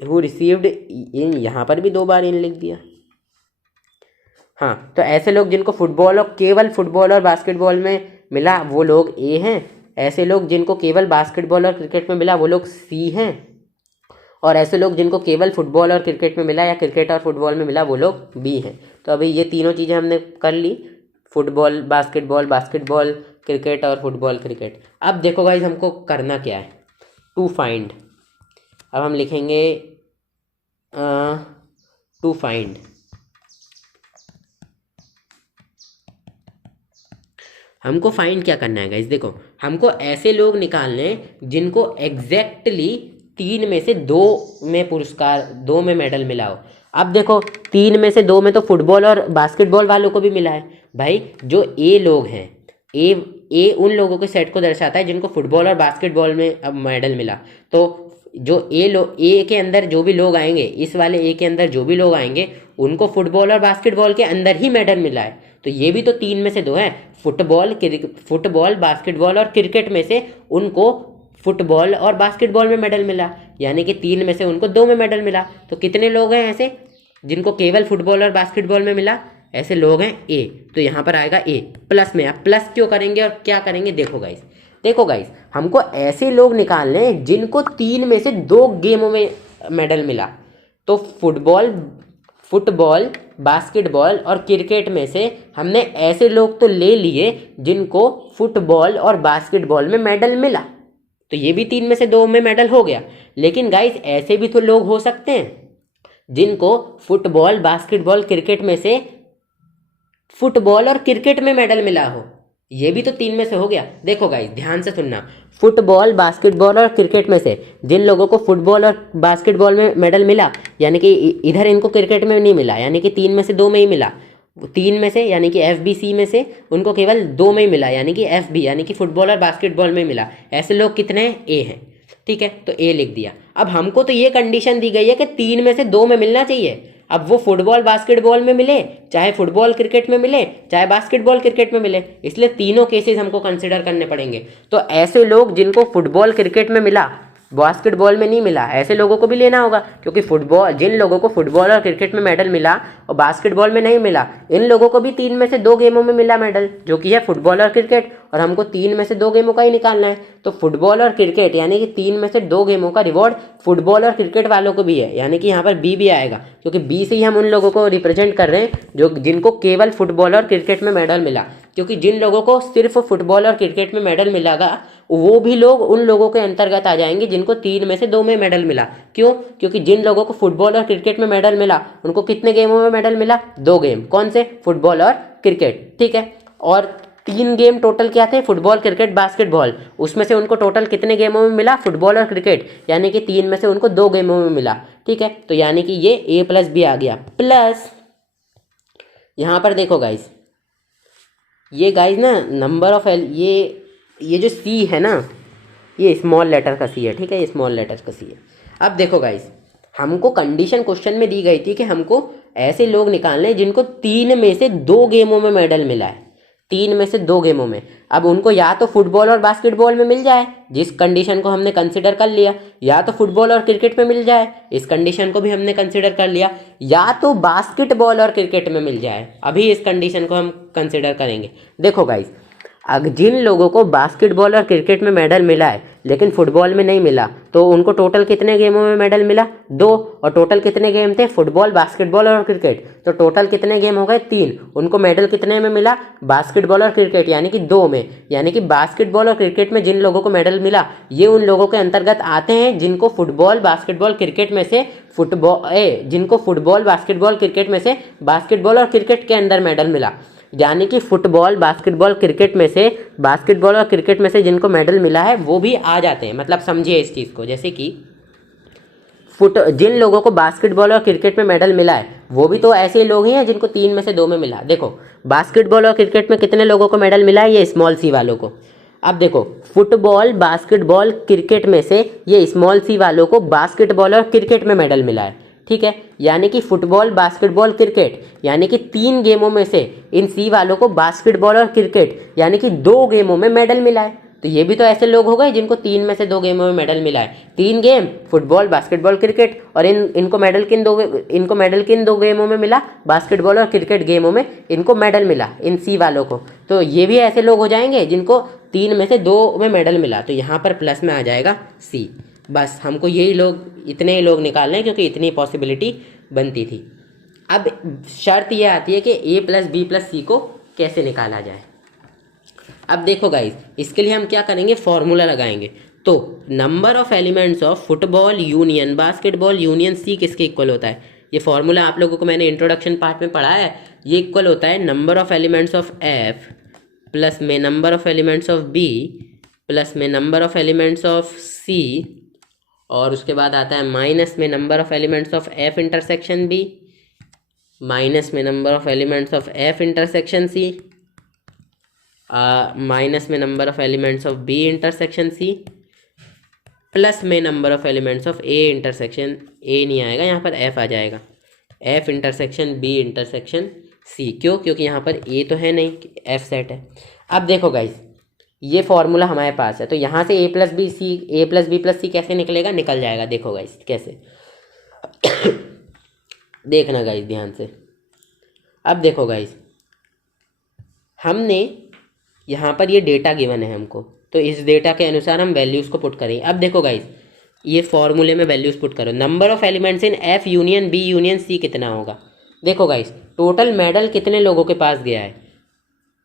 हु रिसीव्ड, इन यहाँ पर भी 2 बार इन लिख दिया, हाँ। तो ऐसे लोग जिनको फुटबॉल और केवल फुटबॉल और बास्केटबॉल में मिला वो लोग ए हैं। ऐसे लोग जिनको केवल बास्केटबॉल और क्रिकेट में मिला वो लोग सी हैं। और ऐसे लोग जिनको केवल फुटबॉल और क्रिकेट में मिला या क्रिकेट और फुटबॉल में मिला वो लोग बी हैं। तो अभी ये तीनों चीज़ें हमने कर ली, फुटबॉल बास्केटबॉल, बास्केटबॉल क्रिकेट और फुटबॉल क्रिकेट। अब देखो गाइस, हमको करना क्या है, टू फाइंड। अब हम लिखेंगे टू फाइंड। हमको फाइंड क्या करना है गाइस, देखो हमको ऐसे लोग निकालने हैं जिनको एग्जैक्टली 3 में से 2 में पुरस्कार, 2 में मेडल मिला हो। अब देखो 3 में से 2 में तो फुटबॉल और बास्केटबॉल वालों को भी मिला है भाई। जो ए लोग हैं, ए उन लोगों के सेट को दर्शाता है जिनको फुटबॉल और बास्केटबॉल में अब मेडल मिला। तो जो ए के अंदर जो भी लोग आएंगे, इस वाले ए के अंदर जो भी लोग आएंगे उनको फुटबॉल और बास्केटबॉल के अंदर ही मेडल मिला है। तो ये भी तो 3 में से 2 है, फुटबॉल बास्केटबॉल और क्रिकेट में से उनको फुटबॉल और बास्केटबॉल में मेडल मिला, यानी कि 3 में से उनको 2 में मेडल मिला। तो कितने लोग हैं ऐसे जिनको केवल फुटबॉल और बास्केटबॉल में मिला, ऐसे लोग हैं ए। तो यहाँ पर आएगा ए प्लस में। आप प्लस क्यों करेंगे और क्या करेंगे, देखो गाइस हमको ऐसे लोग निकालने हैं जिनको 3 में से 2 गेमों में मेडल मिला। तो फुटबॉल बास्केटबॉल और क्रिकेट में से हमने ऐसे लोग तो ले लिए जिनको फुटबॉल और बास्केटबॉल में मेडल मिला, तो ये भी 3 में से 2 में मेडल हो गया। लेकिन गाइस ऐसे भी तो लोग हो सकते हैं जिनको फुटबॉल बास्केटबॉल क्रिकेट में से फुटबॉल और क्रिकेट में मेडल मिला हो, ये भी तो 3 में से हो गया। देखो गाइस ध्यान से सुनना, फुटबॉल बास्केटबॉल और क्रिकेट में से जिन लोगों को फुटबॉल और बास्केटबॉल में मेडल मिला, यानी कि इधर इनको क्रिकेट में नहीं मिला, यानी कि 3 में से 2 में ही मिला। 3 में से यानी कि FBC में से उनको केवल 2 में ही मिला, यानी कि FB यानी कि फुटबॉल और बास्केटबॉल में मिला। ऐसे लोग कितने हैं, ए हैं, ठीक है। तो ए लिख दिया। अब हमको तो ये कंडीशन दी गई है कि 3 में से 2 में मिलना चाहिए, अब वो फुटबॉल बास्केटबॉल में मिले, चाहे फुटबॉल क्रिकेट में मिले, चाहे बास्केटबॉल क्रिकेट में मिले, इसलिए तीनों केसेस हमको कंसिडर करने पड़ेंगे। तो ऐसे लोग जिनको फुटबॉल क्रिकेट में मिला, बास्केटबॉल में नहीं मिला, ऐसे लोगों को भी लेना होगा, क्योंकि फुटबॉल, जिन लोगों को फुटबॉल और क्रिकेट में मेडल मिला और बास्केटबॉल में नहीं मिला, इन लोगों को भी 3 में से 2 गेमों में मिला मेडल, जो कि है फुटबॉल और क्रिकेट, और हमको 3 में से 2 गेमों का ही निकालना है। तो फुटबॉल और क्रिकेट यानी कि 3 में से 2 गेमों का रिवॉर्ड फुटबॉल और क्रिकेट वालों को भी है, यानी कि यहाँ पर बी भी आएगा, क्योंकि बी से ही हम उन लोगों को रिप्रेजेंट कर रहे हैं जो जिनको केवल फुटबॉल और क्रिकेट में मेडल मिला। क्योंकि जिन लोगों को सिर्फ फुटबॉल और क्रिकेट में मेडल मिलेगा, वो भी लोग उन लोगों के अंतर्गत आ जाएंगे जिनको 3 में से 2 में मेडल मिला। क्यों? क्योंकि जिन लोगों को फुटबॉल और क्रिकेट में मेडल मिला, उनको कितने गेमों में मेडल मिला? 2 गेम। कौन से? फुटबॉल और क्रिकेट, ठीक है। और 3 गेम टोटल क्या थे? Football, cricket, basketball. उसमें से उनको टोटल कितने गेमों में मिला? फुटबॉल और क्रिकेट, यानी कि 3 में से उनको 2 गेमों में मिला, ठीक है। तो यानी कि ये A+B आ गया। प्लस यहाँ पर देखो गाइज, ये गाइज ना नंबर ऑफ ये जो C है ना, ये स्मॉल लेटर का C है, ठीक है, ये स्मॉल लेटर का C है। अब देखो गाइज, हमको कंडीशन क्वेश्चन में दी गई थी कि हमको ऐसे लोग निकालने हैं जिनको 3 में से 2 गेमों में मेडल मिला है, 3 में से 2 गेमों में। अब उनको या तो फुटबॉल और बास्केटबॉल में मिल जाए, जिस कंडीशन को हमने कंसिडर कर लिया, या तो फुटबॉल और क्रिकेट में मिल जाए, इस कंडीशन को भी हमने कंसिडर कर लिया, या तो बास्केटबॉल और क्रिकेट में मिल जाए, अभी इस कंडीशन को हम कंसिडर करेंगे। देखो गाइज, अब जिन लोगों को बास्केटबॉल और क्रिकेट में मेडल मिला है लेकिन फुटबॉल में नहीं मिला, तो उनको टोटल कितने गेमों में मेडल मिला? 2। और टोटल कितने गेम थे? फुटबॉल, बास्केटबॉल और क्रिकेट। तो टोटल कितने गेम हो गए? 3। उनको मेडल कितने में मिला? बास्केटबॉल और क्रिकेट, यानी कि 2 में। यानी कि बास्केटबॉल और क्रिकेट में जिन लोगों को मेडल मिला, ये उन लोगों के अंतर्गत आते हैं जिनको फुटबॉल, बास्केटबॉल, क्रिकेट में से जिनको फुटबॉल, बास्केटबॉल, क्रिकेट में से बास्केटबॉल और क्रिकेट के अंदर मेडल मिला। यानी कि फुटबॉल, बास्केटबॉल, क्रिकेट में से, बास्केटबॉल और क्रिकेट में से जिनको मेडल मिला है वो भी आ जाते हैं। मतलब समझिए इस चीज़ को, जैसे कि जिन लोगों को बास्केटबॉल और क्रिकेट में मेडल मिला है वो भी तो ऐसे लोग ही हैं जिनको 3 में से 2 में मिला। देखो, बास्केटबॉल और क्रिकेट में कितने लोगों को मेडल मिला है? ये स्मॉल C वालों को। अब देखो, फुटबॉल, बास्केटबॉल, क्रिकेट में से ये स्मॉल C वालों को बास्केटबॉल और क्रिकेट में मेडल मिला है, ठीक है। यानी कि फुटबॉल, बास्केटबॉल, क्रिकेट, यानी कि 3 गेमों में से इन C वालों को बास्केटबॉल और क्रिकेट यानी कि 2 गेमों में मेडल मिला है। तो ये भी तो ऐसे लोग हो गए जिनको 3 में से 2 गेमों में मेडल मिला है। 3 गेम, फुटबॉल, बास्केटबॉल, क्रिकेट, और इनको मेडल किन 2 गेमों में मिला? बास्केटबॉल और क्रिकेट गेमों में इनको मेडल मिला, इन C वालों को। तो ये भी ऐसे लोग हो जाएंगे जिनको 3 में से 2 में मेडल मिला। तो यहाँ पर प्लस में आ जाएगा C। बस हमको इतने ही लोग निकालने हैं, क्योंकि इतनी पॉसिबिलिटी बनती थी। अब शर्त ये आती है कि A+B+C को कैसे निकाला जाए। अब देखो गाइज, इसके लिए हम क्या करेंगे? फॉर्मूला लगाएंगे। तो number of elements of football union basketball union C किसके इक्वल होता है? ये फॉर्मूला आप लोगों को मैंने इंट्रोडक्शन पार्ट में पढ़ा है। ये इक्वल होता है number of elements of F plus में number of elements of B plus में number of elements of C, और उसके बाद आता है माइनस में number of elements of F intersection B minus में number of elements of F intersection C minus में number of elements of B intersection C plus में number of elements of A intersection, A नहीं आएगा यहाँ पर, F आ जाएगा, F intersection B intersection C। क्यों? क्योंकि यहाँ पर A तो है नहीं, F सेट है। अब देखो गाइज, ये फॉर्मूला हमारे पास है, तो यहाँ से A+B+C कैसे निकलेगा? निकल जाएगा। देखो गाइज कैसे देखना गाइज ध्यान से। अब देखो गाइज, हमने यहाँ पर ये डेटा गिवन है हमको, तो इस डेटा के अनुसार हम वैल्यूज़ को पुट करें। अब देखो गाइज, ये फॉर्मूले में वैल्यूज़ पुट करो। Number of elements in F union B union C कितना होगा? देखो गाइज, टोटल मेडल कितने लोगों के पास गया है?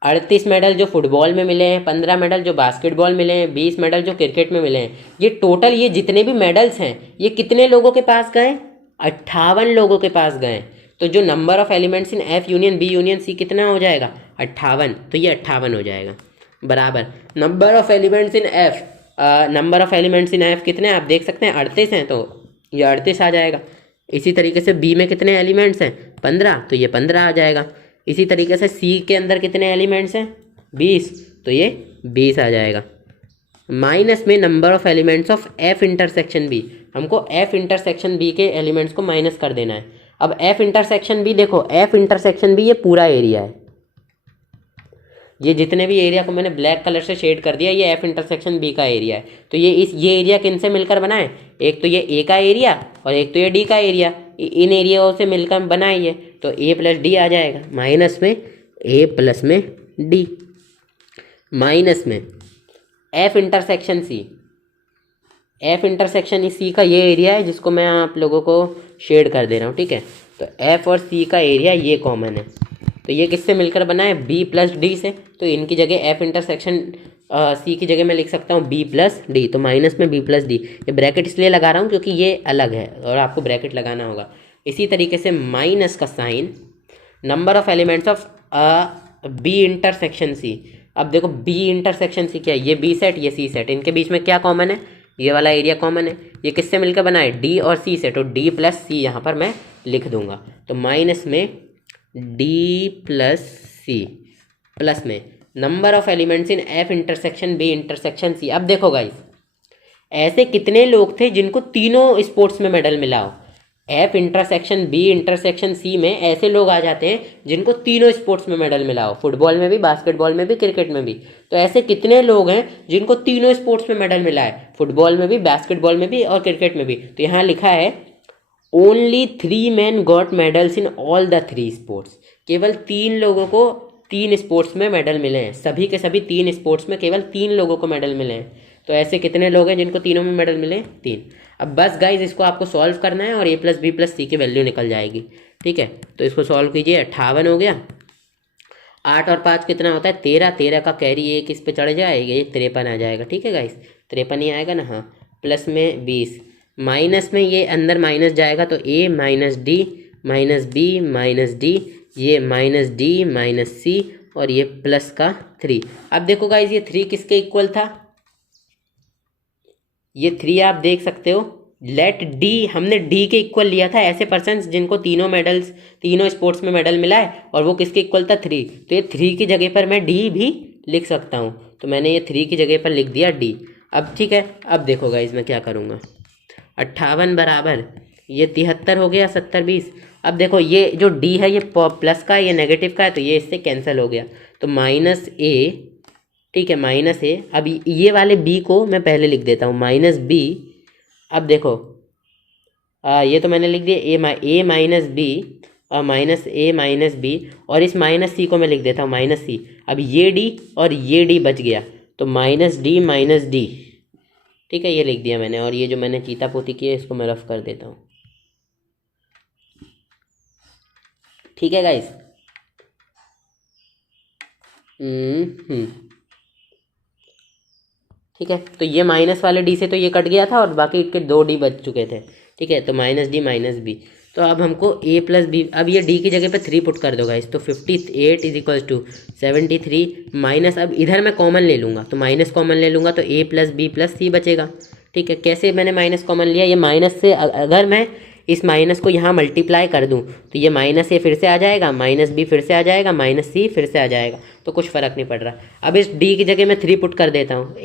38 मेडल जो फुटबॉल में मिले हैं, 15 मेडल जो बास्केटबॉल मिले हैं, 20 मेडल जो क्रिकेट में मिले हैं। ये टोटल ये जितने भी मेडल्स हैं ये कितने लोगों के पास गए? 58 लोगों के पास गए। तो जो number of elements in F union B union C कितना हो जाएगा? 58। तो ये 58 हो जाएगा, बराबर number of elements in F, number of elements in F कितने आप देख सकते हैं? 38 हैं, तो ये 38 आ जाएगा। इसी तरीके से B में कितने एलिमेंट्स हैं? 15, तो ये 15 आ जाएगा। इसी तरीके से C के अंदर कितने एलिमेंट्स हैं? 20, तो ये 20 आ जाएगा। माइनस में number of elements of F intersection B, हमको F इंटरसेक्शन B के एलिमेंट्स को माइनस कर देना है। अब एफ इंटरसेक्शन बी देखो, एफ इंटरसेक्शन बी ये पूरा एरिया है, ये जितने भी एरिया को मैंने ब्लैक कलर से शेड कर दिया ये एफ इंटरसेक्शन बी का एरिया है। तो ये एरिया किन से मिलकर बना है, एक तो ये ए का एरिया और एक तो ये डी का एरिया, इन एरियाओं से मिलकर बना है ये। तो ए प्लस डी आ जाएगा, माइनस में ए प्लस में डी, माइनस में F intersection C, F intersection C का ये एरिया है जिसको मैं आप लोगों को शेड कर दे रहा हूँ, ठीक है। तो एफ और सी का एरिया ये कॉमन है, तो ये किससे मिलकर बना है, बी प्लस डी से। तो इनकी जगह एफ इंटरसेक्शन सी की जगह मैं लिख सकता हूँ बी प्लस डी, तो माइनस में बी प्लस डी। ये ब्रैकेट इसलिए लगा रहा हूँ क्योंकि ये अलग है और आपको ब्रैकेट लगाना होगा। इसी तरीके से माइनस का sign, number of elements of B intersection C. अब देखो बी इंटरसेक्शन सी क्या है, ये बी सेट ये सी सेट, इनके बीच में क्या कॉमन है, ये वाला एरिया कॉमन है। ये किससे मिलकर बना है, डी और सी से, तो डी प्लस सी यहाँ पर मैं लिख दूंगा। तो माइनस में डी प्लस सी प्लस में number of elements in F intersection B intersection C. अब देखो गाइस, ऐसे कितने लोग थे जिनको तीनों स्पोर्ट्स में मेडल मिला हो। F intersection B intersection C में ऐसे लोग आ जाते हैं जिनको तीनों स्पोर्ट्स में मेडल मिला हो, फुटबॉल में भी, बास्केटबॉल में भी, क्रिकेट में भी। तो ऐसे कितने लोग हैं जिनको तीनों स्पोर्ट्स में मेडल मिला है, फुटबॉल में भी, बास्केटबॉल में भी और क्रिकेट में भी। तो यहाँ लिखा है only 3 men got medals in all the 3 sports. केवल 3 लोगों को 3 स्पोर्ट्स में मेडल मिले हैं, सभी के सभी 3 स्पोर्ट्स में केवल 3 लोगों को मेडल मिले हैं। तो ऐसे कितने लोग हैं जिनको तीनों में मेडल मिले, 3। अब बस गाइज इसको आपको सॉल्व करना है और ए प्लस बी प्लस सी की वैल्यू निकल जाएगी, ठीक है। तो इसको सॉल्व कीजिए, 58 हो गया, 8 और 5 कितना होता है 13, 13 का कैरी एक इस पे चढ़ जाएगा, ये 53 आ जाएगा, ठीक है गाइज, 53 ही आएगा ना, हाँ। प्लस में 20, माइनस में ये अंदर माइनस जाएगा तो A minus D minus B minus D, ये माइनस डी माइनस सी और ये प्लस का 3। अब देखो गाइज ये 3 किसके इक्वल था, ये 3 आप देख सकते हो, लेट डी, हमने डी के इक्वल लिया था ऐसे पर्सन्स जिनको तीनों मेडल्स, तीनों स्पोर्ट्स में मेडल मिला है, और वो किसके इक्वल था 3। तो ये 3 की जगह पर मैं डी भी लिख सकता हूँ, तो मैंने ये 3 की जगह पर लिख दिया डी। अब ठीक है, अब देखो गाइज मैं क्या करूँगा, 58 बराबर ये 73 हो गया, 70 20। अब देखो ये जो डी है ये प्लस का है, ये नेगेटिव का है, तो ये इससे कैंसिल हो गया, तो माइनस ए, ठीक है, माइनस ए। अब ये वाले बी को मैं पहले लिख देता हूँ, माइनस बी। अब देखो ये तो मैंने लिख दिया ए माइनस बी और माइनस ए माइनस बी, और इस माइनस सी को मैं लिख देता हूँ माइनस सी। अब ये डी और ये डी बच गया, तो माइनस डी माइनस डी, ठीक है, ये लिख दिया मैंने। और ये जो मैंने चीता पोती की है इसको मैं रफ कर देता हूँ, ठीक है गाइस। ठीक है, तो ये माइनस वाले डी से तो ये कट गया था और बाकी के 2 डी बच चुके थे, ठीक है। तो माइनस डी माइनस बी, तो अब हमको ए प्लस बी, अब ये डी की जगह पे 3 पुट कर दो गाइस, तो 58 इज इक्वल्स टू 73 माइनस, अब इधर मैं कॉमन ले लूँगा, तो माइनस कॉमन ले लूँगा तो ए प्लस बी प्लस सी बचेगा, ठीक है। कैसे मैंने माइनस कॉमन लिया, ये माइनस से अगर मैं इस माइनस को यहाँ मल्टीप्लाई कर दूँ तो ये माइनस ए फिर से आ जाएगा, माइनस बी फिर से आ जाएगा, माइनस सी फिर से आ जाएगा, तो कुछ फ़र्क नहीं पड़ रहा। अब इस डी की जगह मैं 3 पुट कर देता हूँ,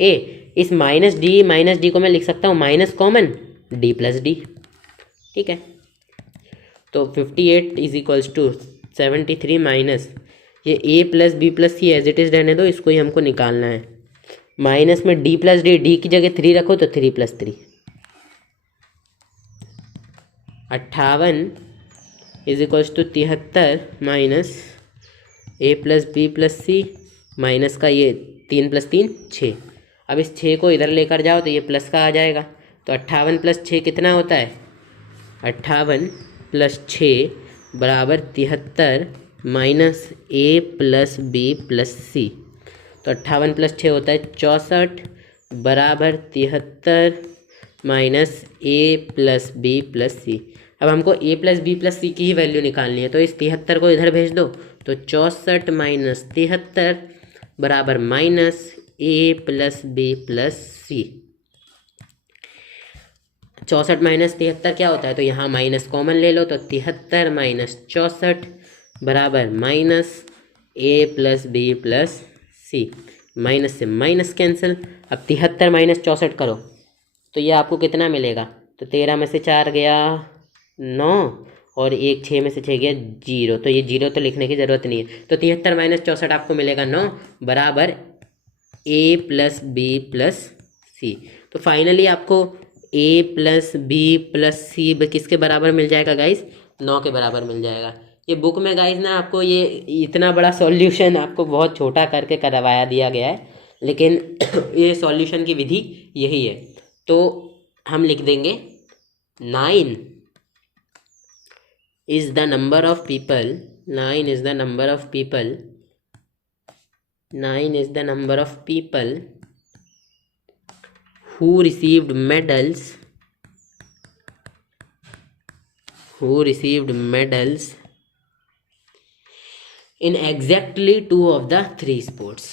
इस माइनस डी को मैं लिख सकता हूँ minus common D plus D, ठीक है। तो 58 इज इक्वल्स टू 73 माइनस ये A plus B plus C as it is रहने दो, इसको ही हमको निकालना है। माइनस में डी प्लस डी की जगह 3 रखो तो 3 plus 3, 58 is equals to 73 minus A plus B plus C minus का ये 3 प्लस 3 6। अब इस 6 को इधर लेकर जाओ तो ये प्लस का आ जाएगा, तो 58 प्लस 6 कितना होता है, 58 प्लस 6 बराबर 73 minus A plus B plus सी। तो 58 प्लस 6 होता है 64 बराबर 73 minus A plus B plus सी। अब हमको ए प्लस बी प्लस सी की ही वैल्यू निकालनी है, तो इस 73 को इधर भेज दो, तो 64 माइनस 73 बराबर minus A plus B plus C. 64 minus 73 क्या होता है, तो यहाँ माइनस कॉमन ले लो, तो 73 माइनस 64 बराबर minus A plus B plus C. Minus से माइनस कैंसिल, अब 73 माइनस 64 करो तो ये आपको कितना मिलेगा, तो 13 में से 4 गया 9 और एक 6 में से 6 गया 0, तो ये 0 तो लिखने की ज़रूरत नहीं है। तो 73 माइनस 64 आपको मिलेगा 9 बराबर ए प्लस बी प्लस सी। तो फाइनली आपको ए प्लस बी प्लस सी किसके बराबर मिल जाएगा गाइस? 9 के बराबर मिल जाएगा। ये बुक में गाइस ना आपको ये इतना बड़ा सॉल्यूशन आपको बहुत छोटा करके करवाया दिया गया है, लेकिन ये सॉल्यूशन की विधि यही है। तो हम लिख देंगे 9 is the number of people 9 is the number of people 9 is the number of people who received medals in exactly 2 of the 3 sports।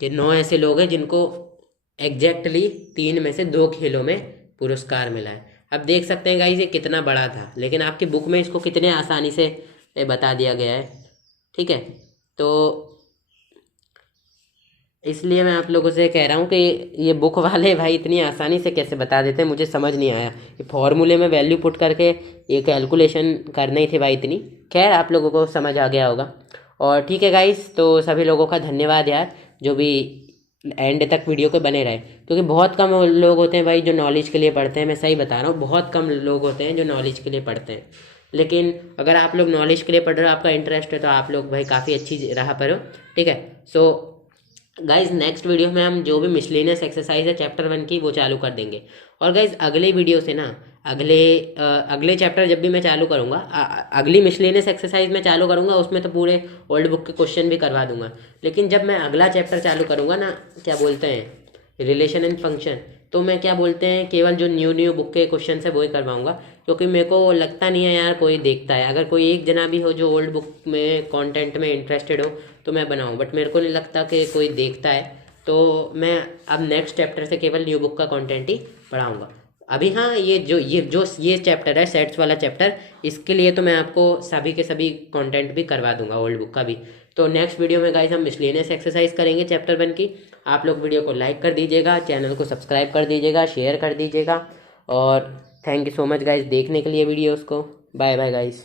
ये 9 ऐसे लोग हैं जिनको एग्जैक्टली 3 में से 2 खेलों में पुरस्कार मिला है। अब देख सकते हैं गाइस ये कितना बड़ा था, लेकिन आपकी बुक में इसको कितने आसानी से बता दिया गया है। ठीक है, तो इसलिए मैं आप लोगों से कह रहा हूँ कि ये बुक वाले भाई इतनी आसानी से कैसे बता देते हैं, मुझे समझ नहीं आया। ये फॉर्मूले में वैल्यू पुट करके ये कैलकुलेशन करनी ही थी भाई इतनी। खैर आप लोगों को समझ आ गया होगा। और ठीक है गाइस, तो सभी लोगों का धन्यवाद यार जो भी एंड तक वीडियो के बने रहे, क्योंकि बहुत कम लोग होते हैं भाई जो नॉलेज के लिए पढ़ते हैं। मैं सही बता रहा हूँ, बहुत कम लोग होते हैं जो नॉलेज के लिए पढ़ते हैं। लेकिन अगर आप लोग नॉलेज के लिए पढ़ रहे हो, आपका इंटरेस्ट है, तो आप लोग भाई काफ़ी अच्छी राह पर हो। ठीक है, सो गाइज नेक्स्ट वीडियो में हम जो भी मिसलेनियस एक्सरसाइज है चैप्टर 1 की वो चालू कर देंगे। और गाइज अगले वीडियो से ना अगले चैप्टर जब भी मैं चालू करूँगा, अगली मिसलेनियस एक्सरसाइज में चालू करूँगा, उसमें तो पूरे ओल्ड बुक के क्वेश्चन भी करवा दूंगा। लेकिन जब मैं अगला चैप्टर चालू करूँगा ना, क्या बोलते हैं, रिलेशन एंड फंक्शन, तो मैं क्या बोलते हैं केवल जो न्यू बुक के क्वेश्चन है वही करवाऊँगा, क्योंकि मेरे को लगता नहीं है यार कोई देखता है। अगर कोई एक जना भी हो जो ओल्ड बुक में कंटेंट में इंटरेस्टेड हो तो मैं बनाऊँ, बट मेरे को नहीं लगता कि कोई देखता है। तो मैं अब नेक्स्ट चैप्टर से केवल न्यू बुक का कंटेंट ही पढ़ाऊँगा। अभी हाँ, ये चैप्टर है सेट्स वाला चैप्टर, इसके लिए तो मैं आपको सभी के सभी कंटेंट भी करवा दूंगा ओल्ड बुक का भी। तो नेक्स्ट वीडियो में गाइस हम मिसलेनियस एक्सरसाइज करेंगे चैप्टर 1 की। आप लोग वीडियो को लाइक कर दीजिएगा, चैनल को सब्सक्राइब कर दीजिएगा, शेयर कर दीजिएगा। और thank you so much guys देखने के लिए वीडियोस को। Bye bye guys.